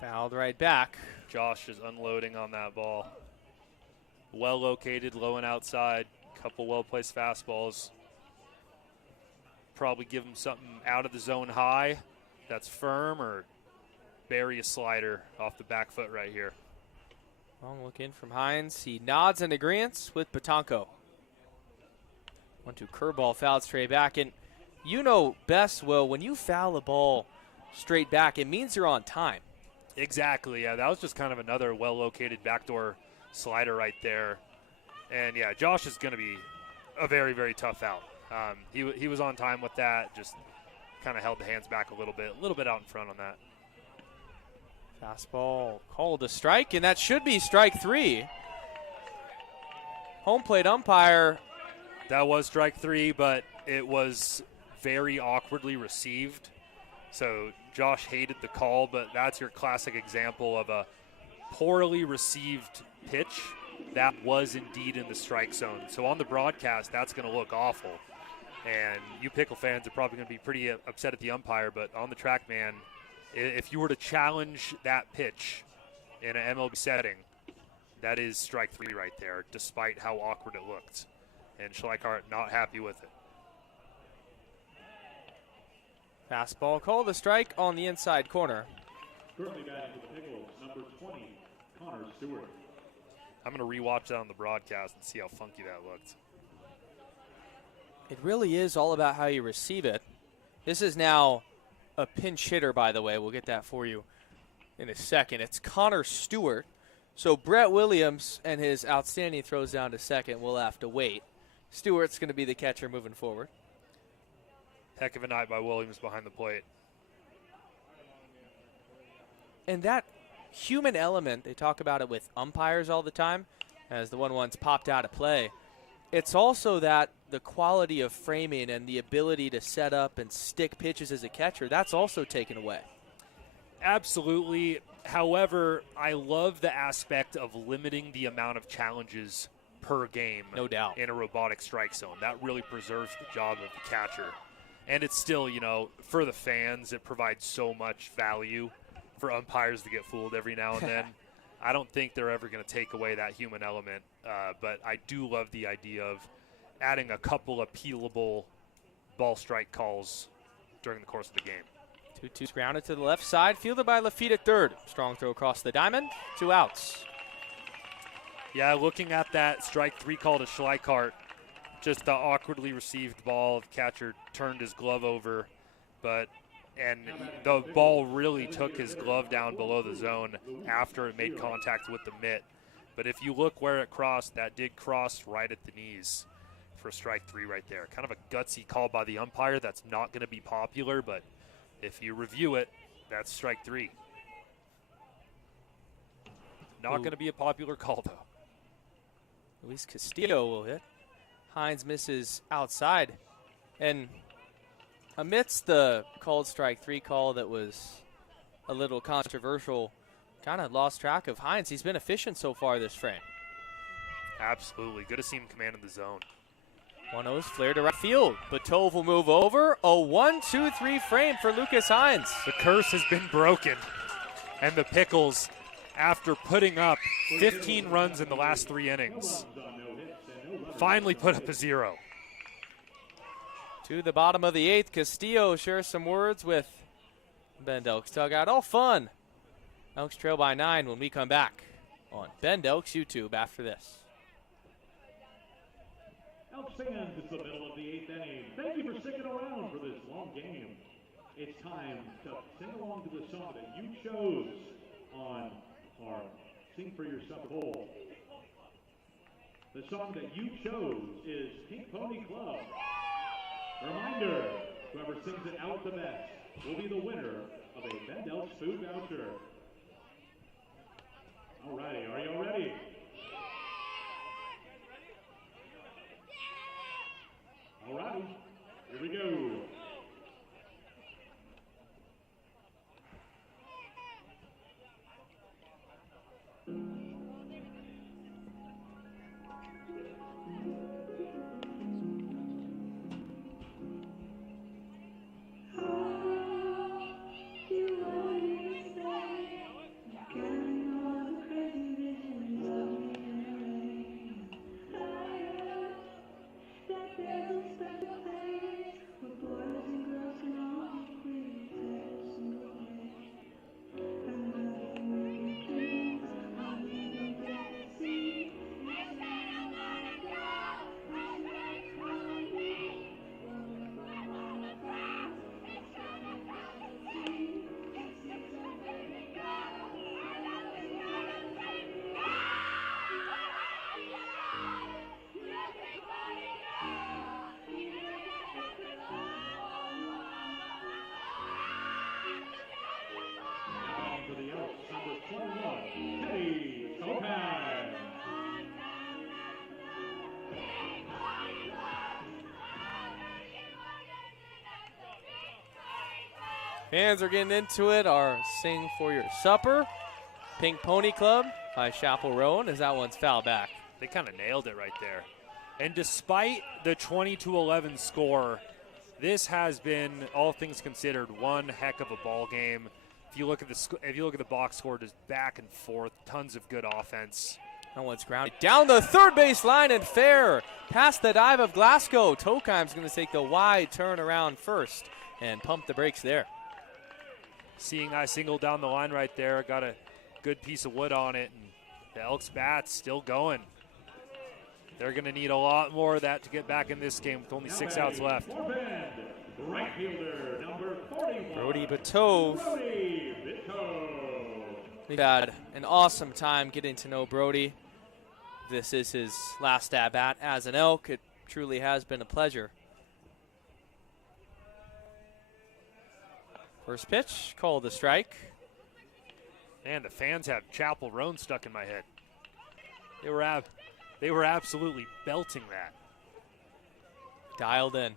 Fouled right back. Josh is unloading on that ball. Well located, low and outside. Couple well-placed fastballs. Probably give him something out of the zone high that's firm, or bury a slider off the back foot right here. Long look in from Hines. He nods in agreement with Patanko. 1-2 curveball fouled straight back. And you know best, Will, when you foul a ball straight back, it means you're on time. Exactly, yeah. That was just kind of another well-located backdoor slider right there. And, yeah, Josh is going to be a very, very tough out. He was on time with that, just kind of held the hands back a little bit out in front on that. Fastball called a strike, and that should be strike 3. Home plate umpire. That was strike 3, but it was very awkwardly received. So Josh hated the call, but that's your classic example of a poorly received pitch that was indeed in the strike zone. So on the broadcast, that's going to look awful. And you Pickle fans are probably going to be pretty upset at the umpire, but on the track, man, if you were to challenge that pitch in an MLB setting, that is strike 3 right there, despite how awkward it looked. And Schleikart not happy with it. Fastball called a strike on the inside corner. Currently batting for the Pickles, number 20, Connor Stewart. I'm going to rewatch that on the broadcast and see how funky that looked. It really is all about how you receive it. This is now a pinch hitter, by the way. We'll get that for you in a second. It's Connor Stewart. So Brett Williams and his outstanding throws down to second will have to wait. Stewart's going to be the catcher moving forward. Heck of a night by Williams behind the plate. And that human element, they talk about it with umpires all the time, as the 1-1's popped out of play. It's also that the quality of framing and the ability to set up and stick pitches as a catcher, that's also taken away. Absolutely. However, I love the aspect of limiting the amount of challenges per game. No doubt. In a robotic strike zone. That really preserves the job of the catcher. And it's still, you know, for the fans, it provides so much value for umpires to get fooled every now and then. I don't think they're ever going to take away that human element, but I do love the idea of adding a couple appealable ball strike calls during the course of the game. 2-2 grounded to the left side, fielded by Lafitte at third. Strong throw across the diamond, 2 outs. Yeah, looking at that strike 3 call to Schleikart, just the awkwardly received ball. The catcher turned his glove over, and the ball really took his glove down below the zone after it made contact with the mitt. But if you look where it crossed, that did cross right at the knees for strike 3 right there. Kind of a gutsy call by the umpire that's not going to be popular, but if you review it, that's strike 3. Not going to be a popular call, though. Luis Castillo will hit. Hines misses outside. And amidst the called strike 3 call that was a little controversial, kind of lost track of Hines. He's been efficient so far this frame. Absolutely. Good to see him commanding the zone. 1-0's flare to right field. Batove will move over. A 1-2-3 frame for Lucas Hines. The curse has been broken. And the Pickles, after putting up 15 runs in the last 3 innings, finally put up a 0. To the bottom of the 8th, Castillo shares some words with Bend Elks dugout. All fun. Elks trail by 9 when we come back on Bend Elks YouTube after this. Elks fans, it's the middle of the 8th inning. Thank you for sticking around for this long game. It's time to sing along to the song that you chose on our Sing for Yourself poll. The song that you chose is Pink Pony Club. Reminder, whoever sings it out the best will be the winner of a Bend Elks food voucher. Alrighty, are you ready? Alrighty, here we go. Fans are getting into it. Our Sing for Your Supper, Pink Pony Club by Chapel Rowan, as that one's foul back. They kind of nailed it right there. And despite the 22-11 score, this has been, all things considered, one heck of a ball game. If you look at the box score, just back and forth, tons of good offense. That one's grounded down the third base line and fair. Past the dive of Glasgow. Tokheim's going to take the wide turn around first and pump the brakes there. Seeing I single down the line right there, got a good piece of wood on it, and the Elks bats still going. They're going to need a lot more of that to get back in this game with only 6 outs left. Right fielder, number 41. Brody Batove. We've had an awesome time getting to know Brody. This is his last at-bat as an Elk. It truly has been a pleasure. First pitch, called a strike. And the fans have Chapel Roan stuck in my head. They were absolutely belting that. Dialed in.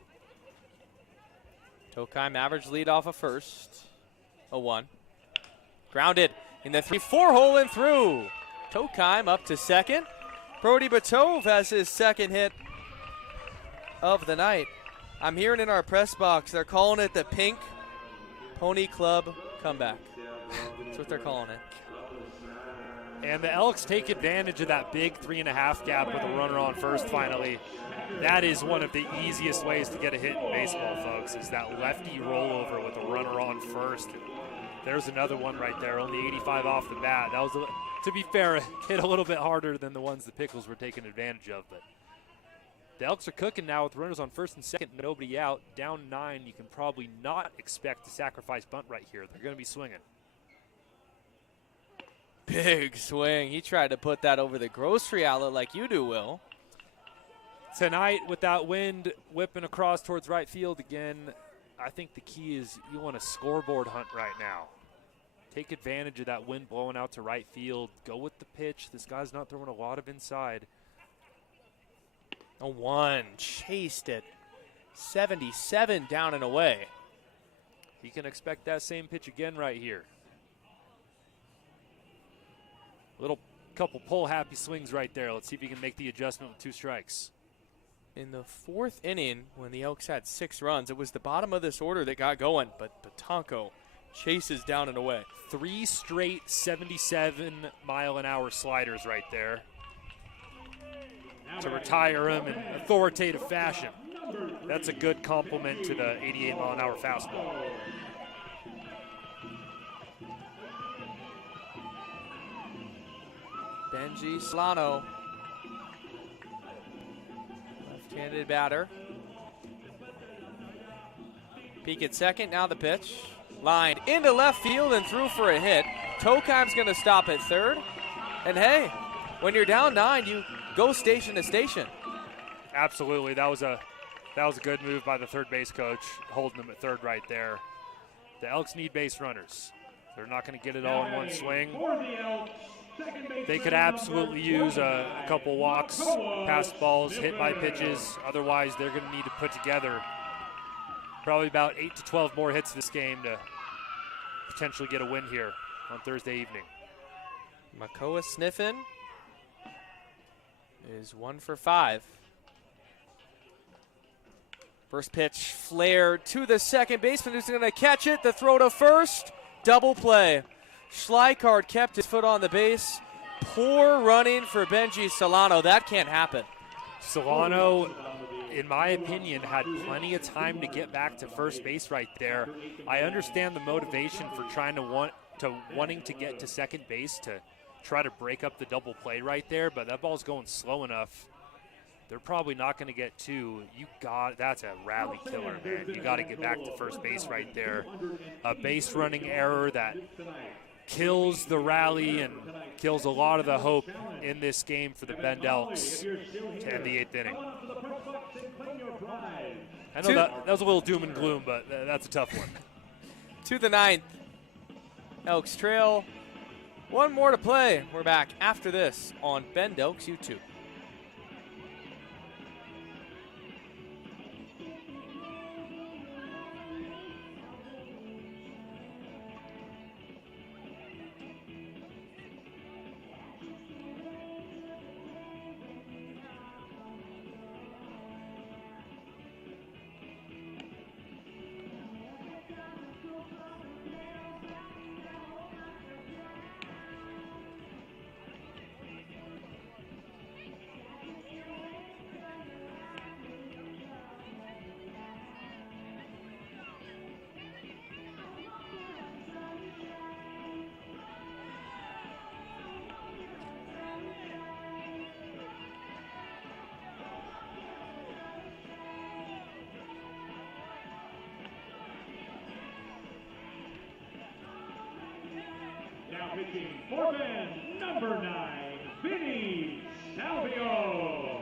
Tokheim average lead off of first. 0-1. Grounded in the 3-4 hole and through. Tokheim up to second. Brody Batove has his second hit of the night. I'm hearing in our press box, they're calling it the Pink Pony Club comeback. That's what they're calling it. And the Elks take advantage of that big 3.5 gap with a runner on first finally. That is one of the easiest ways to get a hit in baseball, folks, is that lefty rollover with a runner on first. There's another one right there, only 85 off the bat. That was, to be fair, hit a little bit harder than the ones the Pickles were taking advantage of. But the Elks are cooking now with runners on first and second, nobody out. Down 9, you can probably not expect to sacrifice bunt right here. They're going to be swinging. Big swing. He tried to put that over the grocery outlet like you do, Will. Tonight, with that wind whipping across towards right field again, I think the key is you want a scoreboard hunt right now. Take advantage of that wind blowing out to right field. Go with the pitch. This guy's not throwing a lot of inside. 0-1. Chased it. 77 down and away. You can expect that same pitch again right here. Little couple pull-happy swings right there. Let's see if he can make the adjustment with 2 strikes. In the 4th inning, when the Elks had 6 runs, it was the bottom of this order that got going, but Batonko chases down and away. 3 straight 77-mile-an-hour sliders right there to retire him in authoritative fashion. that's a good compliment to the 88-mile-an-hour fastball. Benji Solano, left-handed batter. Peak at second, now the pitch. Lined into left field and through for a hit. Tokheim's going to stop at third. And hey, when you're down 9, you go station to station. Absolutely, that was a good move by the third base coach, holding them at third right there. The Elks need base runners. They're not going to get it all in one swing. They could absolutely use a couple walks, pass balls, hit by pitches. Otherwise, they're going to need to put together probably about 8 to 12 more hits this game to potentially get a win here on Thursday evening. Makoa Sniffen is 1 for 5. First pitch flared to the second baseman who's going to catch it. The throw to first. Double play. Schleikart kept his foot on the base. Poor running for Benji Solano. That can't happen. Solano, in my opinion, had plenty of time to get back to first base right there. I understand the motivation for wanting to get to second base to try to break up the double play right there, but that ball's going slow enough. They're probably not going to get two. That's a rally killer, man. You got to get back to first base right there. A base running error that kills the rally and kills a lot of the hope in this game for the Bend Elks to end the 8th inning. I know that was a little doom and gloom, but that's a tough one. To the 9th. Elks trail. One more to play. We're back after this on Bend Elks YouTube. Now pitching for Bend, number 9, Vinny Salvio.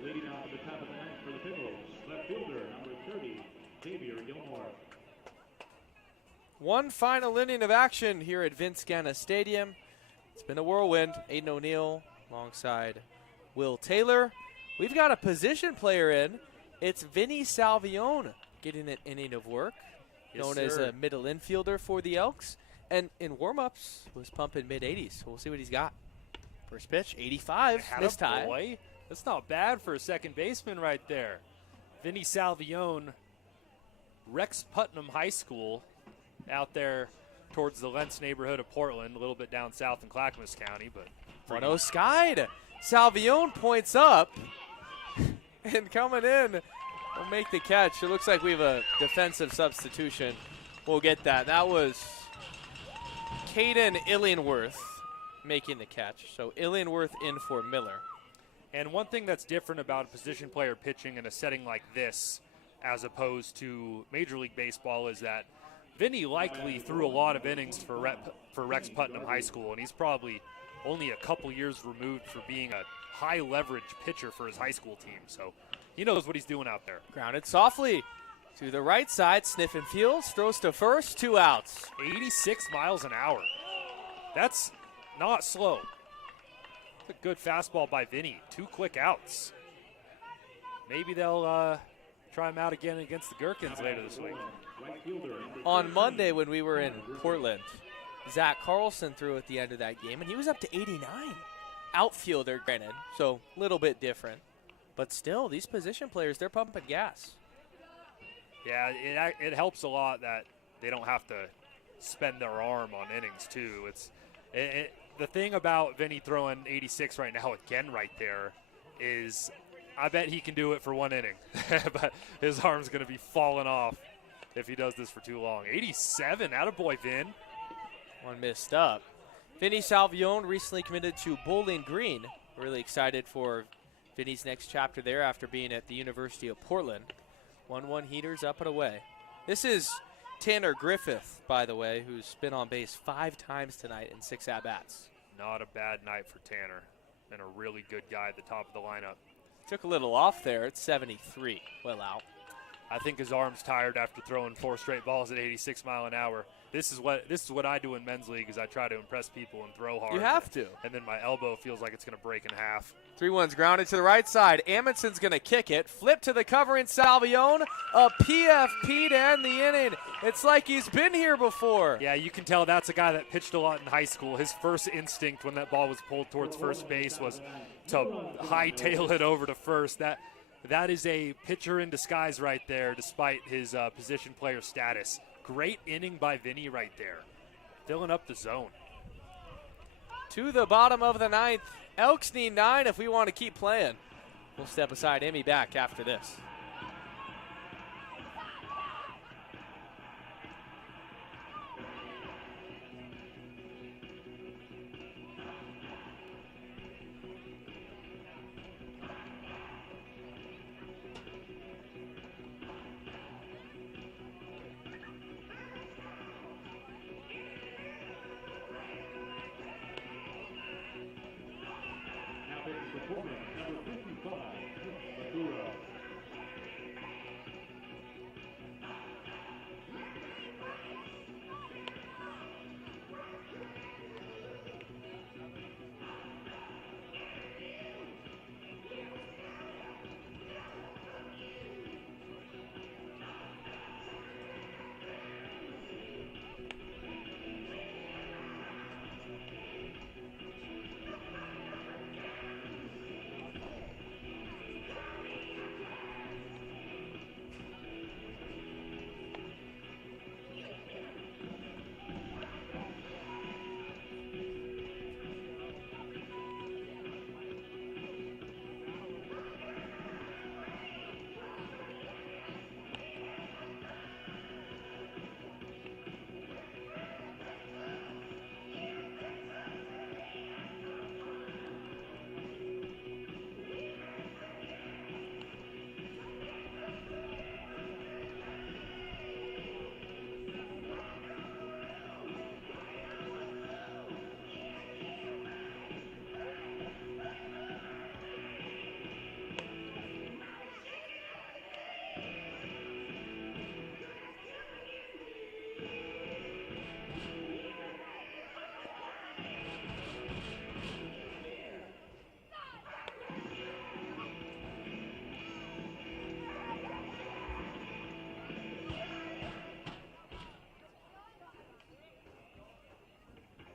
Leading off at the top of the ninth for the Pickles, left fielder, number 30, Xavier Gilmore. One final inning of action here at Vince Ganna Stadium. It's been a whirlwind. Aiden O'Neill alongside Will Taylor. We've got a position player in. It's Vinny Salvione getting an inning of work, known as a middle infielder for the Elks. And in warm-ups was pumping mid-80s. So we'll see what he's got. First pitch, 85 this time. Boy. That's not bad for a second baseman right there. Vinny Salvione, Rex Putnam High School out there towards the Lentz neighborhood of Portland, a little bit down south in Clackamas County. But Front skied. Salvione points up and coming in will make the catch. It looks like we have a defensive substitution. We'll get that. That was Caden Illingworth making the catch. So Illingworth in for Miller. And one thing that's different about a position player pitching in a setting like this as opposed to Major League Baseball is that Vinny likely threw a lot of innings for Rex Putnam High School, and he's probably only a couple years removed for being a high leverage pitcher for his high school team. So he knows what he's doing out there. Grounded softly to the right side. Sniffing fields. Throws to first. 2 outs. 86 miles an hour. That's not slow. That's a good fastball by Vinny. 2 quick outs. Maybe they'll try him out again against the Gherkins later this week. On Monday when we were in Portland, Zach Carlson threw at the end of that game, and he was up to 89. Outfielder, granted, so a little bit different. But still, these position players, they're pumping gas. Yeah, it helps a lot that they don't have to spend their arm on innings, too. The thing about Vinny throwing 86 right now again right there is I bet he can do it for 1 inning. But his arm's going to be falling off if he does this for too long. 87, attaboy, Vin. One missed up. Vinny Salvione recently committed to Bowling Green. Really excited for Vinny's next chapter there after being at the University of Portland. 1-1 heaters up and away. This is Tanner Griffith, by the way, who's been on base 5 times tonight in 6 at-bats. Not a bad night for Tanner, and a really good guy at the top of the lineup. Took a little off there at 73. Well out. I think his arm's tired after throwing 4 straight balls at 86 mile an hour. This is what I do in men's league is I try to impress people and throw hard. You have to. And then my elbow feels like it's going to break in half. 3-1's grounded to the right side. Amundsen's going to kick it. Flip to the covering Salvione. A PFP to end the inning. It's like he's been here before. Yeah, you can tell that's a guy that pitched a lot in high school. His first instinct when that ball was pulled towards first base was to hightail it over to first. That is a pitcher in disguise right there, despite his position player status. Great inning by Vinny right there, filling up the zone. To the bottom of the 9th. Elks need 9 if we want to keep playing. We'll step aside. Emmy back after this.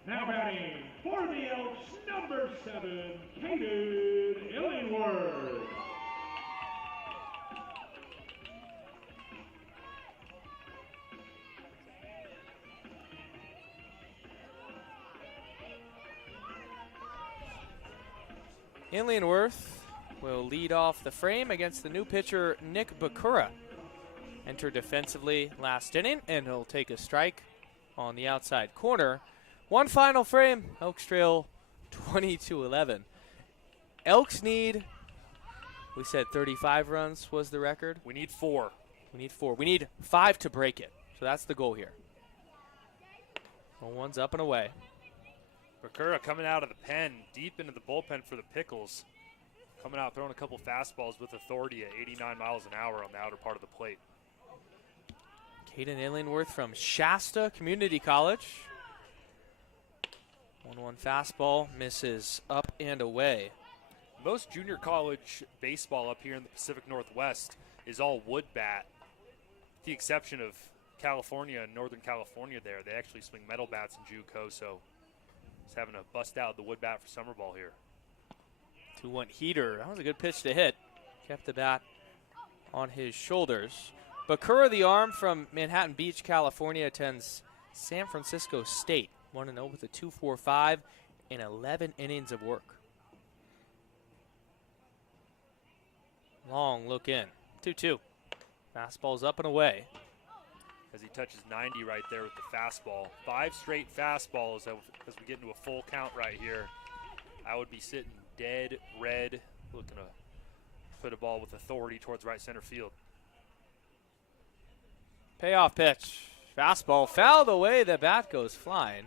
Now batting for the Elks, number 7, Caden Illingworth. Illingworth will lead off the frame against the new pitcher, Nick Bakura. Enter defensively last inning, and he'll take a strike on the outside corner. One final frame, Elks trail 20-11. Elks need, we said 35 runs was the record. We need 4. We need 4. We need 5 to break it. So that's the goal here. 1-1's up and away. Bakura coming out of the pen, deep into the bullpen for the Pickles. Coming out, throwing a couple fastballs with authority at 89 miles an hour on the outer part of the plate. Caden Illingworth from Shasta Community College. 1-1 fastball, misses up and away. Most junior college baseball up here in the Pacific Northwest is all wood bat. With the exception of California and Northern California there. They actually swing metal bats in JUCO, so he's having to bust out the wood bat for summer ball here. 2-1 heater. That was a good pitch to hit. Kept the bat on his shoulders. Bakura, the arm from Manhattan Beach, California, attends San Francisco State. 1-0 with a 2.45 and 11 innings of work. Long look in. 2-2. Fastball's up and away. As he touches 90 right there with the fastball. 5 straight fastballs as we get into a full count right here. I would be sitting dead red, looking to put a ball with authority towards right center field. Payoff pitch. Fastball fouled away. The bat goes flying.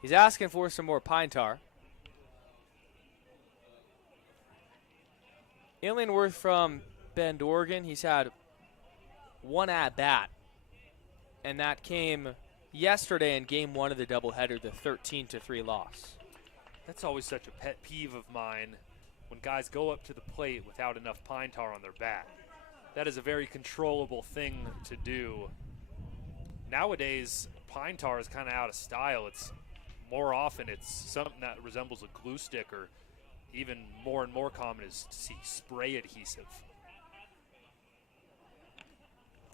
He's asking for some more pine tar. Illingworth from Bend, Oregon. He's had 1 at-bat, and that came yesterday in Game 1 of the doubleheader, the 13-3 loss. That's always such a pet peeve of mine when guys go up to the plate without enough pine tar on their bat. That is a very controllable thing to do. Nowadays, pine tar is kind of out of style. It's more often it's something that resembles a glue stick, or even more and more common is to see spray adhesive.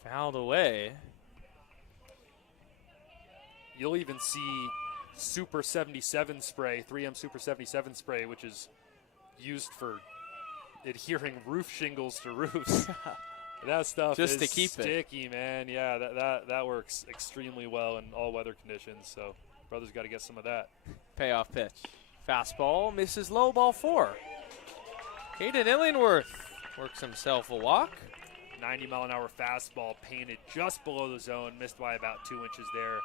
Fouled away. You'll even see Super 77 spray, 3M Super 77 spray, which is used for adhering roof shingles to roofs. That stuff just is to keep sticky, man. Yeah, that works extremely well in all weather conditions. So, brothers got to get some of that. Payoff pitch. Fastball misses low, ball 4. Caden Illingworth works himself a walk. 90-mile-an-hour fastball painted just below the zone, missed by about 2 inches there.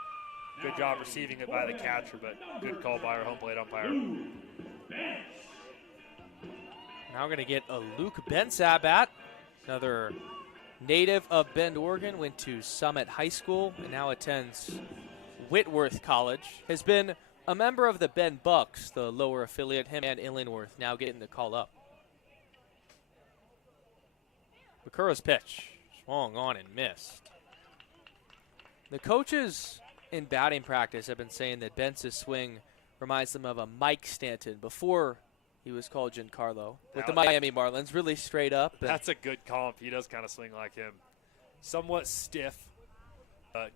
Good job receiving it by the catcher, but good call by our home plate umpire. Now we're going to get a Luke Bentz at bat. Another native of Bend, Oregon, went to Summit High School and now attends Whitworth College. Has been a member of the Bend Bucks, the lower affiliate. Him and Illingworth now getting the call up. Bakura's pitch. Swung on and missed. The coaches in batting practice have been saying that Bentz's swing reminds them of a Mike Stanton before he was called Giancarlo with the Miami Marlins. Really straight up. That's a good comp. He does kind of swing like him. Somewhat stiff.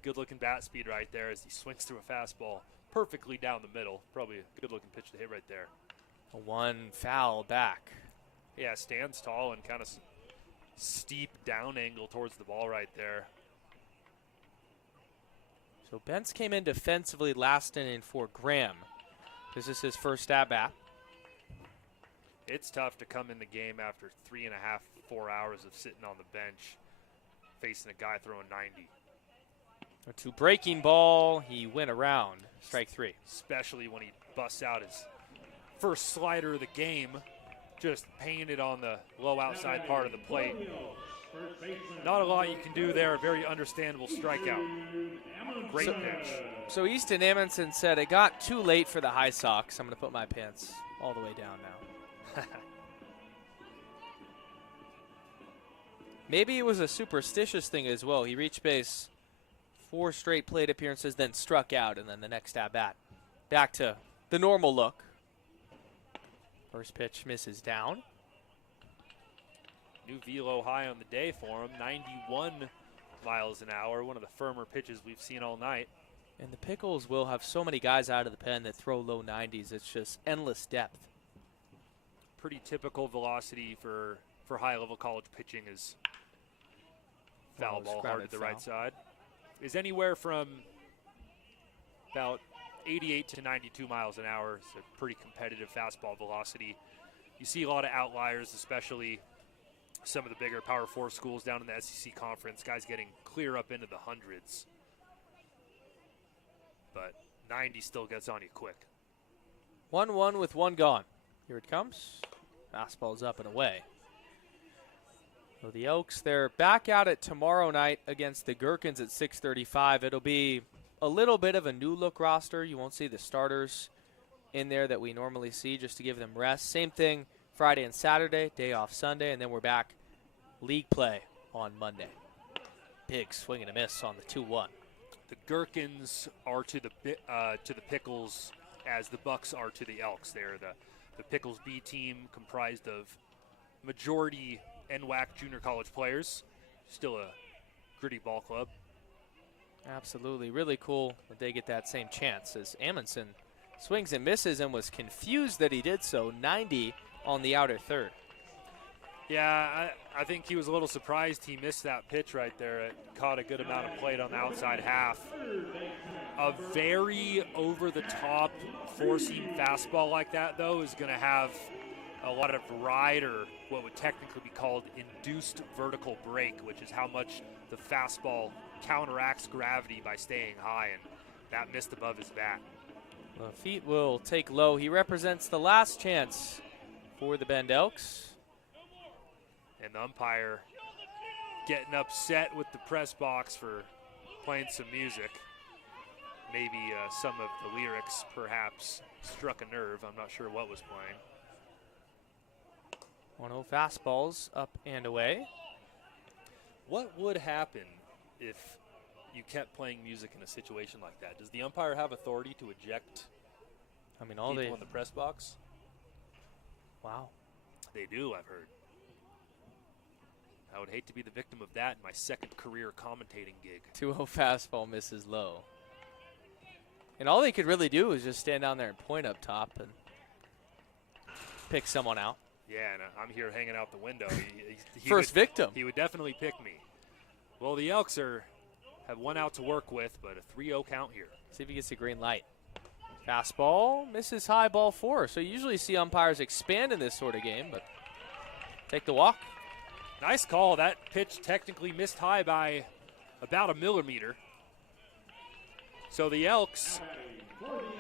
Good-looking bat speed right there as he swings through a fastball perfectly down the middle. Probably a good-looking pitch to hit right there. A 1 foul back. Yeah, stands tall and kind of steep down angle towards the ball right there. So Bentz came in defensively last inning for Graham. This is his first at-bat. It's tough to come in the game after 3.5, 4 hours of sitting on the bench facing a guy throwing 90. A 2 breaking ball. He went around. Strike 3. Especially when he busts out his first slider of the game, just painted on the low outside part of the plate. Not a lot you can do there. A very understandable strikeout. Great pitch. So Easton Amundsen said, it got too late for the high socks. I'm going to put my pants all the way down now. Maybe it was a superstitious thing as well. He reached base 4 straight plate appearances, then struck out, and then the next at-bat. Back to the normal look. First pitch misses down. New velo high on the day for him, 91 miles an hour, one of the firmer pitches we've seen all night. And the Pickles will have so many guys out of the pen that throw low 90s. It's just endless depth. Pretty typical velocity for high-level college pitching is foul ball hard to the right side. Is anywhere from about 88 to 92 miles an hour. It's a pretty competitive fastball velocity. You see a lot of outliers, especially some of the bigger Power 4 schools down in the SEC Conference, guys getting clear up into the hundreds. But 90 still gets on you quick. 1-1 with one gone. Here it comes. Fastball's up and away. So the Elks, they're back at it tomorrow night against the Gherkins at 6:35. It'll be a little bit of a new look roster. You won't see the starters in there that we normally see just to give them rest. Same thing Friday and Saturday, day off Sunday, and then we're back league play on Monday. Big swing and a miss on the 2-1. The Gherkins are to the Pickles as the Bucks are to the Elks. They're the Pickles B team, comprised of majority NWAC junior college players. Still a gritty ball club. Absolutely. Really cool that they get that same chance as Amundsen swings and misses and was confused that he did so. 90 on the outer third. Yeah, I think he was a little surprised he missed that pitch right there. It caught a good amount of plate on the outside half. A very over-the-top four-seam fastball like that, though, is going to have a lot of ride, or what would technically be called induced vertical break, which is how much the fastball counteracts gravity by staying high, and that missed above his bat. The feet will take low. He represents the last chance for the Bend Elks. And the umpire getting upset with the press box for playing some music. Maybe some of the lyrics perhaps struck a nerve. I'm not sure what was playing. 1-0 fastballs up and away. What would happen if you kept playing music in a situation like that? Does the umpire have authority to eject people in the press box? Wow. They do, I've heard. I would hate to be the victim of that in my second career commentating gig. 2-0 fastball misses low. And all they could really do is just stand down there and point up top and pick someone out. Yeah, and I'm here hanging out the window. First victim. He would definitely pick me. Well, the Elks have one out to work with, but a 3-0 count here. See if he gets a green light. Fastball misses high, ball 4. So you usually see umpires expand in this sort of game, but take the walk. Nice call. That pitch technically missed high by about a millimeter. So the Elks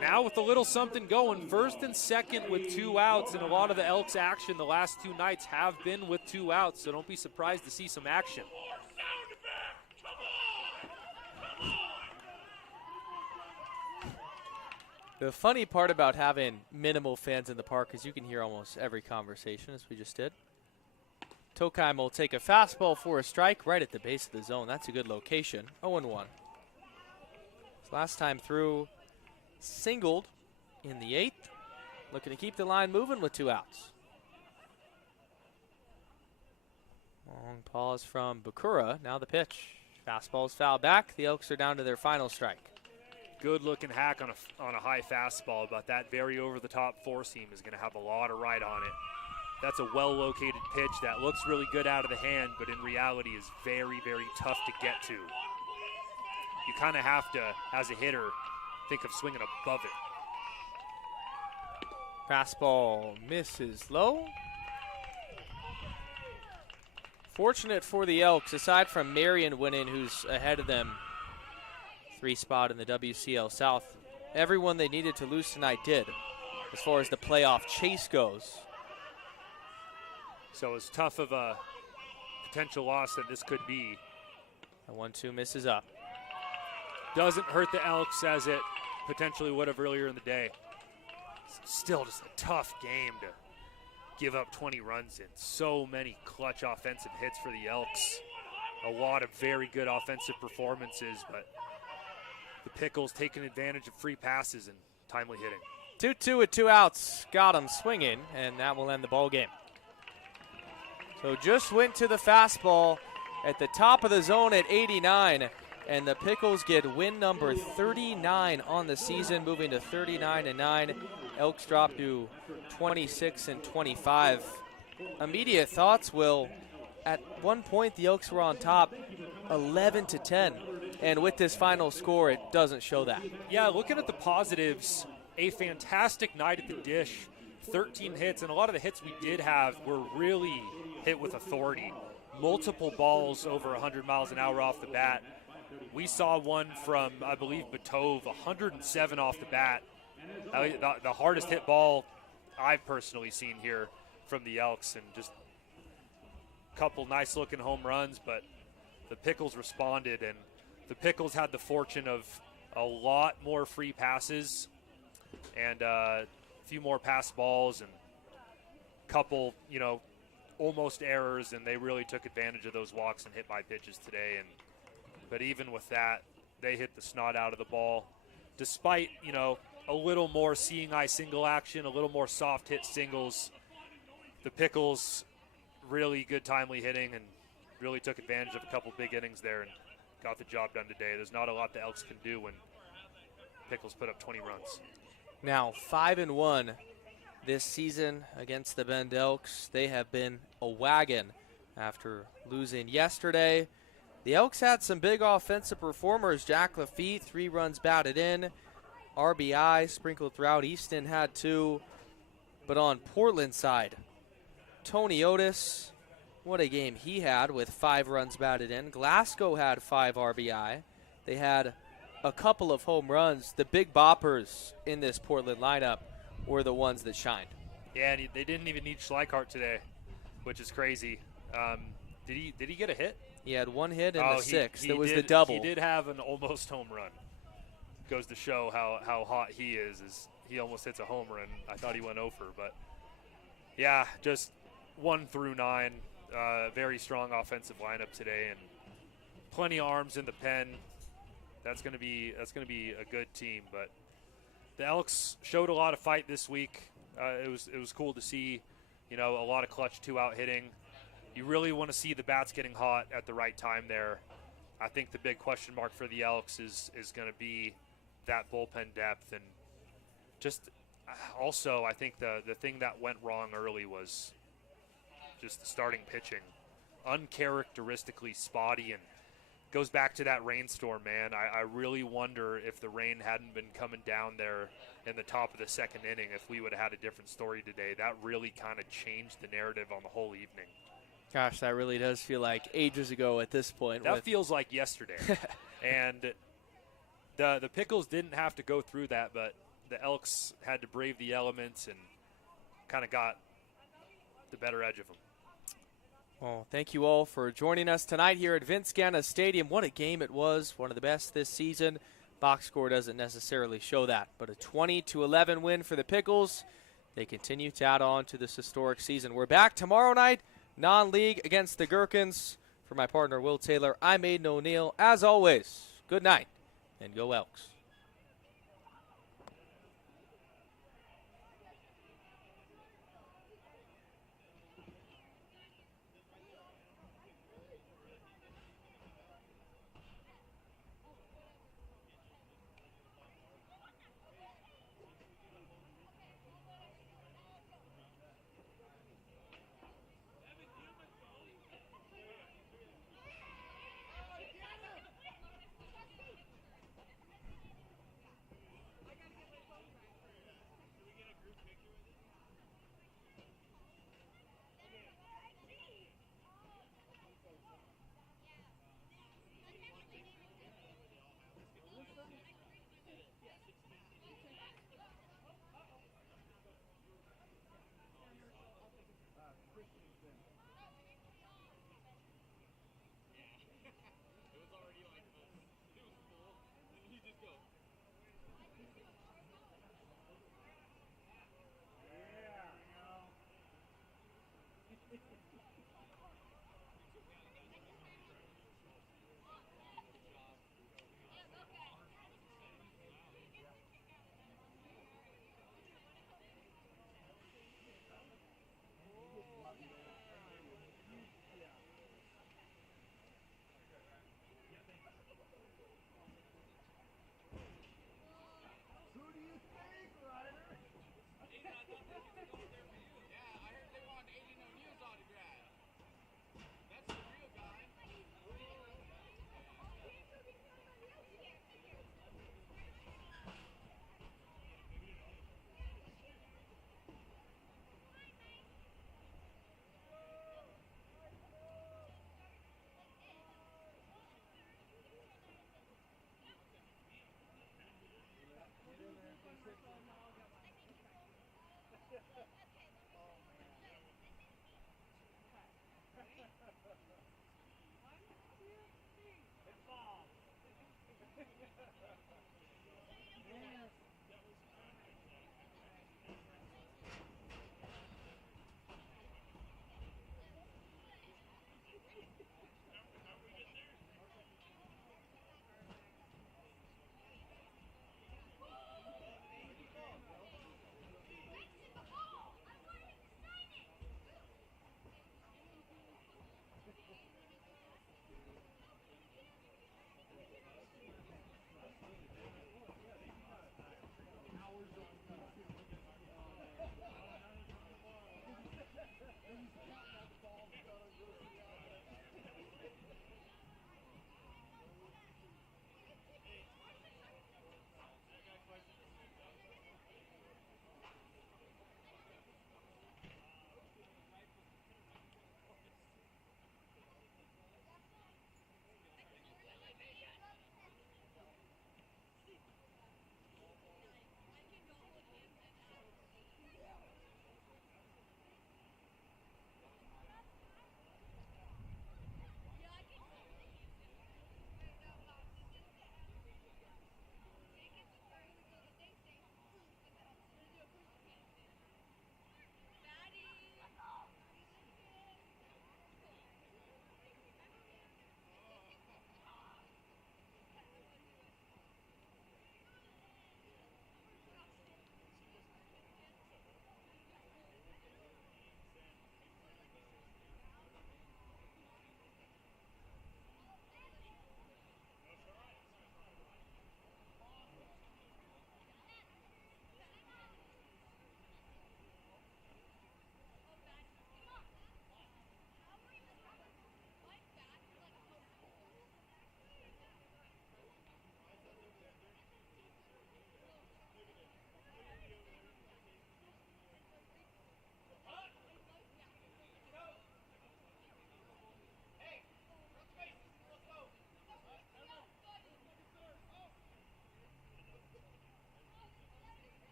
now with a little something going. First and second with 2 outs, and a lot of the Elks action the last 2 nights have been with 2 outs, so don't be surprised to see some action. The funny part about having minimal fans in the park is you can hear almost every conversation, as we just did. Tokheim will take a fastball for a strike right at the base of the zone. That's a good location. 0-1. Last time through, singled in the 8th. Looking to keep the line moving with 2 outs. Long pause from Bakura. Now the pitch. Fastball's fouled back. The Elks are down to their final strike. Good looking hack on a high fastball, but that very over-the-top four-seam is going to have a lot of ride on it. That's a well-located pitch that looks really good out of the hand, but in reality is very, very tough to get to. You kind of have to, as a hitter, think of swinging above it. Fastball misses low. Fortunate for the Elks, aside from Marion winning, who's ahead of them, 3 spot in the WCL South, everyone they needed to lose tonight did, as far as the playoff chase goes. So as tough of a potential loss that this could be. The 1-2 misses up. Doesn't hurt the Elks as it potentially would have earlier in the day. Still just a tough game to give up 20 runs in. So many clutch offensive hits for the Elks. A lot of very good offensive performances, but the Pickles taking advantage of free passes and timely hitting. 2-2 with 2 outs. Got him swinging, and that will end the ball game. So just went to the fastball at the top of the zone at 89. And the Pickles get win number 39 on the season, moving to 39-9. Elks drop to 26-25. Immediate thoughts, Will. At one point, the Elks were on top, 11-10. And with this final score, it doesn't show that. Yeah, looking at the positives, a fantastic night at the dish. 13 hits, and a lot of the hits we did have were really hit with authority. Multiple balls over 100 miles an hour off the bat. We saw one from, I believe, Batove, 107 off the bat. The hardest hit ball I've personally seen here from the Elks, and just a couple nice-looking home runs, but the Pickles responded, and the Pickles had the fortune of a lot more free passes and a few more pass balls and a couple, almost errors, and they really took advantage of those walks and hit by pitches today. But even with that, they hit the snot out of the ball. Despite, a little more seeing eye single action, a little more soft hit singles, the Pickles really good timely hitting and really took advantage of a couple big innings there and got the job done today. There's not a lot the Elks can do when Pickles put up 20 runs. Now 5-1 this season against the Bend Elks. They have been a wagon after losing yesterday. The Elks had some big offensive performers. Jack Lafitte, 3 runs batted in. RBI sprinkled throughout. Easton had 2. But on Portland's side, Tony Otis, what a game he had with 5 runs batted in. Glasgow had 5 RBI. They had a couple of home runs. The big boppers in this Portland lineup were the ones that shined. Yeah, and they didn't even need Schleichart today, which is crazy. Did he get a hit? He had 1 hit in the 6th. It was the double. He did have an almost home run. Goes to show how hot he is he almost hits a homer, and I thought he went over. But, yeah, just 1 through 9. Very strong offensive lineup today, and plenty of arms in the pen. That's going to be a good team. But the Elks showed a lot of fight this week. It was cool to see, a lot of clutch 2-out hitting. You really want to see the bats getting hot at the right time there. I think the big question mark for the Elks is going to be that bullpen depth, and just also I think the thing that went wrong early was just the starting pitching, uncharacteristically spotty, and goes back to that rainstorm, man. I really wonder if the rain hadn't been coming down there in the top of the 2nd inning, if we would have had a different story today. That really kind of changed the narrative on the whole evening. Gosh, that really does feel like ages ago at this point. That feels like yesterday. And the Pickles didn't have to go through that, but the Elks had to brave the elements and kind of got the better edge of them. Well, thank you all for joining us tonight here at Vince Ganna Stadium. What a game it was, one of the best this season. Box score doesn't necessarily show that, but a 20-11 win for the Pickles. They continue to add on to this historic season. We're back tomorrow night, non-league against the Gherkins. For my partner, Will Taylor, I'm Aiden O'Neill. As always, good night, and go Elks.